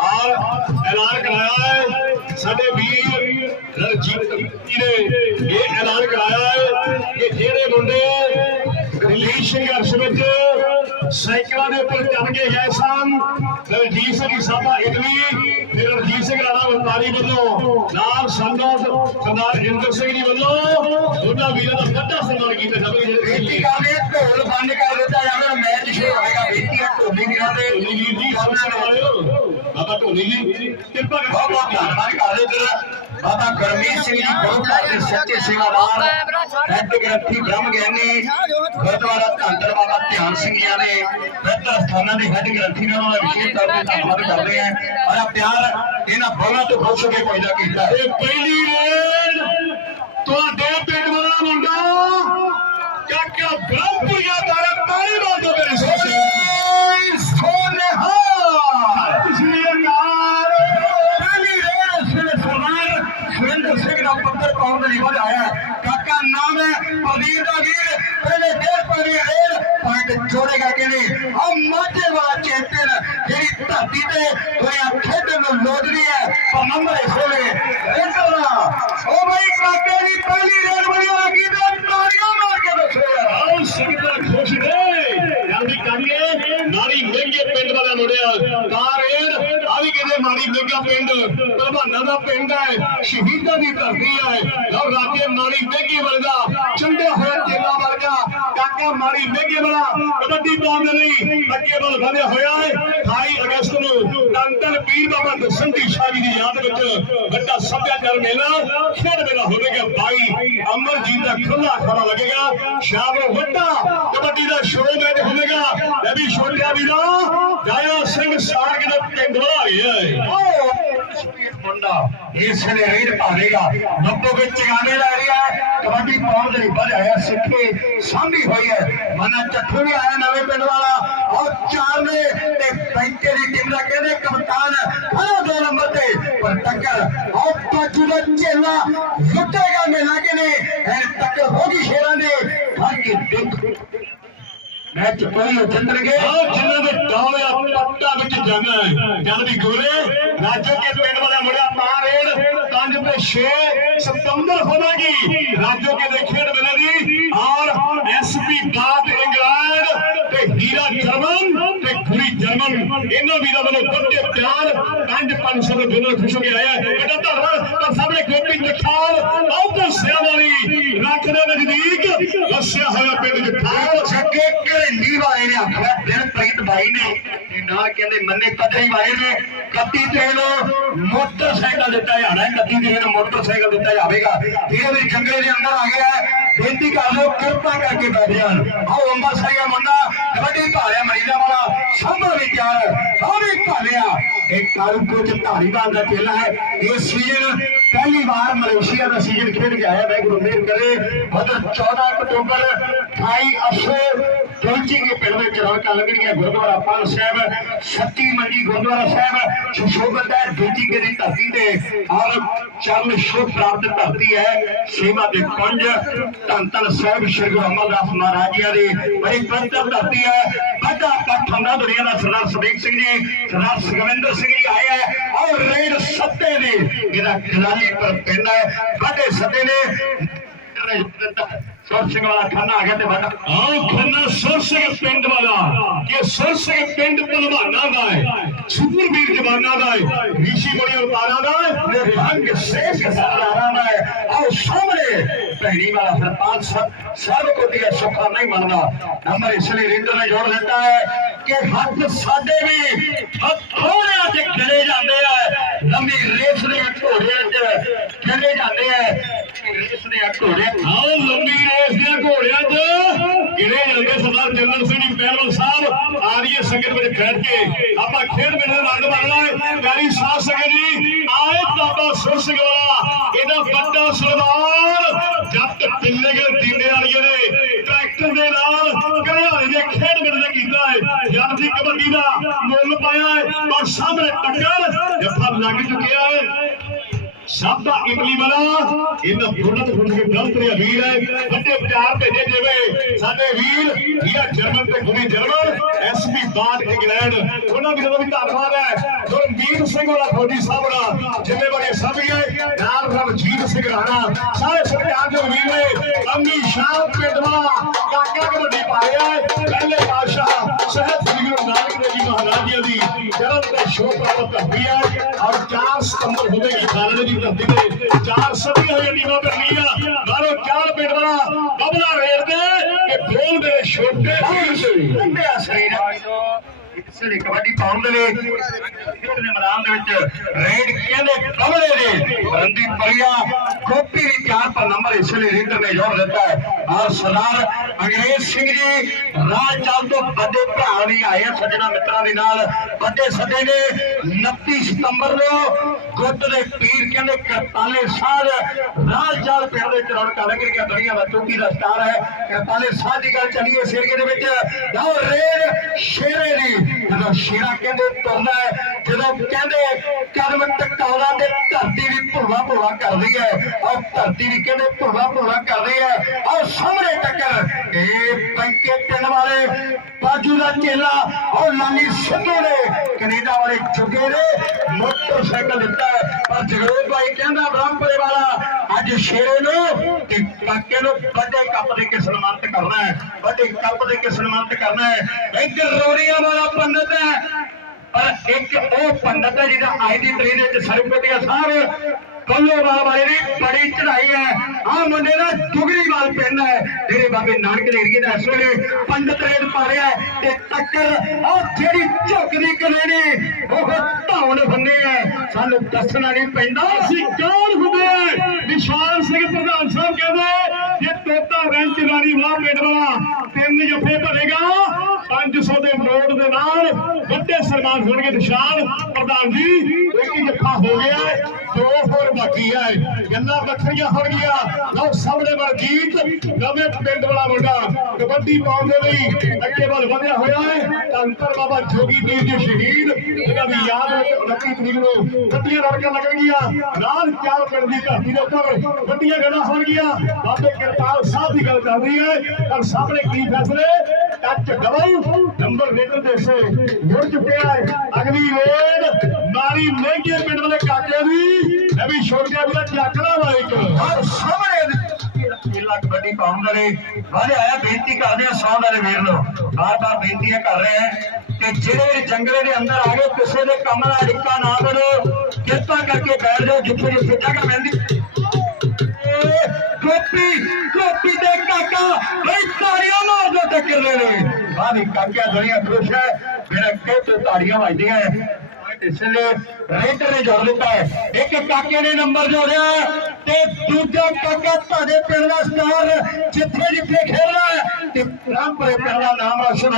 और ऐलान कराया है साडे वीर रणजीत ने ये ऐलान कराया है कि जेड़े मुंडे रिलीज संघर्ष में साइकिलों के ऊपर चढ़ गए है सन रणजीत सिंह साबा इटली फिर रणजीत सिंह राणा वताली वालों नाल संगत सरदार इंद्र सिंह जी वालों दोनों वीरों का बड़ा सम्मान किया जाएगा बेनती कर रहे ढोल बंद कर दिता जाए मैच शुरू होगा बेनती है ढोली वीरों के वीर जी बाबा ढोली जी कृपा बहुत बहुत धन्यवाद कर रहे बाबा गुरमीत सिंह जी गुरु घर के सच्चे सेवादार हैड ग्रंथी ब्रह्म ज्ञानी गुरुद्वारा धंतर बाबा ध्यान सिंह जी ने बेहतर स्थानों के हैड ग्रंथी ने उन्होंने विशेष तौर पर धन्यवाद कर रहे हैं और प्यार इन्होंने बोलों तो खुश होकर पैदा किया है पहली रेड तुहाडे पिंड वाला मुंडा काका ब्रह्मपुरिया द्वारा ताली मार दो मेरे साथ पत्थर पाउंड निकल आया काका नाम है प्रदीप का वीर पहले 1.5 पारी रेल पॉइंट जोड़ेगा कि नहीं हम माटे वाला चैंपियन तेरी धरती पे दुनिया खेतन में लोडनी है पर नंबर खोले ओ भाई काके की पहली रेल बड़ी लगी तो तालियां मार के दसो आओ संगत खुश ने जल्दी करिए नारी महंगे पिंड वाला मुंडिया तारेर आवी कहते मारी महंगा पिंड प्रधाना का पिंड है शहीदां की धरती है और राजे मारी महंगे वर्गा चंडे हुए चेला वर्गा काका मारी महंगे वाला कबड्डी पाउंड नहीं अगे बल बने होया है 28 अगस्त को धंतर पीर बाबा दसन दी शादी की याद विच बड़ा सभ्याचार मेला खेड मेला होगा 22 अमरजीत का खुला खड़ा लगेगा शाम को बड़ा कबड्डी का शो मैच होगा मैं भी छोटिया भी जाया सिंह सार के पिंड वाला है मुंडा इसलिए रेड पालेगा लोगों के चगाने ला रहा है कबड्डी पाउंड नहीं बढ़ाया सिक्के सामने हुई है मना चट्ठू भी आया नवे पिंड वाला और 4 ने 35 की टीम का कहते कप्तान खड़ा 2 नंबर पे पर टक्कर और पाचू का चेला लुटेगा मेला के नहीं टक्कर होगी शेरा ने हर की देख मैच कोई चंद्र के जिन्होंने डालिया पट्टा विच जाना है जल भी गोरे राज्य के पिंड वाला मुड़ा पारेड 5 पे 6 सितंबर होगी राज्यों के खेड मिलेगी और एसपी बात ਇਹਨਾਂ ਵੀਰਾਂ ਵੱਲੋਂ ਵੱਡੇ ਪਿਆਰ 500 ਦੇ ਦੋਨੋਂ ਖੁਸ਼ ਹੋ ਕੇ ਆਇਆ ਬੜਾ ਧੰਨਵਾਦ। ਪਰ ਸਾਹਮਣੇ ਗੋਪੀ ਜਖਾਲ ਆਉਂ ਸਿਆਵਾਲੀ ਰੱਖ ਦੇ ਨਜ਼ਦੀਕ ਵਸਿਆ ਹੋਇਆ ਪਿੰਡ ਜਖਾਲ ਜੱਗੇ ਘਰੇਲੀ ਵਾਲੇ ਨੇ ਆਖਿਆ ਦਿਲਪ੍ਰੀਤ ਬਾਈ ਨੇ ਤੇ ਨਾਲ ਕਹਿੰਦੇ ਮੰਨੇ ਪੱਤਰੀ ਵਾਲੇ ਨੇ 31 ਤਰੀਕ ਨੂੰ ਮੋਟਰਸਾਈਕਲ ਦਿੱਤਾ ਜਾਣਾ 31 ਤਰੀਕ ਨੂੰ ਮੋਟਰਸਾਈਕਲ ਦਿੱਤਾ ਜਾਵੇਗਾ। ਇਹਦੇ ਵਿੱਚ ਜੰਗਲੇ ਦੇ ਅੰਦਰ ਆ ਗਿਆ ਬੇਨਤੀ ਕਰ ਲਓ ਕਿਰਪਾ ਕਰਕੇ ਬੈਠ ਜਾਣ। ਆਓ ਅੰਬਾਸਰੀਆ ਮੁੰਡਾ ਕਬੱਡੀ ਭਾਲਿਆ ਮਰੀਜ਼ਾ ਵਾਲਾ ਸਾਹਮਣੇ ਵਿਚਾਰ ਆਵੇ ਭਾਲਿਆ ਇਹ ਕਾਲੂਕੋ ਚ ਧਾਰੀਵਾਲ ਦਾ ਚੇਲਾ ਹੈ। ਇਸ ਸੀਜ਼ਨ ਪਹਿਲੀ ਵਾਰ ਮਲੇਸ਼ੀਆ ਦਾ ਸੀਜ਼ਨ ਖੇਡ ਕੇ ਆਇਆ। ਮੈਂ ਗੁਰੂ ਮੇਰ ਕਰੇ ਮਤਲਬ 14 ਅਕਤੂਬਰ 28 ਅਸ਼ਰ ਪਹੁੰਚੀ ਕੇ ਪਿੰਡ ਵਿੱਚ ਰੌਣਕਾਂ ਲੱਗਣਗੀਆਂ। ਗੁਰਦੁਆਰਾ ਪਾਲ ਸਾਹਿਬ ਸੱਤੀ ਮੰਡੀ ਗੁਰਦੁਆਰਾ ਸਾਹਿਬ ਸੁਸ਼ੋਭਿਤ ਹੈ ਦੂਜੀ ਕੇ ਦੀ ਧਰਤੀ ਤੇ ਔਰ ਚਰਨ ਸ਼ੁਭ ਪ੍ਰਾਪਤ ਧਰਤੀ ਹੈ। ਸੇਵਾ ਦੇ ਪੁੰਜ ਧੰਨ ਧੰਨ ਸਾਹਿਬ ਸ਼੍ਰੀ ਗੁਰੂ ਅਮਰਦਾਸ ਮਹਾਰਾਜ ਜੀ ਦੀ ਬੜੀ ਪਵਿੱਤਰ ਧਰਤੀ ਹੈ। ਵੱਡਾ ਇਕੱਠ ਹੁੰਦਾ ਦੁਨੀਆ ਦਾ। ਸਰਦਾਰ ਸਦੀਕ ਸਿੰਘ ਜੀ ਸਰਦਾਰ ਸੁਖਵਿੰਦਰ ਸਿੰਘ ਜੀ ਆਏ ਹੈ ਔਰ ਰੇਡ ਸੱਤੇ ਨੇ ਇਹਦਾ ਖਿਲਾਲੀਪੁਰ ਪਿੰਡ ਹੈ। ਵੱਡੇ ਸੱਤੇ ਨੇ ਸੁਰ ਸਿੰਘ ਵਾਲਾ ਖਾਨਾ ਆ ਗਿਆ ਤੇ ਵੱਡਾ ਆਹ ਖੰਨਾ ਸੁਰ ਸਿੰਘ ਪਿੰਡ ਵਾਲਾ ਇਹ ਸੁਰ ਸਿੰਘ ਪਿੰਡ ਭਲਵਾਨਾਂ ਦਾ ਹੈ ਸੁਪਰਵੀਰ ਜਵਾਨਾਂ ਦਾ ਹੈ ਰਿਸ਼ੀ ਮੁਨੀ ਅਵਤਾਰਾਂ ਦਾ ਹੈ ਰੰਗ ਸੇਖ ਸਰਦਾਰਾਂ ਦਾ ਹੈ। ਆਓ ਸਾਹਮਣੇ ਭੈਣੀ ਵਾਲਾ ਸਰਪੰਚ ਸਰਬ ਕੋਟੀਆ ਸੁੱਖਾ ਨਹੀਂ ਮੰਨਦਾ। ਨੰਬਰ ਇਸ ਲਈ ਰੀਡਰ ਨੇ ਜੋੜ ਦਿੱਤਾ ਹੈ ਕਿ ਹੱਥ ਸਾਡੇ ਵੀ ਹਥੋੜਿਆਂ 'ਚ ਖਿੜੇ ਜਾਂਦੇ ਆ। ਲੰਮੀ ਰੇਸ ਦੇ ਘੋੜਿਆਂ 'ਚ ਖਿੜੇ ਜਾਂਦੇ ਆ। ਰੇਸ ਦੇ ਘੋੜੇ ਆਓ ਲੰਮੀ ਰੇਸ ਦੀਆਂ ਘੋੜਿਆਂ 'ਚ ਗਿਰੇ ਜਾਂਦੇ। ਸਰਦਾਰ ਜਨਰਲ ਸਿੰਘ ਜੀ ਪਹਿਲਵਾਨ ਸਾਹਿਬ ਆਰੀਏ ਸੰਗਤ ਵਿੱਚ ਬੈਠ ਕੇ ਆਪਾਂ ਖੇਡ ਮੇਲੇ ਦਾ ਆਨੰਦ ਮਾਣਨਾ ਹੈ। ਪਿਆਰੀ ਸਾਧ ਸੰਗਤ ਜੀ ਆਏ ਬਾਬਾ ਸੁਰ ਸਿੰਘ ਵਾਲਾ ਇਹਦਾ ਵੱਡਾ ਸਰਦਾਰ ਜੱਟ ਪਿੱਲੇ ਕੇ ਦੀਨੇ ਵਾਲੀਏ ਨੇ ਟਰੈਕਟਰ ਦੇ ਨਾਲ ਘਰਿਆਲੇ ਦੇ ਖੇਡ ਮੇਲੇ ਦਾ ਕੀਤਾ ਹੈ। ਜਨ ਦੀ ਕਬੱਡੀ ਦਾ ਮੁੱਲ ਪਾਇਆ ਹੈ ਔਰ ਸਾਹਮਣੇ ਟੱਕਰ ਜੱਫਾ ਲੱਗ ਚੁੱਕਿਆ ਹੈ। ਸਭ ਦਾ ਇਟਲੀ ਵਾਲਾ ਇਹਨਾਂ ਫੁੱਟ ਫੁੱਟ ਕੇ ਗਲਤ ਰਿਹਾ ਵੀਰ ਹੈ। ਵੱਡੇ ਪਿਆਰ ਭੇਜੇ ਜਿਵੇਂ ਸਾਡੇ ਵੀਰ ਵੀਰਾ ਜਰਮਨ ਤੇ ਗੁਰੀ ਜਰਮਨ ਐਸਪੀ ਬਾਟ ਇੰਗਲੈਂਡ ਉਹਨਾਂ ਵੀਰਾਂ ਦਾ ਵੀ ਧੰਨਵਾਦ ਹੈ। ਗੁਰਮੀਤ ਸਿੰਘ ਵਾਲਾ ਫੌਜੀ ਸਾਹਿਬ ਦਾ ਜ਼ਿੰਮੇਵਾਰੀ ਸਭ ਹੀ ਹੈ। ਨਾਲ ਰਣਜੀਤ ਸਿੰਘ ਰਾਣਾ ਸਾਰੇ ਸਤਿਕਾਰਯੋਗ ਵੀਰ ਨੇ। ਅੰਮੀ ਸ਼ਾਹ ਪਿੰਡ ਵਾਲਾ ਕਾਕਾ ਕਬੱਡੀ ਪਾਇਆ ਹੈ। ਪਹਿਲੇ ਪਾਤਸ਼ਾਹ ਸਹਿਬ ਸ੍ਰੀ ਗੁਰੂ ਨਾਨਕ ਦੇਵ ਜੀ ਮਹਾਰਾਜ ਜੀ ਦੀ ਜਨਮ ਤੇ ਸ਼ੋਭ ਪ੍ਰਾਪਤ ਕਰਦੀ ਹੈ ਔਰ 4 ਸਤੰਬਰ ਹੋਵੇਗੀ ਖਾਲੜੇ ਦੀ ਧਰਤੀ ਤੇ 4 ਸਦੀਆਂ ਹੋਈਆਂ ਨੀਵਾਂ ਭਰਨੀਆਂ ਬਾਹਰੋਂ 4 ਪਿੰਡ ਵਾਲਾ ਬਬਲਾ ਰੇਡ ਦੇ ਕਿ ਬੋਲ ਮੇਰੇ ਛੋਟੇ ਲੰਬਿਆ ਸਰੀਰ ਕਿਸੇ ਕਬੱਡੀ ਪਾਉਣ ਦੇ ਲਈ ਖੇਡ ਦੇ ਮੈਦਾਨ ਦੇ ਵਿੱਚ ਰੇਡ ਕਹਿੰਦੇ ਕਮਲੇ ਦੇ ਰੰਦੀ ਪਰਿਆ ਕੋਪੀ ਵੀ 4 ਪਰ ਨੰਬਰ ਇਸ ਲਈ ਰੀਡਰ ਨੇ ਜੋੜ ਦਿੱਤਾ ਹੈ। ਔਰ ਸਰਦਾਰ ਅੰਗਰੇਜ਼ ਸਿੰਘ ਜੀ ਰਾਜ ਚਾਲ ਤੋਂ ਵੱਡੇ ਭਰਾ ਵੀ ਆਏ ਆ ਸੱਜਣਾ ਮਿੱਤਰਾਂ ਦੇ ਨਾਲ। ਵੱਡੇ ਸੱਦੇ ਨੇ 29 ਸਤੰਬਰ ਨੂੰ ਗੁੱਟ ਦੇ ਪੀਰ ਕਹਿੰਦੇ ਕਰਤਾਲੇ ਸਾਧ ਰਾਜ ਚਾਲ ਪਿੰਡ ਦੇ ਰੌਣਕਾਂ ਲੱਗਣਗੀਆਂ। ਦੁਨੀਆ ਦਾ ਚੌਕੀ ਦਾ ਸਟਾਰ ਹੈ ਕਰਤਾਲੇ ਸਾਧ ਦੀ ਗੱਲ ਚੱਲੀਏ ਸਿਰਕੇ ਦੇ ਵਿੱਚ ਲਓ ਰੇਡ ਸ਼ੇਰੇ ਦੀ ਜਦੋਂ ਸ਼ੇਰਾ ਕਹਿੰਦੇ ਤੁਰਦਾ ਹੈ ਜਦੋਂ ਕਹਿੰਦੇ ਕਦਮ ਟਕਾਉਂਦਾ ਤੇ ਧਰਤੀ ਵੀ ਭੁੱਲਾ ਭੁੱਲਾ ਕਰਦੀ ਹੈ ਔਰ ਧਰਤੀ ਵੀ ਕਹਿੰਦੇ ਭੁੱਲਾ ਭੁੱਲਾ ਕਰਦੀ ਹੈ। ਔਰ ਸਾਹਮਣੇ ਟੱਕਰ ਇਹ ਪੰਕੇ ਤਿੰਨ ਵਾਲੇ ਬਾਜੂ ਦਾ ਚੇਲਾ ਔਰ ਲਾਲੀ ਸਿੱਧੂ ਨੇ ਕੈਨੇਡਾ ਵਾਲੇ ਚੁੱਕੇ ਨੇ ਮੋਟਰਸਾਈਕਲ ਦਿੱਤਾ ਹੈ। ਪਰ ਜਗਰੂਪ ਭਾਈ ਕਹਿੰਦਾ ਬ੍ਰਹਮਪੁਰੇ ਵਾਲਾ ਅੱਜ ਸ਼ੇਰੇ ਨੂੰ ਤੇ ਕਾਕੇ ਨੂੰ ਵੱਡੇ ਕੱਪ ਦੇ ਕੇ ਸਨਮਾਨਿਤ ਕਰਨਾ ਹੈ। ਵੱਡੇ ਕੱਪ ਦੇ ਕੇ ਸਨਮਾਨਿਤ ਕਰਨਾ ਹੈ। ਇੱਕ ਰੋੜੀਆਂ ਵਾਲਾ ਪੰਡਤ ਹੈ ਪਰ ਇੱਕ ਉਹ ਪੰਡਤ ਹੈ ਜਿਹਦਾ ਅੱਜ ਦੀ ਤਰੀਕ ਵਿੱਚ ਸਰਬਪਤੀਆ ਸਾਹਿਬ ਕੱਲੋਵਾਲ ਵਾਲੇ ਦੀ ਬੜੀ ਚੜਾਈ ਹੈ। ਆਹ ਮੁੰਡੇ ਦਾ ਦੁਗਰੀਵਾਲ ਪਿੰਡ ਹੈ ਜਿਹੜੇ ਬਾਬੇ ਨਾਨਕ ਦੇ ਏਰੀਏ ਦਾ ਇਸ ਵੇਲੇ ਪੰਡਤ ਰੇਡ ਪਾ ਰਿਹਾ ਹੈ ਤੇ ਟੱਕਰ ਉਹ ਜਿਹੜੀ ਝੁਕਦੀ ਕਲੇਣੀ ਉਹ ਧੌਣ ਬੰਨੇ ਹੈ। ਸਾਨੂੰ ਦੱਸਣਾ ਨਹੀਂ ਪੈਂਦਾ ਅਸੀਂ ਕੌਣ ਹੁੰਦੇ। ਨਿਸ਼ਾਨ ਸਿੰਘ ਪ੍ਰਧਾਨ ਸਾਹਿਬ ਕਹਿੰਦੇ ਜੇ ਤੋਤਾ ਰੈਂਚ ਰਾਣੀ ਵਾਹ ਪਿੰਡ ਵਾਲਾ 3 ਜੱਫੇ ਭਰੇਗਾ 500 ਦੇ ਨੋਟ ਦੇ ਨਾਲ ਵੱਡੇ ਸਨਮਾਨ ਹੋਣਗੇ। ਨਿਸ਼ਾਨ ਪ੍ਰਧਾਨ ਜੀ ਇੱਕ ਜੱਫਾ ਹੋ ਗਿਆ 2 ਹੋਰ ਬਾਕੀ ਹੈ। ਗੱਲਾਂ ਵੱਖਰੀਆਂ ਹੋਣਗੀਆਂ। ਲਓ ਸਾਹਮਣੇ ਮਰਜੀਤ ਨਵੇਂ ਪਿੰਡ ਵਾਲਾ ਮੁੰਡਾ ਕਬੱਡੀ ਪਾਉਣ ਦੇ ਲਈ ਅੱਗੇ ਵੱਲ ਵਧਿਆ ਹੋਇਆ ਹੈ। ਧੰਨਤਰ ਬਾਬਾ ਜੋਗੀ ਵੀਰ ਜੀ ਸ਼ਹੀਦ ਜਿਹਦਾ ਵੀ ਯਾਦ 29 ਤਰੀਕ ਨੂੰ ਵੱਡੀਆਂ ਰੌਣਕਾਂ ਲੱਗਣਗੀਆਂ। ਨਾਲ 4 ਪਿੰਡ ਦੀ ਧਰਤੀ ਦੇ ਉੱਪਰ ਵੱਡੀਆਂ ਗੱਲਾਂ ਹੋਣਗੀਆਂ। ਬਾਬੇ ਕਿਰਪਾਲ ਸਾਹਿਬ ਦੀ ਗੱਲ ਚੱਲ ਰਹੀ ਹੈ ਪਰ ਸਾਹਮਣੇ ਕੀ ਫੈਸਲੇ ਟੱਚ ਡਬਲ ਨੰਬਰ ਰੇਡਰ ਦੇ ਸੇ ਮੁੜ ਚੁੱਕਿਆ ਹੈ। ਅਗਲੀ ਰੇਡ ਮਾਰੀ ਮਹਿੰਗੇ ਪਿੰਡ ਵਾਲੇ ਕਾਕੇ ਦੀ ਵੀ ਛੋੜ ਗਿਆ ਵੀ ਚੱਕਣਾ ਵਾ ਇੱਕ ਔਰ ਸਾਹਮਣੇ ਚੇਲਾ ਕਬੱਡੀ ਪਾਉਣ ਦੇ ਲਈ ਵਾਲੇ ਆਇਆ ਬੇਨਤੀ ਕਰਦੇ ਆ ਸੌਣ ਵਾਲੇ ਵੀਰ ਨੂੰ ਬਾਰ ਬਾਰ ਬੇਨਤੀਆਂ ਕਰ ਰਹੇ ਆ कि ਜਿਹੜੇ ਜੰਗਲੇ ਦੇ ਅੰਦਰ ਆ ਗਏ ਕਿਸੇ ਦੇ ਕੰਮ ਦਾ ਅੜਿੱਕਾ ਨਾ ਕਰੋ ਕਿਰਪਾ ਕਰਕੇ ਬੈਠ ਜਾਓ ਜਿੱਥੇ ਜਿੱਥੇ ਜਗ੍ਹਾ ਮਿਲਦੀ ਗੋਪੀ ਦੇ ਕਾਕਾ ਬਈ ਤਾੜੀਆਂ ਮਾਰ ਦੋ ਟੱਕਰ ਨੇ ਆਹ ਵੀ ਕਾਕਿਆ ਦੁਨੀਆ ਖੁਸ਼ ਹੈ ਮੇਰਾ ਕਹਿ ਤਾੜੀਆਂ ਵੱਜਦੀਆਂ इसलिए रेडर ने जोड़ दिता है एक काके ने नंबर जोड़िया ते दूजा काका तुहाडे पिंड दा स्टार जिथे जिथे खेलना है ते रामपुरे पिंड दा नाम रोशन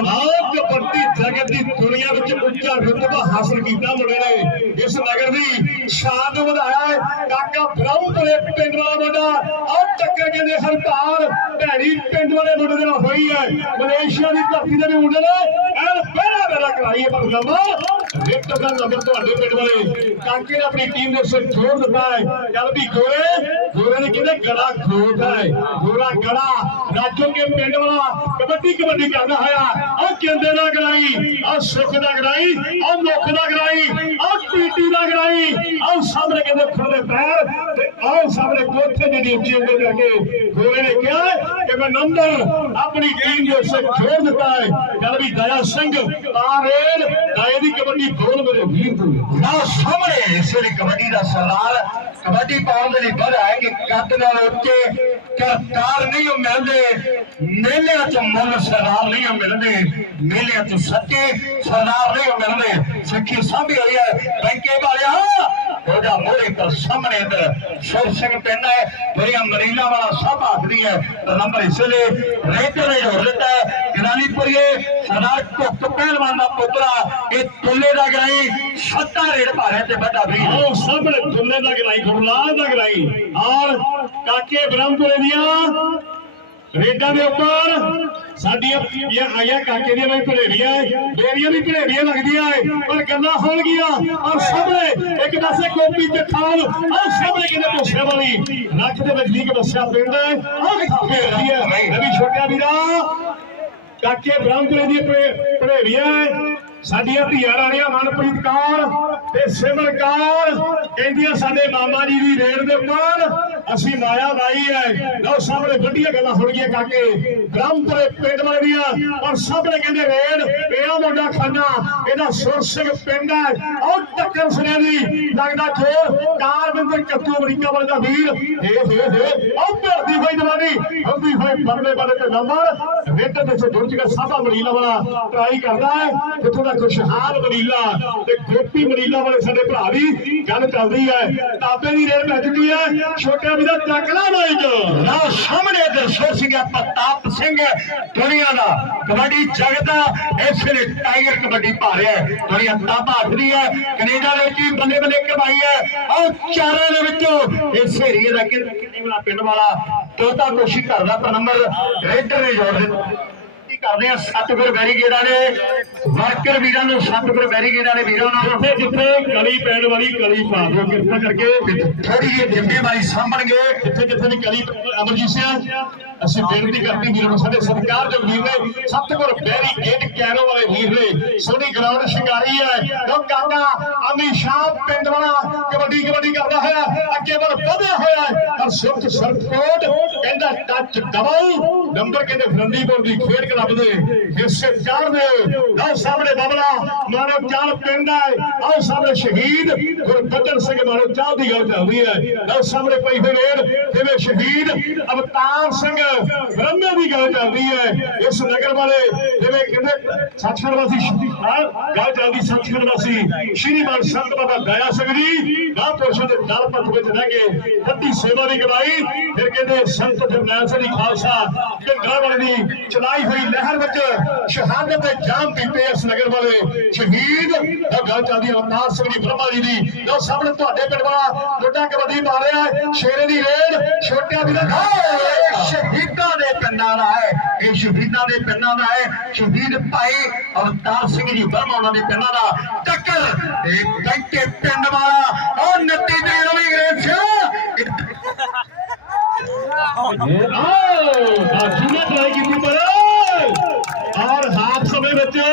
कबड्डी जगत दी दुनिया विच उच्चा रुतबा हासिल कीता मुंडे ने इस नगर दी शान नूं वधाया है काका रामपुरे पिंड वाला मुंडा और टक्कर कहंदे हरताल भैड़ी पिंड वाले मुंडे दे नाल होई है मलेशिया दी धरती दे भी मुंडे ने एन पहला मेरा कराई है पर नंबर एक का नंबर ਤੁਹਾਡੇ ਪਿੰਡ ਵਾਲੇ ਕਾਕੇ ਨੇ ਆਪਣੀ ਟੀਮ ਦੇ ਸਿਰ ਛੋੜ ਦਿੱਤਾ ਹੈ ਚੱਲ ਵੀ ਗੋਰੇ ਨੇ ਕਿਹਦੇ ਗੜਾ ਖੋਦਾ ਹੈ ਗੋਰਾ ਗੜਾ ਰਾਜੋ ਕੇ ਪਿੰਡ ਵਾਲਾ ਕਬੱਡੀ ਕਰਦਾ ਹੋਇਆ ਆ ਕਹਿੰਦੇ ਦਾ ਗਰਾਈ ਆ ਸੁੱਖ ਦਾ ਗਰਾਈ ਆ ਮੁੱਖ ਦਾ ਗਰਾਈ ਆ ਪੀਟੀ ਦਾ ਗਰਾਈ ਆ ਸਾਹਮਣੇ ਕਹਿੰਦੇ ਖੁੱਲੇ ਪੈਰ ਤੇ ਆ ਸਾਹਮਣੇ ਕੋਠੇ ਦੀ ਉੱਚੀ ਉਂਗਲ ਕਰਕੇ ਗੋਰੇ ਨੇ ਕਿਹਾ ਕਿ ਮੈਂ ਨੰਬਰ ਆਪਣੀ ਟੀਮ ਦੇ ਸਿਰ ਛੋੜ ਦਿੱਤਾ ਹੈ ਚੱਲ ਵੀ ਦਇਆ ਸਿੰਘ ਤਾਰੇਲ ਦਾਏ ਦੀ ਕਬੱਡੀ ਬੋਲ ਮੇਰੇ ਵੀਰ ना सामने इसे कबड्डी का सरदार कबड्डी पाने के लिए बड़ा है कि कद नाल उच्चे करतार नहीं मिलते मेले च मुल सरदार नहीं मिलते मेले च सच्चे सरदार नहीं मिलते सिक्खी साभी हुई है बैंके वाले ਉਹਦਾ ਮੋਰੇ ਪਰ ਸਾਹਮਣੇ ਇਧਰ ਸ਼ੇਰ ਸਿੰਘ ਪਿੰਡ ਹੈ ਬੜੀਆਂ ਮਰੀਨਾ ਵਾਲਾ ਸਭ ਆਖਦੀ ਹੈ ਨੰਬਰ ਇਸ ਲਈ ਰੇਟਰ ਨੇ ਜੋੜ ਦਿੱਤਾ ਹੈ ਗਰਾਲੀਪੁਰੀਏ ਸਰਦਾਰ ਭੁੱਖ ਪਹਿਲਵਾਨ ਦਾ ਪੁੱਤਰਾ ਇਹ ਤੁੱਲੇ ਦਾ ਗਰਾਈ ਸੱਤਾ ਰੇਡ ਭਾਰੇ ਤੇ ਵੱਡਾ ਵੀ ਉਹ ਸਾਹਮਣੇ ਤੁੱਲੇ ਦਾ ਗਰਾਈ ਗੁਰਲਾਲ ਦਾ ਗਰਾਈ ਔਰ ਕਾਕੇ ਬ੍ਰਹਮਪੁਰੇ ਦੀਆਂ ਰੇਡਾਂ ਦੇ ਉੱਪਰ ਸਾਡੀਆਂ ਆਇਆ ਕਾਕੇ ਦੀਆਂ ਵੀ ਭੜੇੜੀਆਂ ਮੇਰੀਆਂ ਵੀ ਭੜੇੜੀਆਂ ਲੱਗਦੀਆਂ ਪਰ ਗੱਲਾਂ ਹੋਣਗੀਆਂ ਔਰ ਸਾਹਮਣੇ ਇੱਕ ਪਾਸੇ ਗੋਪੀ ਤੇ ਖਾਲ ਔਰ ਸਾਹਮਣੇ ਕਿਤੇ ਭੁੱਸੇ ਵਾਲੀ ਰੱਖ ਦੇ ਵਿੱਚ ਲੀਕ ਬੱਸਿਆ ਪਿੰਡ ਹੈ ਉਹ ਖੇਡਦੀ ਹੈ ਰਵੀ ਛੋਟਿਆ ਵੀਰਾ ਕਾਕੇ ਬ੍ਰਹਮਪੁਰੇ ਦੀ ਭੜੇੜੀਆਂ ਸਾਡੀਆਂ ਧੀਆਂ ਰਾਣੀਆਂ ਮਨਪ੍ਰੀਤ ਕੌਰ ਤੇ ਸਿਮਰ ਕੌਰ ਕਹਿੰਦੀਆਂ ਸਾਡੇ ਮਾਮਾ ਜੀ ਦੀ ਰੇਡ ਦੇ ਉੱਪਰ ਅਸੀਂ ਮਾਇਆ ਲਾਈ ਹੈ ਲਓ ਸਾਹਮਣੇ ਵੱਡੀਆਂ ਗੱਲਾਂ ਸੁਣ ਗਈਆਂ ਕਾਕੇ ਬ੍ਰਹਮਪੁਰੇ ਪਿੰਡ ਵਾਲੇ ਦੀਆਂ ਔਰ ਸਾਹਮਣੇ ਕਹਿੰਦੇ ਰੇਡ ਪਿਆ ਮੋਢਾ ਖਾਨਾ ਇਹਦਾ ਸੁਰ ਸਿੰਘ ਪਿੰਡ ਹੈ ਔਰ ਟੱਕਰ ਸੁਣਿਆ ਦੀ ਲੱਗਦਾ ਜੋਰ ਕਾਰਵਿੰਦਰ ਕੱਟੂ ਅਮਰੀਕਾ ਵਾਲੇ ਦਾ ਵੀਰ ਉਹ ਭਰਦੀ ਹੋਈ ਜਵਾਨੀ ਹੰਦੀ ਹੋਈ ਬਦਲੇ ਤੇ ਨੰਬਰ ਰੇਡ ਦੇ ਸੇ ਜੁੜ ਚੁੱਕਾ ਸਾਬਾ ਮਲੀਲਾ ਵਾਲਾ ਟਰਾਈ ਕਰਦਾ ਹੈ ਜਿੱਥੋਂ खुशहाल मरीला गोपी मरीला वाले साडे भरा दी गल चलदी है ताबे दी रेल पै चुकी है छोटे भी तकला माइक ना सामने दरसर सिंह प्रताप सिंह दुनिया का कबड्डी जगत इस वे टाइगर कबड्डी पा रहा है दुनिया ताबा आखदी है कनेडा बल्ले बल्ले कमाई है और चारों इस एरिए का पिंड वाला तोता कोशिश करता पर नंबर रेडर ने जोड़ दिता ਕਰਦੇ ਆ ਸਤਿਗੁਰ ਬੈਰੀਗੇਡ ਵਾਲੇ ਵਰਕਰ ਵੀਰਾਂ ਨੂੰ ਸਤਿਗੁਰ ਬੈਰੀਗੇਡ ਵਾਲੇ ਵੀਰਾਂ ਨੂੰ ਜਿੱਥੇ ਕਲੀ ਪੈਣ ਵਾਲੀ ਕਲੀ ਪਾ ਦਿਓ ਕਿਰਪਾ ਕਰਕੇ ਥੋੜੀ ਜਿਹੀ ਜ਼ਿੰਮੇਵਾਰੀ ਸਾਂਭਣਗੇ ਜਿੱਥੇ ਦੀ ਕਲੀ ਅਮਰਜੀਤ ਸਿੰਘ ਅਸੀਂ ਬੇਨਤੀ ਕਰਦੇ ਵੀਰਾਂ ਨੂੰ ਸਾਡੇ ਸਤਿਕਾਰਯੋਗ ਵੀਰ ਨੇ ਸਤਿਗੁਰ ਬੈਰੀਗੇਡ ਕੈਰੋ ਵਾਲੇ ਵੀਰ ਨੇ ਸੋਹਣੀ ਗਰਾਊਂਡ ਸ਼ਿੰਗਾਰੀ ਹੈ ਉਹ ਕਾਕਾ ਅਮੀ ਸ਼ਾਹ ਪਿੰਡ ਵਾਲਾ ਕਬੱਡੀ ਕਰਦਾ ਹੋਇਆ ਅੱਗੇ ਵੱਲ ਵਧਿਆ ਹੋਇਆ ਔਰ ਸੁਰਤ ਸਰਕੋਟ ਕਹਿੰਦਾ ਟੱਚ ਦਬਾਉ ਨੰਬਰ ਕਹਿੰਦੇ ਫਰੰਦੀਪੁਰ ਦੀ ਖੇਡ ਕਲੱਬ ਦੇ ਹਿੱਸੇ ਚਾੜਦੇ ਆਹ ਸਾਹਮਣੇ ਬਬਲਾ ਮਾਨੋ ਚਾਲ ਪਿੰਡ ਹੈ ਆਹ ਸਾਹਮਣੇ ਸ਼ਹੀਦ ਗੁਰਬਚਨ ਸਿੰਘ ਮਾਨੋ ਚਾਲ ਦੀ ਗੱਲ ਚੱਲਦੀ ਹੈ ਆਹ ਸਾਹਮਣੇ ਪਈ ਹੋਈ ਰੇਡ ਜਿਵੇਂ ਸ਼ਹੀਦ ਅਵਤਾਰ ਸਿੰਘ ਬ੍ਰਹਮੇ ਦੀ ਗੱਲ ਚੱਲਦੀ ਹੈ ਇਸ ਨਗਰ ਵਾਲੇ ਜਿਵੇਂ ਕਹਿੰਦੇ ਸੱਚਖੰਡ ਵਾਸੀ ਗੱਲ ਚੱਲਦੀ ਸੱਚਖੰਡ ਵਾਸੀ ਸ਼੍ਰੀਮਾਨ ਸੰਤ ਬਾਬਾ ਦਇਆ ਸਿੰਘ ਜੀ ਮਹਾਂਪੁਰਸ਼ਾਂ ਦੇ ਦਲ ਪੱਥ ਵਿੱਚ ਰਹਿ ਕੇ ਵੱਡੀ ਸੇਵਾ ਦੀ ਗਵਾਈ ਫਿਰ ਕਹਿੰਦੇ ਸੰਤ ਜਰਨੈਲ ਸਿੰਘ ਖਾਲਸਾ ਢਿੰਗਰਾ ਵਾਲੇ ਦੀ ਚਲਾਈ ਹੋਈ ਲਹਿਰ ਵਿੱਚ ਸ਼ਹਾਦਤ ਦੇ ਜਾਮ ਪੀਤੇ ਇਸ ਨਗਰ ਵਾਲੇ ਸ਼ਹੀਦ ਗੱਲ ਚੱਲਦੀ ਅਵਤਾਰ ਸਿੰਘ ਜੀ ਬ੍ਰਹਮਾ ਜੀ ਦੀ ਜੋ ਸਾਹਮਣੇ ਤੁਹਾਡੇ ਪਿੰਡ ਵਾਲਾ ਵੱਡਾ ਕਬੱਡੀ ਪਾ ਰਿਹਾ ਹੈ ਸ਼ੇਰੇ ਦੀ ਰੇਡ ਛੋਟਿਆਂ ਦੀ ਸ਼ਹੀਦਾਂ ਦੇ ਪਿੰਡਾਂ ਦਾ ਹੈ ਇਹ ਸ਼ਹੀਦਾਂ ਦੇ ਪਿੰਡਾਂ ਦਾ ਹੈ ਸ਼ਹੀਦ ਭਾਈ ਅਵਤਾਰ ਸਿੰਘ ਜੀ ਬ੍ਰਹਮਾ ਉਹਨਾਂ ਦੇ ਪਿੰਡਾਂ ਦਾ ਟੱਕਰ ਇਹ ਬੈਂਕੇ ਪਿੰਡ ਵਾਲਾ ਉਹ ਨੱਤੀ ਦੇ ਰਵੀ ਗ੍ਰੇਸ और हाथ समय बच्चे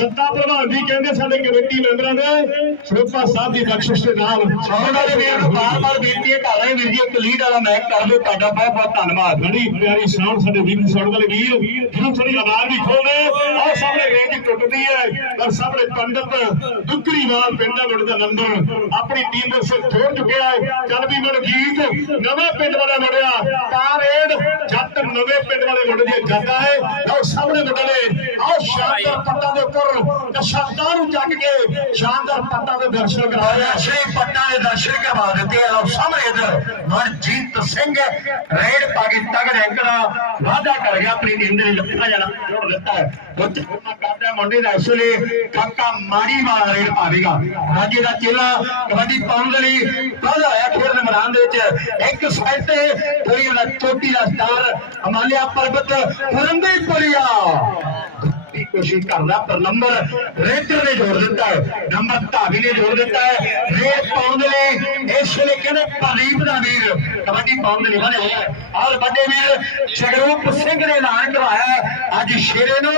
ਸੱਤਾ ਪ੍ਰਧਾਨ ਜੀ ਕਹਿੰਦੇ ਸਾਡੇ ਕਮੇਟੀ ਮੈਂਬਰਾਂ ਦੇ ਸਰੂਪਾ ਸਾਹਿਬ ਦੀ ਬਖਸ਼ਿਸ਼ ਦੇ ਨਾਲ ਉਹਨਾਂ ਦੇ ਵੀਰ ਬਾਰ-ਬਾਰ ਬੇਨਤੀ ਕਰ ਰਹੇ ਵੀਰ ਜੀ, ਇੱਕ ਲੀਡ ਵਾਲਾ ਮੈਚ ਕਰ ਦਿਓ, ਤੁਹਾਡਾ ਬਹੁਤ ਬਹੁਤ ਧੰਨਵਾਦ। ਬੜੀ ਪਿਆਰੀ ਸਾਊਂਡ ਸਾਡੇ ਵੀਰ ਸਾਊਂਡ ਵਾਲੇ ਵੀਰ ਜਿਹਨੂੰ ਥੋੜੀ ਆਵਾਜ਼ ਵੀ ਖੋਲਦੇ ਆਹ ਸਾਹਮਣੇ ਰੇਂਜ ਟੁੱਟਦੀ ਹੈ ਪਰ ਸਾਹਮਣੇ ਪੰਡਤ ਦੁੱਕਰੀਵਾਲ ਪਿੰਡ ਦਾ ਨੰਬਰ ਆਪਣੀ ਟੀਮ ਦੇ ਸਿਰ ਜੋੜ ਚੁੱਕਿਆ ਹੈ। ਚੱਲ ਵੀ ਮਨਜੀਤ ਨਵੇਂ ਪਿੰਡ ਵਾਲਾ ਮੁੰਡਿਆ ਪਾਰੇਡ ਜੱਟ ਨਵੇਂ ਪਿੰਡ ਵਾਲੇ ਮੁੰਡੇ ਦੀ ਜੱਟਾ ਹੈ। ਆਹ ਸਾਹਮਣੇ ਮੁੰਡੇ ਨੇ ਆਹ ਸ਼ਾਨਦਾਰ ਪੱਟਾਂ ਦੇ ਉੱਪਰ ਸ਼ਬਦਾਂ ਨੂੰ ਚੱਕ ਕੇ ਸ਼ਾਨਦਾਰ ਪੱਟਾਂ ਦੇ ਦਰਸ਼ਨ ਕਰਾ ਰਿਹਾ। ਸ਼੍ਰੀ ਪੱਟਾਂ ਦੇ ਦਰਸ਼ਨ ਕਰਵਾ ਦਿੱਤੇ ਆ। ਸਾਹਮਣੇ ਇਧਰ ਮਨਜੀਤ ਸਿੰਘ ਰੇਡ ਪਾ ਕੇ ਤਗੜ ਅੰਕ ਦਾ ਵਾਅਦਾ ਕਰ ਗਿਆ, ਆਪਣੀ ਟੀਮ ਦੇ ਲਈ ਲੱਖਾਂ ਜਣਾ ਜੋੜ ਦਿੱਤਾ ਹੈ। ਉੱਚ ਕਰਦਾ ਮੁੰਡੇ ਦਾ ਅਸਲੇ ਕਾਕਾ ਮਾੜੀ ਵਾਲਾ ਰੇਡ ਪਾਵੇਗਾ। ਰਾਜੇ ਦਾ ਚੇਲਾ ਕਬੱਡੀ ਪਾਉਣ ਦੇ ਲਈ ਵਾਅਦਾ ਆਇਆ ਖੇਡ ਦੇ ਮੈਦਾਨ ਦੇ ਵਿੱਚ। ਇੱਕ ਸਾਈਡ ਤੇ ਕੋਈ ਉਹਦਾ ਚੋਟੀ ਦਾ ਸਟਾਰ ਹਿਮਾਲਿਆ ਪਰਬਤ ਫਰੰਦੀ ਪੁਰੀਆ ਦੀ ਕੋਸ਼ਿਸ਼ ਕਰਦਾ ਪਰ ਨੰਬਰ ਰੇਡਰ ਨੇ ਜੋੜ ਦਿੱਤਾ ਹੈ, ਨੰਬਰ ਧਾਵੀ ਨੇ ਜੋੜ ਦਿੱਤਾ ਹੈ। ਰੇਡ ਪਾਉਣ ਦੇ ਲਈ ਇਸ ਵੇਲੇ ਕਹਿੰਦੇ ਪ੍ਰਦੀਪ ਦਾ ਵੀਰ ਕਬੱਡੀ ਪਾਉਣ ਦੇ ਲਈ ਵਧਿਆ ਹੋਇਆ ਹੈ। ਔਰ ਵੱਡੇ ਵੀਰ ਜਗਰੂਪ ਸਿੰਘ ਨੇ ਐਲਾਨ ਕਰਵਾਇਆ ਅੱਜ ਸ਼ੇਰੇ ਨੂੰ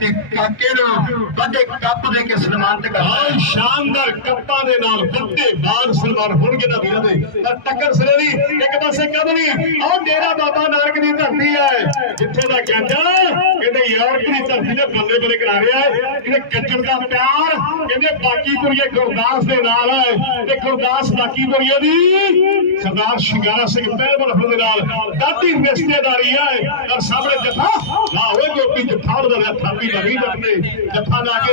ਤੇ ਕਾਕੇ ਨੂੰ ਵੱਡੇ ਕੱਪ ਦੇ ਕੇ ਸਨਮਾਨਿਤ ਕਰਨਾ। ਸ਼ਾਨਦਾਰ ਕੱਪਾਂ ਦੇ ਨਾਲ ਵੱਡੇ ਬਾਗ ਸਨਮਾਨ ਹੋਣਗੇ ਨਾ ਵੀਰਾਂ ਦੇ। ਪਰ ਟੱਕਰ ਸਿਰੇ ਦੀ ਇੱਕ ਪਾਸੇ ਕਬੜੀ ਆਹ ਡੇਰਾ ਬਾਬਾ ਨਾਨਕ ਦੀ ਧਰਤੀ ਹੈ ਜਿੱਥੇ ਦਾ ਗਾਜਾ ਕਹਿੰਦੇ ਯੂਰਪ ਦੀ ਧਰਤੀ ਦੇ ਬੱਲੇ ਬੱਲੇ ਕਰਾ ਰਿਹਾ ਹੈ। ਇਹਦੇ ਗੱਜਣ ਦਾ ਪਿਆਰ ਕਹਿੰਦੇ ਬਾਕੀਪੁਰੀਏ ਗੁਰਦਾਸ ਦੇ ਨਾਲ ਹੈ ਤੇ ਗੁਰਦਾਸ ਬਾਕੀਪੁਰੀਏ ਦੀ ਸਰਦਾਰ ਸ਼ਿੰਗਾਰਾ ਸਿੰਘ ਪਹਿਲਵਾਨ ਦੇ ਨਾਲ ਦਾਦੀ ਰਿਸ਼ਤੇਦਾਰੀ ਹੈ। ਔਰ ਸਾਹਮਣੇ ਜੱਫਾ ਵਾਹ ਓਏ ਗੋਪੀ ਜੱਫਾ ਉਹਦਾ ਥਾਪੀ ਦਾ ਵੀ ਰੱਖਦੇ ਜੱਫਾ ਲਾ ਕੇ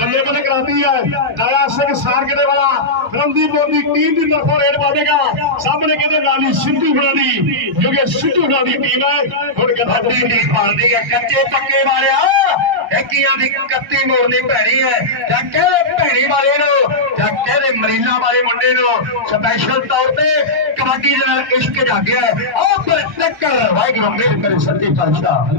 ਬੱਲੇ ਬੱਲੇ ਕਰਾਤੀ ਹੈ। ਦਇਆ ਸਿੰਘ ਸਾਰਗੜੇ ਵਾਲਾ ਰੰਦੀਪੁਰ ਦੀ ਟੀਮ ਦੀ ਤਰਫੋਂ ਰੇਡ ਪਾਵੇਗਾ। ਸਾਹਮਣੇ ਕਹਿੰਦੇ ਲਾਲੀ ਸਿੱਧੂ ਹੁਣਾਂ ਦੀ ਕਿਉਂਕਿ ਸਿੱਧੂ ਹੁਣਾਂ ਦੀ ਟੀਮ ਹੈ। ਹੁਣ ਕਬੱਡੀ ਟੀਮ ਬਣਦੀ ਹੈ ਕੱਚੇ ਪੱਕੇ ਵਾਲਿਆ, ਇੱਕੀਆਂ ਦੀ ਕੱਤੀ ਮੋੜਨੀ ਭੈਣੀ ਹੈ ਜਾਂ ਕਹਿੰਦੇ ਭੈਣੀ ਵਾਲੇ ਨੂੰ ਜਾਂ ਕਹਿੰਦੇ ਮਰੀਨਾ ਵਾਲੇ ਮੁੰਡੇ ਨੂੰ ਸਪੈਸ਼ਲ ਤੌਰ ਤੇ ਕਬੱਡੀ ਦੇ ਨਾਲ ਇਸ਼ਕ ਜਾਗਿਆ ਹੈ। ਉਹ ਪਰ ਟੱਕਰ ਵਾਹਿਗੁਰੂ ਮੇਰ ਕਰੇ ਸੱਚੇ ਪਾਤਸ਼ਾਹ।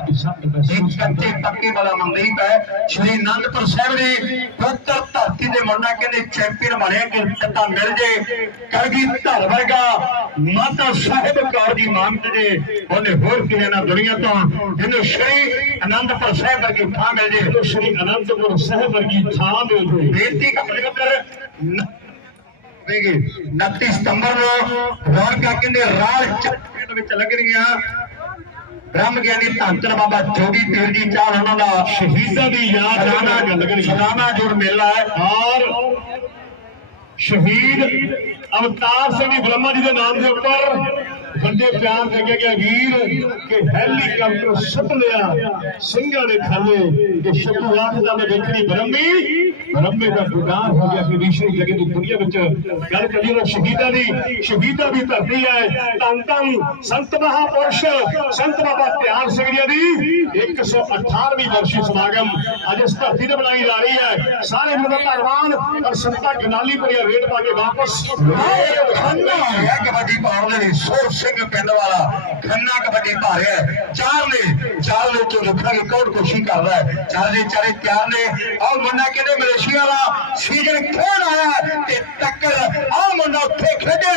ਇੱਕ ਕੱਚੇ ਪੱਕੇ ਵਾਲਾ ਮਨਦੀਪ ਹੈ ਸ਼੍ਰੀ ਅਨੰਦਪੁਰ ਸਾਹਿਬ ਦੇ ਪਵਿੱਤਰ ਧਰਤੀ ਦੇ ਮੁੰਡਾ ਕਹਿੰਦੇ ਚੈਂਪੀਅਨ ਬਣਿਆ ਕਿ ਕੱਤਾ ਮਿਲ ਜੇ ਕਰਗੀ ਧਰ ਵਰਗਾ ਮਾਤਾ ਸਾਹਿਬ ਕੌਰ ਦੀ ਮੰਗ ਜੇ ਉਹਨੇ ਹੋਰ ਕਿਵੇਂ ਨਾ ਦੁਨੀਆ ਤੋਂ ਜਿਹਨੂੰ ਸ਼੍ਰੀ ਅਨੰਦਪੁਰ ਸਾਹਿਬ ਵਰਗੀ ਥਾਂ ਮਿਲ ਜੇ, ਸ਼੍ਰੀ ਅਨੰਦਪੁਰ ਸਾਹਿਬ ਵਰਗੀ ਥਾਂ ਮਿਲ ਜੇ। ਬੇਨਤੀ ਕਰ 29 ਸਤੰਬਰ ਨੂੰ ਰੌਣਕਾਂ ਕਹਿੰਦੇ ਰਾਲ ਚੱਕ ਵਿੱਚ ਲੱਗ ਰਹੀਆਂ। ਬ੍ਰਹਮ ਗਿਆਨੀ ਧੰਨ ਧੰਨ ਬਾਬਾ ਜੋਗੀ ਪੀਰ ਜੀ ਚਾਲ ਉਹਨਾਂ ਦਾ ਸ਼ਹੀਦਾਂ ਦੀ ਯਾਦ ਸਾਲਾਨਾ ਜੋੜ ਮੇਲਾ ਹੈ। ਔਰ ਸ਼ਹੀਦ ਅਵਤਾਰ ਸਿੰਘ ਜੀ ਬ੍ਰਹਮਾ ਜੀ ਦੇ ਨਾਮ ਦੇ ਉੱਪਰ ਵੱਡੇ ਪਿਆਰ ਲੱਗਿਆ ਗਿਆ ਵੀਰ ਕਿ ਹੈਲੀਕਾਪਟਰ ਸੁੱਟ ਲਿਆ ਸਿੰਘਾਂ ਦੇ ਥੱਲੇ ਕਿ ਸ਼ੁਰੂਆਤ ਦਾ ਮੈਂ ਵੇਖਣੀ ਬ੍ਰਹਮੇ ਦਾ ਗੁਨਾਹ ਹੋ ਗਿਆ ਕਿ ਵਿਸ਼ਵ ਜਗਤ ਦੀ ਦੁਨੀਆ ਵਿੱਚ ਗੱਲ ਕਰੀਏ ਤਾਂ ਸ਼ਹੀਦਾਂ ਦੀ ਧਰਤੀ ਹੈ। ਧੰਨ ਧੰਨ ਸੰਤ ਮਹਾਪੁਰਸ਼ ਸੰਤ ਬਾਬਾ ਧਿਆਨ ਸਿੰਘ ਜੀ ਦੀ 118ਵੀਂ ਵਰਸ਼ੀ ਸਮਾਗਮ ਅੱਜ ਇਸ ਧਰਤੀ ਤੇ ਬਣਾਈ ਜਾ ਰਹੀ ਹੈ। ਸਾਰੇ ਮੁੰਡੇ ਧੰਨਵਾਦ ਔਰ ਸੰਤਾ ਗਨਾਲੀ ਭਰਿਆ ਰੇਟ ਪਾ ਕੇ ਵਾਪਸ ਖੰਨਾ ਆ ਗਿਆ ਕਬੱਡੀ ਪਾਉਣ ਦੇ ਲਈ। ਸੋਰ ਸਿੰਘ ਪਿੰਡ ਵਾਲਾ ਖੰਨਾ ਕਬੱਡੀ ਪਾ ਰਿਹਾ ਹੈ। ਚਾਰ ਨੇ ਤੋਂ ਦੇਖਾਂਗੇ ਕੌਣ ਕੋਸ਼ਿਸ਼ ਕਰਦਾ ਹੈ। ਚਾਰ ਦੇ ਚਾਰੇ ਤਿਆਰ ਨੇ। ਆਹ ਮੁੰਡਾ ਕਹਿੰਦੇ ਮਲੇਸ਼ੀਆ ਦਾ ਸੀਜ਼ਨ ਖੇਡ ਆਇਆ ਤੇ ਟੱਕਰ ਆਹ ਮੁੰਡਾ ਉੱਥੇ ਖੇਡਿਆ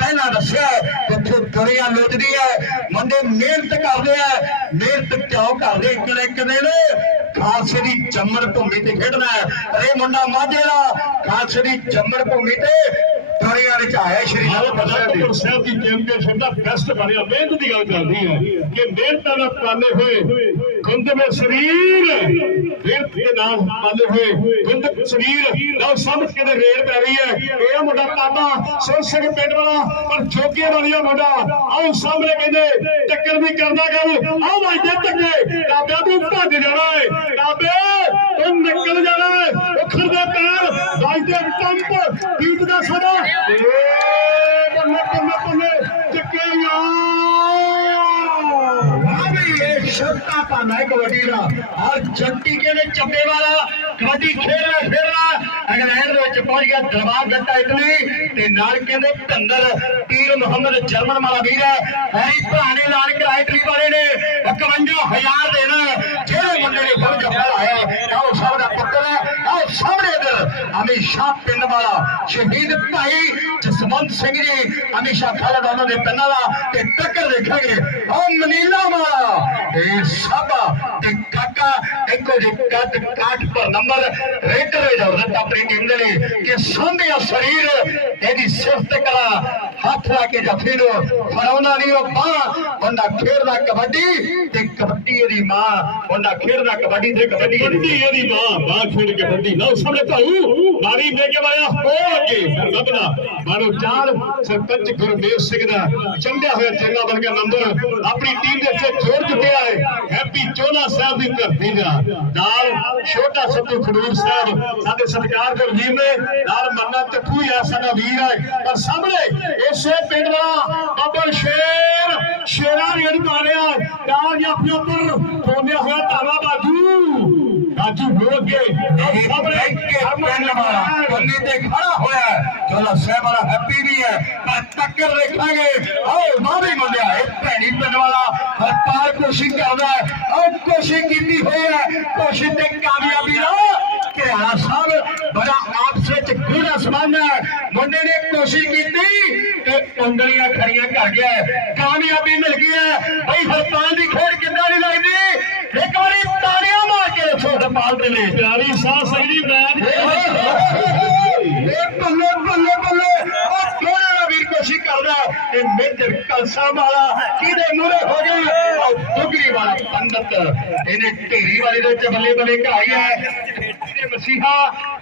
ਪਹਿਲਾਂ ਦੱਸਿਆ ਉੱਥੇ ਦੁਨੀਆ ਲੁੱਟਦੀ ਹੈ। ਮੁੰਡੇ ਮਿਹਨਤ ਕਰਦੇ ਆ, ਮਿਹਨਤ ਕਿਉਂ ਕਰਦੇ ਇੱਕ ਨੇ ਖਾਲਸੇ ਦੀ ਜੰਮਣ ਭੂਮੀ ਤੇ ਖੇਡਣਾ ਹੈ। ਇਹ ਮੁੰਡਾ ਮਾਝੇ ਦਾ ਖਾਲਸੇ ਦੀ ਜੰਮਣ ਭੂਮੀ ਤੇ ਦੁਨੀਆ ਵਿੱਚ ਆਇਆ। ਸ਼੍ਰੀ ਅਨੰਦਪੁਰ ਸਾਹਿਬ ਦੀ ਚੈਂਪੀਅਨਸ਼ਿਪ ਦਾ ਬੈਸਟ ਬਣਿਆ। ਮਿਹਨਤ ਦੀ ਗੱਲ ਕਰਦੀ ਹੈ ਕਿ ਮਿਹਨਤਾਂ ਨਾਲ ਪਾਲੇ ਹੋਏ ਗੁੰਦਵੇਂ ਸਰੀਰ ਮਿਹਨਤ ਦੇ ਨਾਲ ਪਾਲੇ ਹੋਏ ਗੁੰਦਕ ਸਰੀਰ ਨਾਲ ਸਮਝ ਕੇ ਰੇਡ ਪੈ ਰਹੀ ਹੈ। ਇਹ ਮੁੰਡਾ ਕਾਬਾ ਸੁਰ ਸਿੰਘ ਪਿੰਡ ਵਾਲਾ ਪਰ ਜੋਗੇ ਵਾਲੀਆ ਮੁੰਡਾ ਆਓ ਸਾਹਮਣੇ ਕਹਿੰਦੇ ਟੱਕਰ ਵੀ ਕਰਦਾ ਗੱਲ ਆਓ ਵਾਜਦੇ ਟੱਕੇ ਕਾਬਿਆ ਤੂੰ ਭੱਜ ਜਾਣਾ ਹੈ। ਕਾਬੇ ਤੂੰ ਨਿਕਲ ਜਾਣਾ ਹੈ। ਉਖੜ ਦੇ ਪੈਰ ਵਾਜਦੇ ਪੰਪ ਗੀਤ ਦਾ ਸਦਾ ਸ਼ਬਦਾਂ ਪਾਣਾ ਕਬੱਡੀ ਦਾ ਹਰ ਜੱਟੀ ਕੇ ਚੱਬੇ ਵਾਲਾ ਕਬੱਡੀ ਖੇਡਣਾ ਇੰਗਲੈਂਡ ਦੇ ਵਿੱਚ ਪਹੁੰਚ ਗਿਆ ਦਰਬਾਰ ਜੱਟਾ ਇਟਲੀ ਤੇ ਨਾਲ ਕਹਿੰਦੇ ਧੰਦਰ ਪੀਰ ਮੁਹੰਮਦ ਜਰਮਨ ਵਾਲਾ ਵੀਰ ਹੈ। ਹੈਰੀ ਭਰਾ ਨੇ ਐਲਾਨ ਕਰਾਇਆ ਇਟਲੀ ਵਾਲੇ ਨੇ 51,000 ਦੇਣਾ ਜਿਹੜੇ ਮੁੰਡੇ ਨੇ ਫੁੱਲ ਜੱਫਾ ਲਾਇਆ ਆਓ ਸਭ ਦਾ ਪੁੱਤਰ ਹੈ। ਆਓ ਸਾਹਮਣੇ ਇਧਰ हमेशा पिंड वाला शहीद भाई जसवंत सिंह जी हमेशा खालड़ उन्होंने पिंड वाला ते टक्कर देखेंगे और मनीला वाला ये सब ते काका एको जी कद काट पर नंबर रेटर जरूरत अपनी टीम दे लिए कि सोंदिया शरीर एदी सिफत करा हाथ ला के जफी नो फरौना नहीं हो बंदा खेलदा कबड्डी ते कबड्डी दी मां बंदा खेलदा कबड्डी ते कबड्डी दी मां खेल के बंदी ना सामने भाऊ मारी बेके वाया हो के सबना मानो चार सरपंच गुरदेव सिंह दा चंगा होया चंगा बन गया नंबर अपनी टीम दे से जोड़ चुकिया है हैप्पी चोला साहब दी धरती दा नाल छोटा सत्तू खडूर साहब साडे सत्कार दे वीर ने नाल मन्ना टप्पू या साडा वीर है पर सामने इसे पिंड वाला बाबा शेरा ने मारिया चार जाफियों पर खोलिया हुआ तारा बाजू हो गए सामने के पिंड वाला कोनी ते खड़ा होया चोला साहब वाला हैप्पी भी है पर टक्कर देखेंगे ओ मारी मुंडिया ए भैणी पिंड वाला हर पार कोशिश करदा है और कोशिश कीती हुई है कोशिश ते कामयाबी ना हरियाणा साहब बड़ा आपस में गूढ़ा संबंध है मुंडे ने कोशिश की उंगलियां खड़ियां कर गया कामयाबी मिल गई है भाई हरपाल की खेल कितना नहीं लगती एक बार तालियां मार के रखो हरपाल के लिए प्यारी साह सही बल्ले बल्ले बल्ले वीर कोशिश कर रहा है मेजर कलसा वाला सीधे मुरे हो गए और डुगरी वाला पंडित इन्हें ढेरी वाले बल्ले बल्ले कराई है मसीहा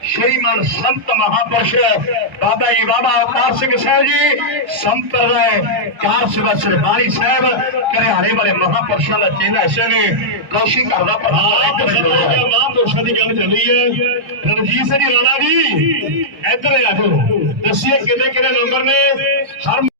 श्रीमान संत महापुरुष बाबा जी बाबा अवतार सिंह साहब जी संप्रदाय 400 सरदारी साहब हरियाणे वाले महापुरुषों का चेला ऐसे ने कोशिश करना महापुरुषों की गल चली है रणजीत सिंह राणा जी इधर आ जाओ दसिए कितने नंबर ने हर